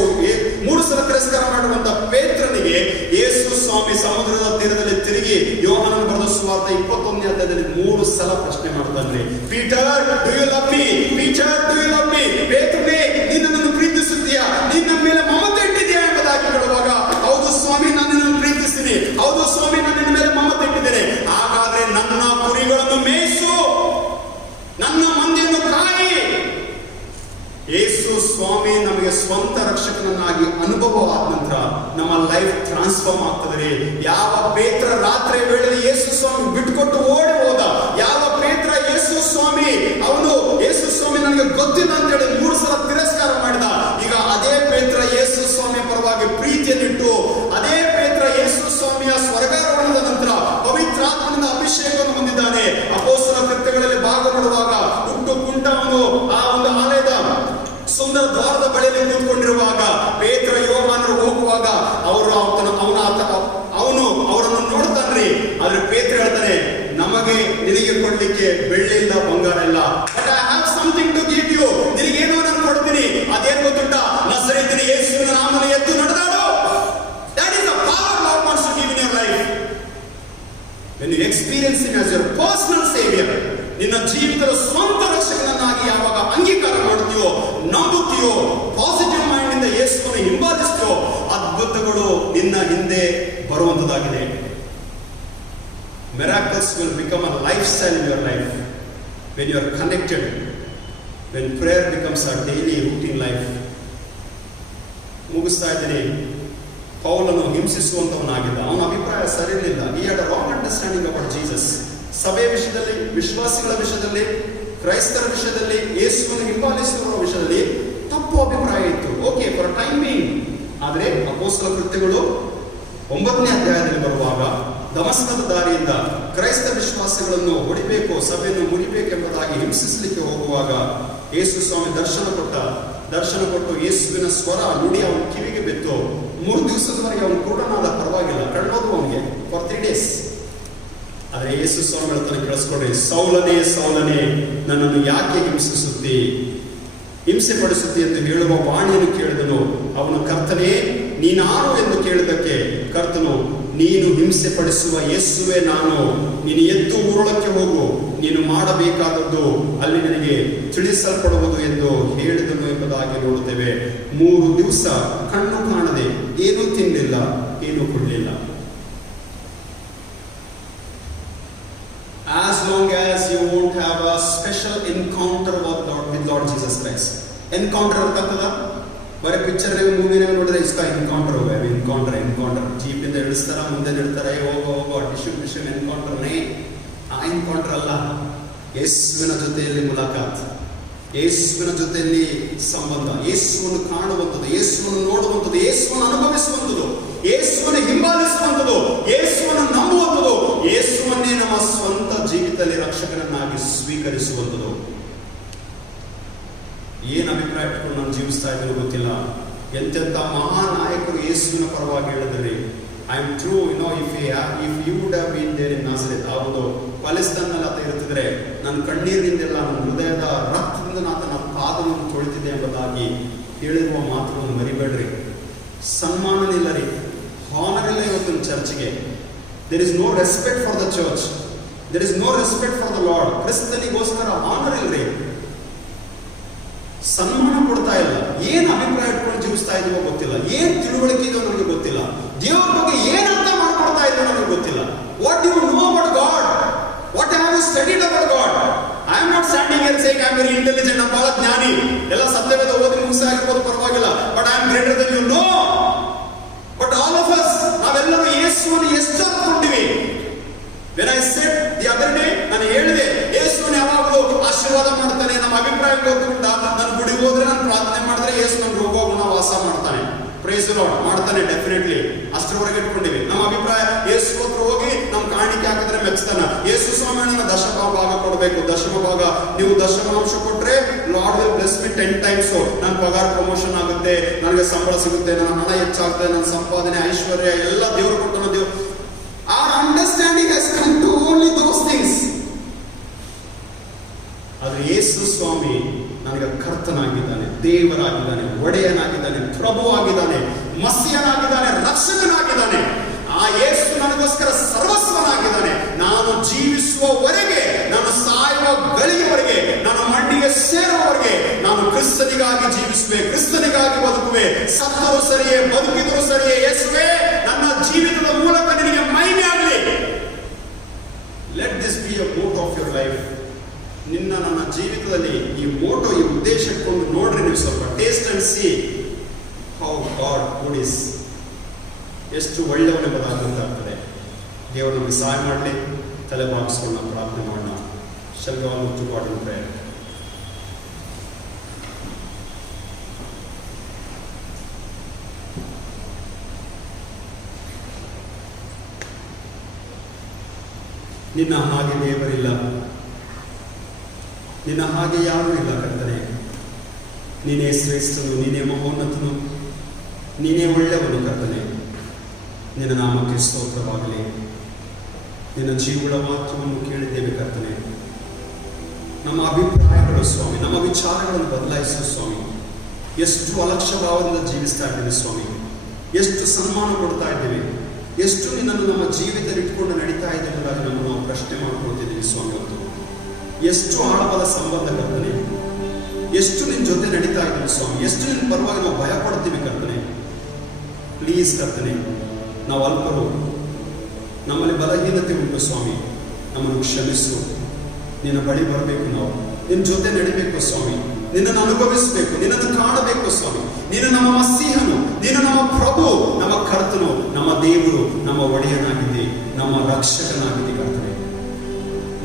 3 ಸಲ ತಿರಸ್ಕಾರ ಮಾಡಿರುವಂತ ಪೇತ್ರನಿಗೆ ಯೇಸು ಸ್ವಾಮಿ ಸಮುದ್ರದ ತೀರದಲ್ಲಿ ತಿರುಗಿ ಯೋಹಾನನ ಬರೆದ ಸುವಾರ್ತೆ 21ನೇ ಅಧ್ಯಾಯದಲ್ಲಿ 3 ಸಲ ಪ್ರಶ್ನೆ ಮಾಡ್ತಾನೆ. Peter, do you love me? Peter, do you love me? ಪೇತ್ರನೇ, ನೀನು ನನ್ನನ್ನು ಪ್ರೀತಿಸುತ್ತೀಯಾ? ನೀನು ನಮ್ಮ ಮೇಲೆ ಮಮತೆ ಇಟ್ಟಿದ್ದೀಯಾ ಎಂಬುದಾಗಿ ಕೇಳುವಾಗ, ಹೌದು ಸ್ವಾಮಿ, ನಾನು ನಿನ್ನನ್ನು ಪ್ರೀತಿಸ್ತೀನಿ. ಹೌದು ಸ್ವಾಮಿ, ನಾನು ನಿನ್ನ ಮೇಲೆ ಮಮತೆ ಇಟ್ಟಿದ್ದೇನೆ. ಹಾಗಾದ್ರೆ ನನ್ನ ಕುರಿಗಳನ್ನು ಮೇಯಿಸು, ನನ್ನ ಮಂದಿಯನ್ನು ಕಾಯಿ. ಯೇಸು ಸ್ವಾಮಿ ನಮಗೆ ಸ್ವಂತ ರಕ್ಷಕನನ್ನಾಗಿ ಅನುಭವವಾದ ನಂತರ ನಮ್ಮ ಲೈಫ್ ಟ್ರಾನ್ಸ್ಫಾರ್ಮ್ ಆಗ್ತದೆ. ಯಾವ ಪೇತ್ರ ರಾತ್ರಿ ವೇಳೆಯಲ್ಲಿ ಯೇಸು ಸ್ವಾಮಿ ಬಿಟ್ಕೊಟ್ಟು ಓಡಿ ಹೋದ, ಯಾವ ಪೇತ್ರ ಯೇಸು ಸ್ವಾಮಿ ಅವನು ಯೇಸು ಸ್ವಾಮಿ ನನಗೆ ಗೊತ್ತಿಲ್ಲ ಅಂತೇಳಿ 3 ಸಲ ತಿರಸ್ಕಾರ ಮಾಡಿದ, ಈಗ ಅದೇ ಪೇತ್ರ ಯೇಸು ಸ್ವಾಮಿಯ ಪರವಾಗಿ ಪ್ರೀತಿಯನ್ನಿಟ್ಟು, ಅದೇ ಪೇತ್ರ ಯೇಸು ಸ್ವಾಮಿಯ ಸ್ವರ್ಗಾರೋಹಣದ ನಂತರ ಪವಿತ್ರಾತ್ಮನಿಂದ ಅಭಿಷೇಕವನ್ನು ಹೊಂದಿದ್ದಾನೆ. ಅಪೊಸ್ತಲರ ಕೃತ್ಯಗಳಲ್ಲಿ ಭಾಗವಹಿಸುವಾಗ ಹುಟ್ಟು ಕುಂಟವನು ಆ ಒಂದು ಆಲಯದ ಸುಂದರ ದ್ವಾರದ ಬಳಿಯಲ್ಲಿ ಕೂತ್ಕೊಂಡಿರುವಾಗ ಪೇತ್ರ ಯೋಹಾನರು ಹೋಗುವಾಗ ಅವನು ಅವರನ್ನು ನೋಡ್ತಾನ್ರಿ. ಆದ್ರೆ ಪೇತ್ರ ಹೇಳ್ತಾನೆ, ನಮಗೆ ನಿನಗೆ ಕೊಡ್ಲಿಕ್ಕೆ ಬೆಳ್ಳಿ ಇಲ್ಲ, ಬಂಗಾರ ಇಲ್ಲ, but I have something to give you. ನಿನಗೇನೋ ನಾನು ಕೊಡ್ತೀನಿ. ಅದೇನು ಗೊತ್ತುಂಟ? ನಜರೇತಿನ ಯೇಸುವಿನ ನಾಮದಲ್ಲಿ ಎದ್ದು ನಡೆದಾಡು. That is the power God wants to give in your life. when you experience him as your personal savior, ನಿನ್ನ ಜೀವಿತದ ಸ್ವಂತ ರಕ್ಷಕನನ್ನಾಗಿ ಯಾವಾಗ ಅಂಗೀಕಾರ ಮಾಡ್ತೀಯೋ, ನಂಬುತ್ತೀಯೋ, ಪಾಸಿಟಿವ್ ಮೈಂಡ್ ಇಂದ ಯೇಸುವನ್ನು ಹಿಂಬಾಲಿಸ್ತೀಯೋ, ಅದ್ಭುತಗಳು ನಿನ್ನ ಹಿಂದೆ ಬರುವಂತದ್ದಾಗಿದೆ. Miracles will become a lifestyle in your life when you are connected, when prayer becomes a daily routine life. ಮುಗಿಸ್ತಾ ಇದ್ದೀನಿ. ಪೌಲನು ಹಿಂಸಿಸುವಂತವನಾಗಿದ್ದ. ಅವನ ಅಭಿಪ್ರಾಯ ಸರಿ ಇರಲಿಲ್ಲ. he had a wrong understanding about Jesus. ಸಭೆ ವಿಷಯದಲ್ಲಿ, ವಿಶ್ವಾಸಿಗಳ ವಿಷಯದಲ್ಲಿ, ಕ್ರೈಸ್ತರ ವಿಷಯದಲ್ಲಿ, ಯೇಸುವನ್ನು ಹಿಂಬಾಲಿಸುವ ವಿಷಯದಲ್ಲಿ ತಪ್ಪು ಅಭಿಪ್ರಾಯ ಇತ್ತು. Okay, for timing. ಆದರೆ ಅಪೊಸ್ತಲರ ಕೃತ್ಯಗಳು 9ನೇ ಅಧ್ಯಾಯದಲ್ಲಿ ಬರುವಾಗ ದಮಸ್ಕದ ದಾರಿಯಿಂದ ಕ್ರೈಸ್ತ ವಿಶ್ವಾಸಿಗಳನ್ನು ಹೊಡಿಬೇಕು, ಸಭೆಯನ್ನು ಮುರಿಬೇಕೆಂಬುದಾಗಿ ಹಿಂಸಿಸಲಿಕ್ಕೆ ಹೋಗುವಾಗ ಯೇಸು ಸ್ವಾಮಿ ದರ್ಶನ ಕೊಟ್ಟ. ದರ್ಶನ ಕೊಟ್ಟು ಯೇಸುವಿನ ಸ್ವರ ನುಡಿ ಅವನ ಕಿವಿಗೆ ಬಿತ್ತು. 3 ದಿವಸದವರೆಗೆ ಅವನು ಕುರುಡನಾದ, ಪರವಾಗಿಲ್ಲ, ಕಣ್ಣೋದು ಅವನಿಗೆ ಫಾರ್ 3 days. ಆದರೆ ಯೇಸು ಸ್ವಾಮಿ ಹೇಳ್ತಾನೆ, ಕೇಳಿಸ್ಕೊಡ್ರಿ, ಸೌಲನೇ ಸೌಲನೇ, ನನ್ನನ್ನು ಯಾಕೆ ಹಿಂಸೆ ಪಡಿಸುತ್ತಿ ಎಂದು ಹೇಳುವ ವಾಣಿಯನ್ನು ಕೇಳಿದನು. ಅವನು, ಕರ್ತನೇ ನೀನಾರು ಎಂದು ಕೇಳಿದಕ್ಕೆ ಕರ್ತನು, ನೀನು ಹಿಂಸೆ ಪಡಿಸುವ ಯೇಸುವೆ ನಾನು. ನೀನು ಎದ್ದು ಊರೊಳಕ್ಕೆ ಹೋಗು, ನೀನು ಮಾಡಬೇಕಾದದ್ದು ಅಲ್ಲಿ ನಿನಗೆ ತಿಳಿಸಲ್ಪಡುವುದು ಎಂದು ಹೇಳಿದನು ಎಂಬುದಾಗಿ ನೋಡುತ್ತೇವೆ. 3 ದಿವಸ ಕಣ್ಣು ಕಾಣದೆ, ಏನೂ ತಿನ್ನಲಿಲ್ಲ, ಏನೂ ಕೊಡಲಿಲ್ಲ. As long as you won't have a special encounter with Lord Jesus Christ. Encounter ಅಂತಂತದ ಬರೀ ಪಿಕ್ಚರ್ ಮೂವಿನಾಗ ನೋಡಿದ್ರೆ ಇಷ್ಟ ಎನ್ಕೌಂಟರ್ ಜೀಪಿಂದ ಇಳಿಸ್ತಾರ, ಮುಂದೆ ಇಡ್ತಾರೆ, ಹೋಗೋ ಟಿಶ್ಯೂ ಎನ್ಕೌಂಟರ್ನೇ. ಆ ಎನ್ಕೌಂಟರ್ ಅಲ್ಲ, ಯೇಸುವಿನ ಜೊತೆಯಲ್ಲಿ ಮುಲಾಕಾತ್, ಯೇಸುವಿನ ಜೊತೆಯಲ್ಲಿ ಸಂಬಂಧ, ಯೇಸುವನ್ನು ಕಾಣುವಂಥದ್ದು, ಯೇಸುವನ್ನು ನೋಡುವಂಥದ್ದು, ಯೇಸುವನ್ನು ಅನುಭವಿಸುವಂಥದ್ದು, ಯೇಸುವನ್ನು ಹಿಂಬಾಲಿಸುವಂಥದ್ದು, ಯೇಸುವನ್ನು ನಂಬುವಂಥದ್ದು, ಯೇಸುವನ್ನೇ ನಮ್ಮ ಸ್ವಂತ ಜೀವಿತದಲ್ಲಿ ರಕ್ಷಕನನ್ನಾಗಿ ಸ್ವೀಕರಿಸುವಂಥದ್ದು. ಏನು ಅಭಿಪ್ರಾಯ ಇಟ್ಕೊಂಡು ನಾನು ಜೀವಿಸ್ತಾ ಇದ್ದೀನಿ ಗೊತ್ತಿಲ್ಲ. ಎಂತೆಂಥ ಮಹಾನಾಯಕರು ಯೇಸುವಿನ ಪರವಾಗಿ ಹೇಳಿದ್ರಿ. I am true, if you would have been there in Nazareth, ಹೌದು, ಪಾಲೆಸ್ತೈನ್ನಲ್ಲಿ ಆತ ಇರ್ತಿದ್ರೆ ನನ್ನ ಕಣ್ಣೀರಿನಿಂದೆಲ್ಲ, ನನ್ನ ಹೃದಯದ ರಕ್ತದಿಂದ ನನ್ನ ಪಾದವನ್ನು ತೊಳಿತಿದ್ದೆ ಎಂಬುದಾಗಿ ಹೇಳಿರುವ ಮಾತುಗಳನ್ನು ಮರಿಬೇಡ್ರಿ. ಸನ್ಮಾನನಿಲ್ಲ ರೀ, ಹಾನರ್ ಇಲ್ಲ ಇವತ್ತಿನ ಚರ್ಚ್ಗೆ. There is no respect for the church, there is no respect for the Lord. ಕ್ರಿಸ್ತನಿಗೋಸ್ಕರ ಹಾನರ್ ಇಲ್ರಿ, ಸನ್ಮಾನ ಕೊಡ್ತಾ ಇಲ್ಲ. ಏನ್ ಅಭಿಪ್ರಾಯ ಇಟ್ಕೊಂಡು ಜೀವಿಸ್ತಾ ಇದೀವೋ ಗೊತ್ತಿಲ್ಲ, ಏನ್ ತಿಳುವಳಿಕೆ ಇದೋ ನನಗೆ ಗೊತ್ತಿಲ್ಲ, ದೇವರ ಬಗ್ಗೆ ಏನ್ ಅರ್ಥ ಮಾಡ್ಕೊಡ್ತಾ ಇದೋ ನನಗೆ ಗೊತ್ತಿಲ್ಲ. What do you know about God? What have you studied about God? I am not standing here saying I am very intelligent, ನಾನು ಬಹಳ ಜ್ಞಾನಿ, ಎಲ್ಲ ಸತ್ಯವೇದ ಓದಿ ಮುಗಿಸಾಗಿರ್ಬೋದು, ಪರವಾಗಿಲ್ಲ, but I am greater than you. No, but all of us, ನಾವೆಲ್ಲರೂ ಯೇಸುವನ್ನು ಎಷ್ಟು ಅರ್ಥಕೊಂಡಿವಿ. When I said the other day, ನಾನು ಹೇಳಿದೆ, ಯೇಸುವನ್ನು ಯಾವಾಗಲೂ ಆಶೀರ್ವಾದ ಮಾಡ್ತಾನೆ. ನಮ್ಮ ಅಭಿಪ್ರಾಯ ಗೊತ್ತುಂಟ, ನಾನು ಗುಡಿಗೆ ಹೋದ್ರೆ, ನಾನು ಪ್ರಾರ್ಥನೆ ಮಾಡಿದ್ರೆ ಯೇಸು ನನ್ನ ರೋಗವನ್ನು ವಾಸ ಮಾಡ್ತಾನೆ. ಪ್ರೈಸ್ ದಿ ಲಾರ್ಡ್, ಮಾಡ್ತಾನೆ ಡೆಫಿನೆಟ್ಲಿ. ಅಷ್ಟರವರೆಗೆ ಇಟ್ಕೊಂಡಿವಿ. ನಮ್ಮ ಅಭಿಪ್ರಾಯ, ಯೇಸು ಹತ್ರ ಹೋಗಿ ನಮ್ಮ ಕಾಣಿಕೆ ಹಾಕಿದ್ರೆ ಮೆಚ್ತಾನ. ಯೇಸು ಸ್ವಾಮಿ ನನ್ನ ದಶಮ ಕೊಡಬೇಕು, ದಶಮ ಭಾಗ. ನೀವು ದಶಮಾಂಶ ಕೊಟ್ರೆ lord will bless me 10 times. ನನ್ನ ಪಗಾರ ಪ್ರಮೋಷನ್ ಆಗುತ್ತೆ, ನನಗೆ ಸಂಬಳ ಸಿಗುತ್ತೆ, ನನ್ನ ಹಣ ಹೆಚ್ಚಾಗುತ್ತೆ, ನನ್ನ ಸಂಪಾದನೆ, ಐಶ್ವರ್ಯ ಎಲ್ಲ ದೇವರು ಕೊಟ್ಟನ. ದೇವ್ರು, our understanding has come to only those things. ಆದರೆ ಯೇಸು ಸ್ವಾಮಿ ನನಗೆ ಕರ್ತನಾಗಿದ್ದಾನೆ, ದೇವರಾಗಿದ್ದಾನೆ, ಒಡೆಯನಾಗಿದ್ದಾನೆ, ಪ್ರಭುವಾಗಿದ್ದಾನೆ, ಮಸಿಯನಾಗಿದ್ದಾನೆ, ರಕ್ಷಕನಾಗಿದ್ದಾನೆ. ಆ ಯೇಸು ನನಗೋಸ್ಕರ ಸರ್ವಸ್ವನಾಗಿದ್ದಾನೆ. ನಾನು ಜೀವಿಸುವವರೆಗೆ, ನಾನು ಸಾಯುವ ಗಳಿಗೆವರೆಗೆ, ನಾನು ಮಣ್ಣಿಗೆ ಸೇರುವವರೆಗೆ ನಾನು ಕ್ರಿಸ್ತನಿಗಾಗಿ ಜೀವಿಸುವೆ, ಕ್ರಿಸ್ತನಿಗಾಗಿ ಬದುಕುವೆ. ಸತ್ತರೂ ಸರಿಯೇ, ಬದುಕಿದರೂ ಸರಿಯೇ, ಯೇಸುವೇ ನನ್ನ ಜೀವಿತದ ಮೂಲಕ ನಿನಗೆ ಮಹಿಮೆ ಆಗಲಿ. Let this be a motto of your life. ನಿನ್ನ ನನ್ನ ಜೀವಿತದಲ್ಲಿ ಈ ಮೋಟೋ, ಈ ಉದ್ದೇಶಕ್ಕೊಂದು ನೋಡ್ರಿ. ನೀವು ಸ್ವಲ್ಪ taste and C how god good is. ಎಷ್ಟು ಒಳ್ಳೆಯವನೆಂಬುದಾಗಿ ಗೊತ್ತಾಗ್ತದೆ. ದೇವರು ನಮಗೆ ಸಹಾಯ ಮಾಡಲಿ. ತಲೆ ಬಾಗಿಸ್ಕೊಂಡು ನಾವು ಪ್ರಾರ್ಥನೆ ಮಾಡೋಣ. Shall we all look to God in prayer? ನಿನ್ನ ಹಾಗೆ ದೇವರಿಲ್ಲ, ನಿನ್ನ ಹಾಗೆ ಯಾರೂ ಇಲ್ಲ ಕರ್ತನೆ. ನೀನೇ ಶ್ರೇಷ್ಠನು, ನೀನೇ ಮಹೋನ್ನತನು, ನೀನೇ ಒಳ್ಳೆಯವನು ಕರ್ತನೆ. ನಿನ್ನ ನಾಮಕ್ಕೆ ಸ್ತೋತ್ರವಾಗಲಿ. ನಿನ್ನ ಜೀವಳ ವಾಕ್ಯವನ್ನು ಕೇಳಿದ್ದೇವೆ ಕರ್ತನೆ. ನಮ್ಮ ಅಭಿಪ್ರಾಯಗಳು ಸ್ವಾಮಿ, ನಮ್ಮ ವಿಚಾರಗಳನ್ನು ಬದಲಾಯಿಸು ಸ್ವಾಮಿ. ಎಷ್ಟು ಅಲಕ್ಷ್ಯ ಭಾವದಿಂದ ಜೀವಿಸ್ತಾ ಇದ್ದೇವೆ ಸ್ವಾಮಿ, ಎಷ್ಟು ಸನ್ಮಾನ ಕೊಡ್ತಾ ಇದ್ದೇವೆ, ಎಷ್ಟು ನಿನ್ನನ್ನು ನಮ್ಮ ಜೀವಿತದಲ್ಲಿ ಇಟ್ಕೊಂಡು ನಡೀತಾ ಇದ್ದೇವೆ ನಮ್ಮನ್ನು ನಾವು ಪ್ರಶ್ನೆ ಮಾಡ್ಕೊಳ್ತಿದ್ದೀವಿ ಸ್ವಾಮಿ. ಹೊತ್ತು ಎಷ್ಟು ಆಳವಾದ ಸಂಬಂಧ ಕರ್ತನೆ, ಎಷ್ಟು ನಿನ್ನ ಜೊತೆ ನಡೀತಾ ಇದ್ದೀವಿ ಸ್ವಾಮಿ, ಎಷ್ಟು ನಿನ್ನ ಪರವಾಗಿ ನಾವು ಭಯ ಪಡ್ತೀವಿ ಕರ್ತನೆ. ಪ್ಲೀಸ್ ಕರ್ತನೆ, ನಾವು ಅಲ್ಪರು, ನಮ್ಮಲ್ಲಿ ಬಲಹೀನತೆ ಉಂಟು ಸ್ವಾಮಿ, ನಮ್ಮನ್ನು ಕ್ಷಮಿಸು. ನಿನ್ನ ಬಳಿ ಬರಬೇಕು, ನಾವು ನಿನ್ನ ಜೊತೆ ನಡಿಬೇಕು ಸ್ವಾಮಿ, ನಿನ್ನನ್ನು ಅನುಭವಿಸಬೇಕು, ನಿನ್ನನ್ನು ಕಾಣಬೇಕು ಸ್ವಾಮಿ. ನೀನು ನಮ್ಮ ಮಸೀಹನು, ನೀನು ನಮ್ಮ ಪ್ರಭು, ನಮ್ಮ ಕರ್ತನು, ನಮ್ಮ ದೇವರು, ನಮ್ಮ ಒಡೆಯನಾಗಿದೆ, ನಮ್ಮ ರಕ್ಷಕನಾಗಿದೆ ಕರ್ತನೆ.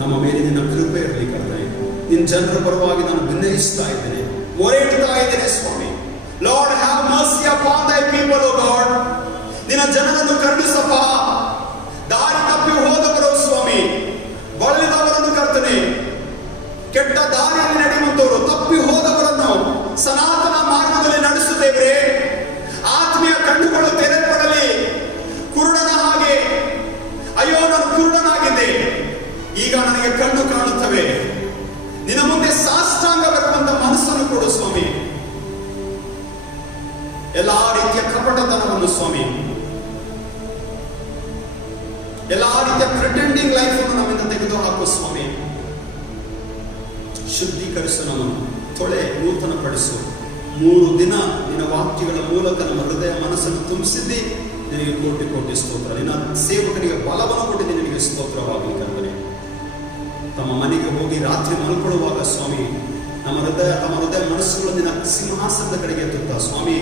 ನಮ್ಮ ಮೇಲೆ ನಿನ್ನ ಕೃಪೆ ಇರಲಿ ಕರ್ತನೆ. ನಿನ್ನ ಜನರ ಪರವಾಗಿ ನಾನು ವಿನಯಿಸ್ತಾ ಇದ್ದೇನೆ, ಮೊರೆ ಇಡ್ತಾ ಇದ್ದೇನೆ ಸ್ವಾಮಿ. ಲಾರ್ಡ್ ಹ್ಯಾವ್ ಮರ್ಸಿ ಅಪಾನ್ ದೈ ಪೀಪಲ್ ಓ ಗಾಡ್. ನಿನ್ನ ಜನರನ್ನು ಕರುಣಿಸಪ್ಪ. ದಾರಿ ತಪ್ಪಿ ಹೋದವರು ಸ್ವಾಮಿ, ಬಳಲಿದವರನ್ನು ಕರ್ತನೆ, ಕೆಟ್ಟ ದಾರಿಯಲ್ಲಿ ನಡೆಯುವಂತವರು, ತಪ್ಪಿ ಹೋದವರನ್ನು, ಸನಾತನ ಕುರುಡನಾಗಿದ್ದೆ, ಈಗ ನನಗೆ ಕಣ್ಣು ಕಾಣುತ್ತವೆ. ನಿನ್ನ ಮುಂದೆ ಸಾಷ್ಟಾಂಗ ಬರುವಂತ ಮನಸ್ಸನ್ನು ಕೊಡು ಸ್ವಾಮಿ. ಎಲ್ಲಾ ರೀತಿಯ ಕಪಟತನವನ್ನು ಸ್ವಾಮಿ, ಎಲ್ಲಾ ರೀತಿಯ ಪ್ರಿಟೆಂಡಿಂಗ್ ಲೈಫ್ ಅನ್ನು ನಮ್ಮಿಂದ ತೆಗೆದು ಹಾಕು ಸ್ವಾಮಿ. ಶುದ್ಧೀಕರಿಸು, ನಮ್ಮನ್ನು ತೊಳೆ, ನೂತನ ಪಡಿಸು. 3 ದಿನ ನಿನ್ನ ವಾಕ್ಯಗಳ ಮೂಲಕ ನಮ್ಮ ಹೃದಯ ಮನಸ್ಸನ್ನು ತುಂಬಿಸಿದ್ದಿ. ನಿನಗೆ ಕೋಟಿ ಕೋಟಿ ಸ್ತೋತ್ರ. ನಿನ್ನ ಸೇವಕರಿಗೆ ಬಲವನ್ನು ಕೊಟ್ಟಿದ್ದೆ, ನಿನಗೆ ಸ್ತೋತ್ರವಾಗಲಿ ಕರ್ತನೇ. ತಮ್ಮ ಮನೆಗೆ ಹೋಗಿ ರಾತ್ರಿ ಮಲ್ಕೊಳ್ಳುವಾಗ ಸ್ವಾಮಿ, ತಮ್ಮ ಹೃದಯ ಮನಸ್ಸುಗಳು ನಿನ್ನ ಸಿಂಹಾಸನದ ಕಡೆಗೆ ಎತ್ತುತ್ತಾ ಸ್ವಾಮಿ,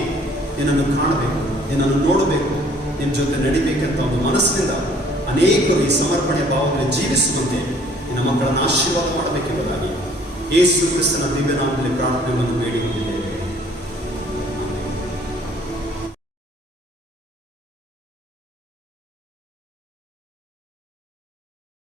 ನಿನ್ನನ್ನು ಕಾಣಬೇಕು, ನಿನ್ನನ್ನು ನೋಡಬೇಕು, ನಿನ್ನ ಜೊತೆ ನಡಿಬೇಕಂತ ಒಂದು ಮನಸ್ಸಿನಿಂದ ಅನೇಕರು ಈ ಸಮರ್ಪಣೆಯ ಭಾವದಲ್ಲಿ ಜೀವಿಸುವಂತೆ ನಿನ್ನ ಮಕ್ಕಳನ್ನು ಆಶೀರ್ವಾದ ಮಾಡಬೇಕೆಂಬುದಾಗಿ ಯೇಸು ಕ್ರಿಸ್ತನ ದಿವ್ಯನಾಮದಲ್ಲಿ ಪ್ರಾರ್ಥನೆಯನ್ನು ಬೇಡಿ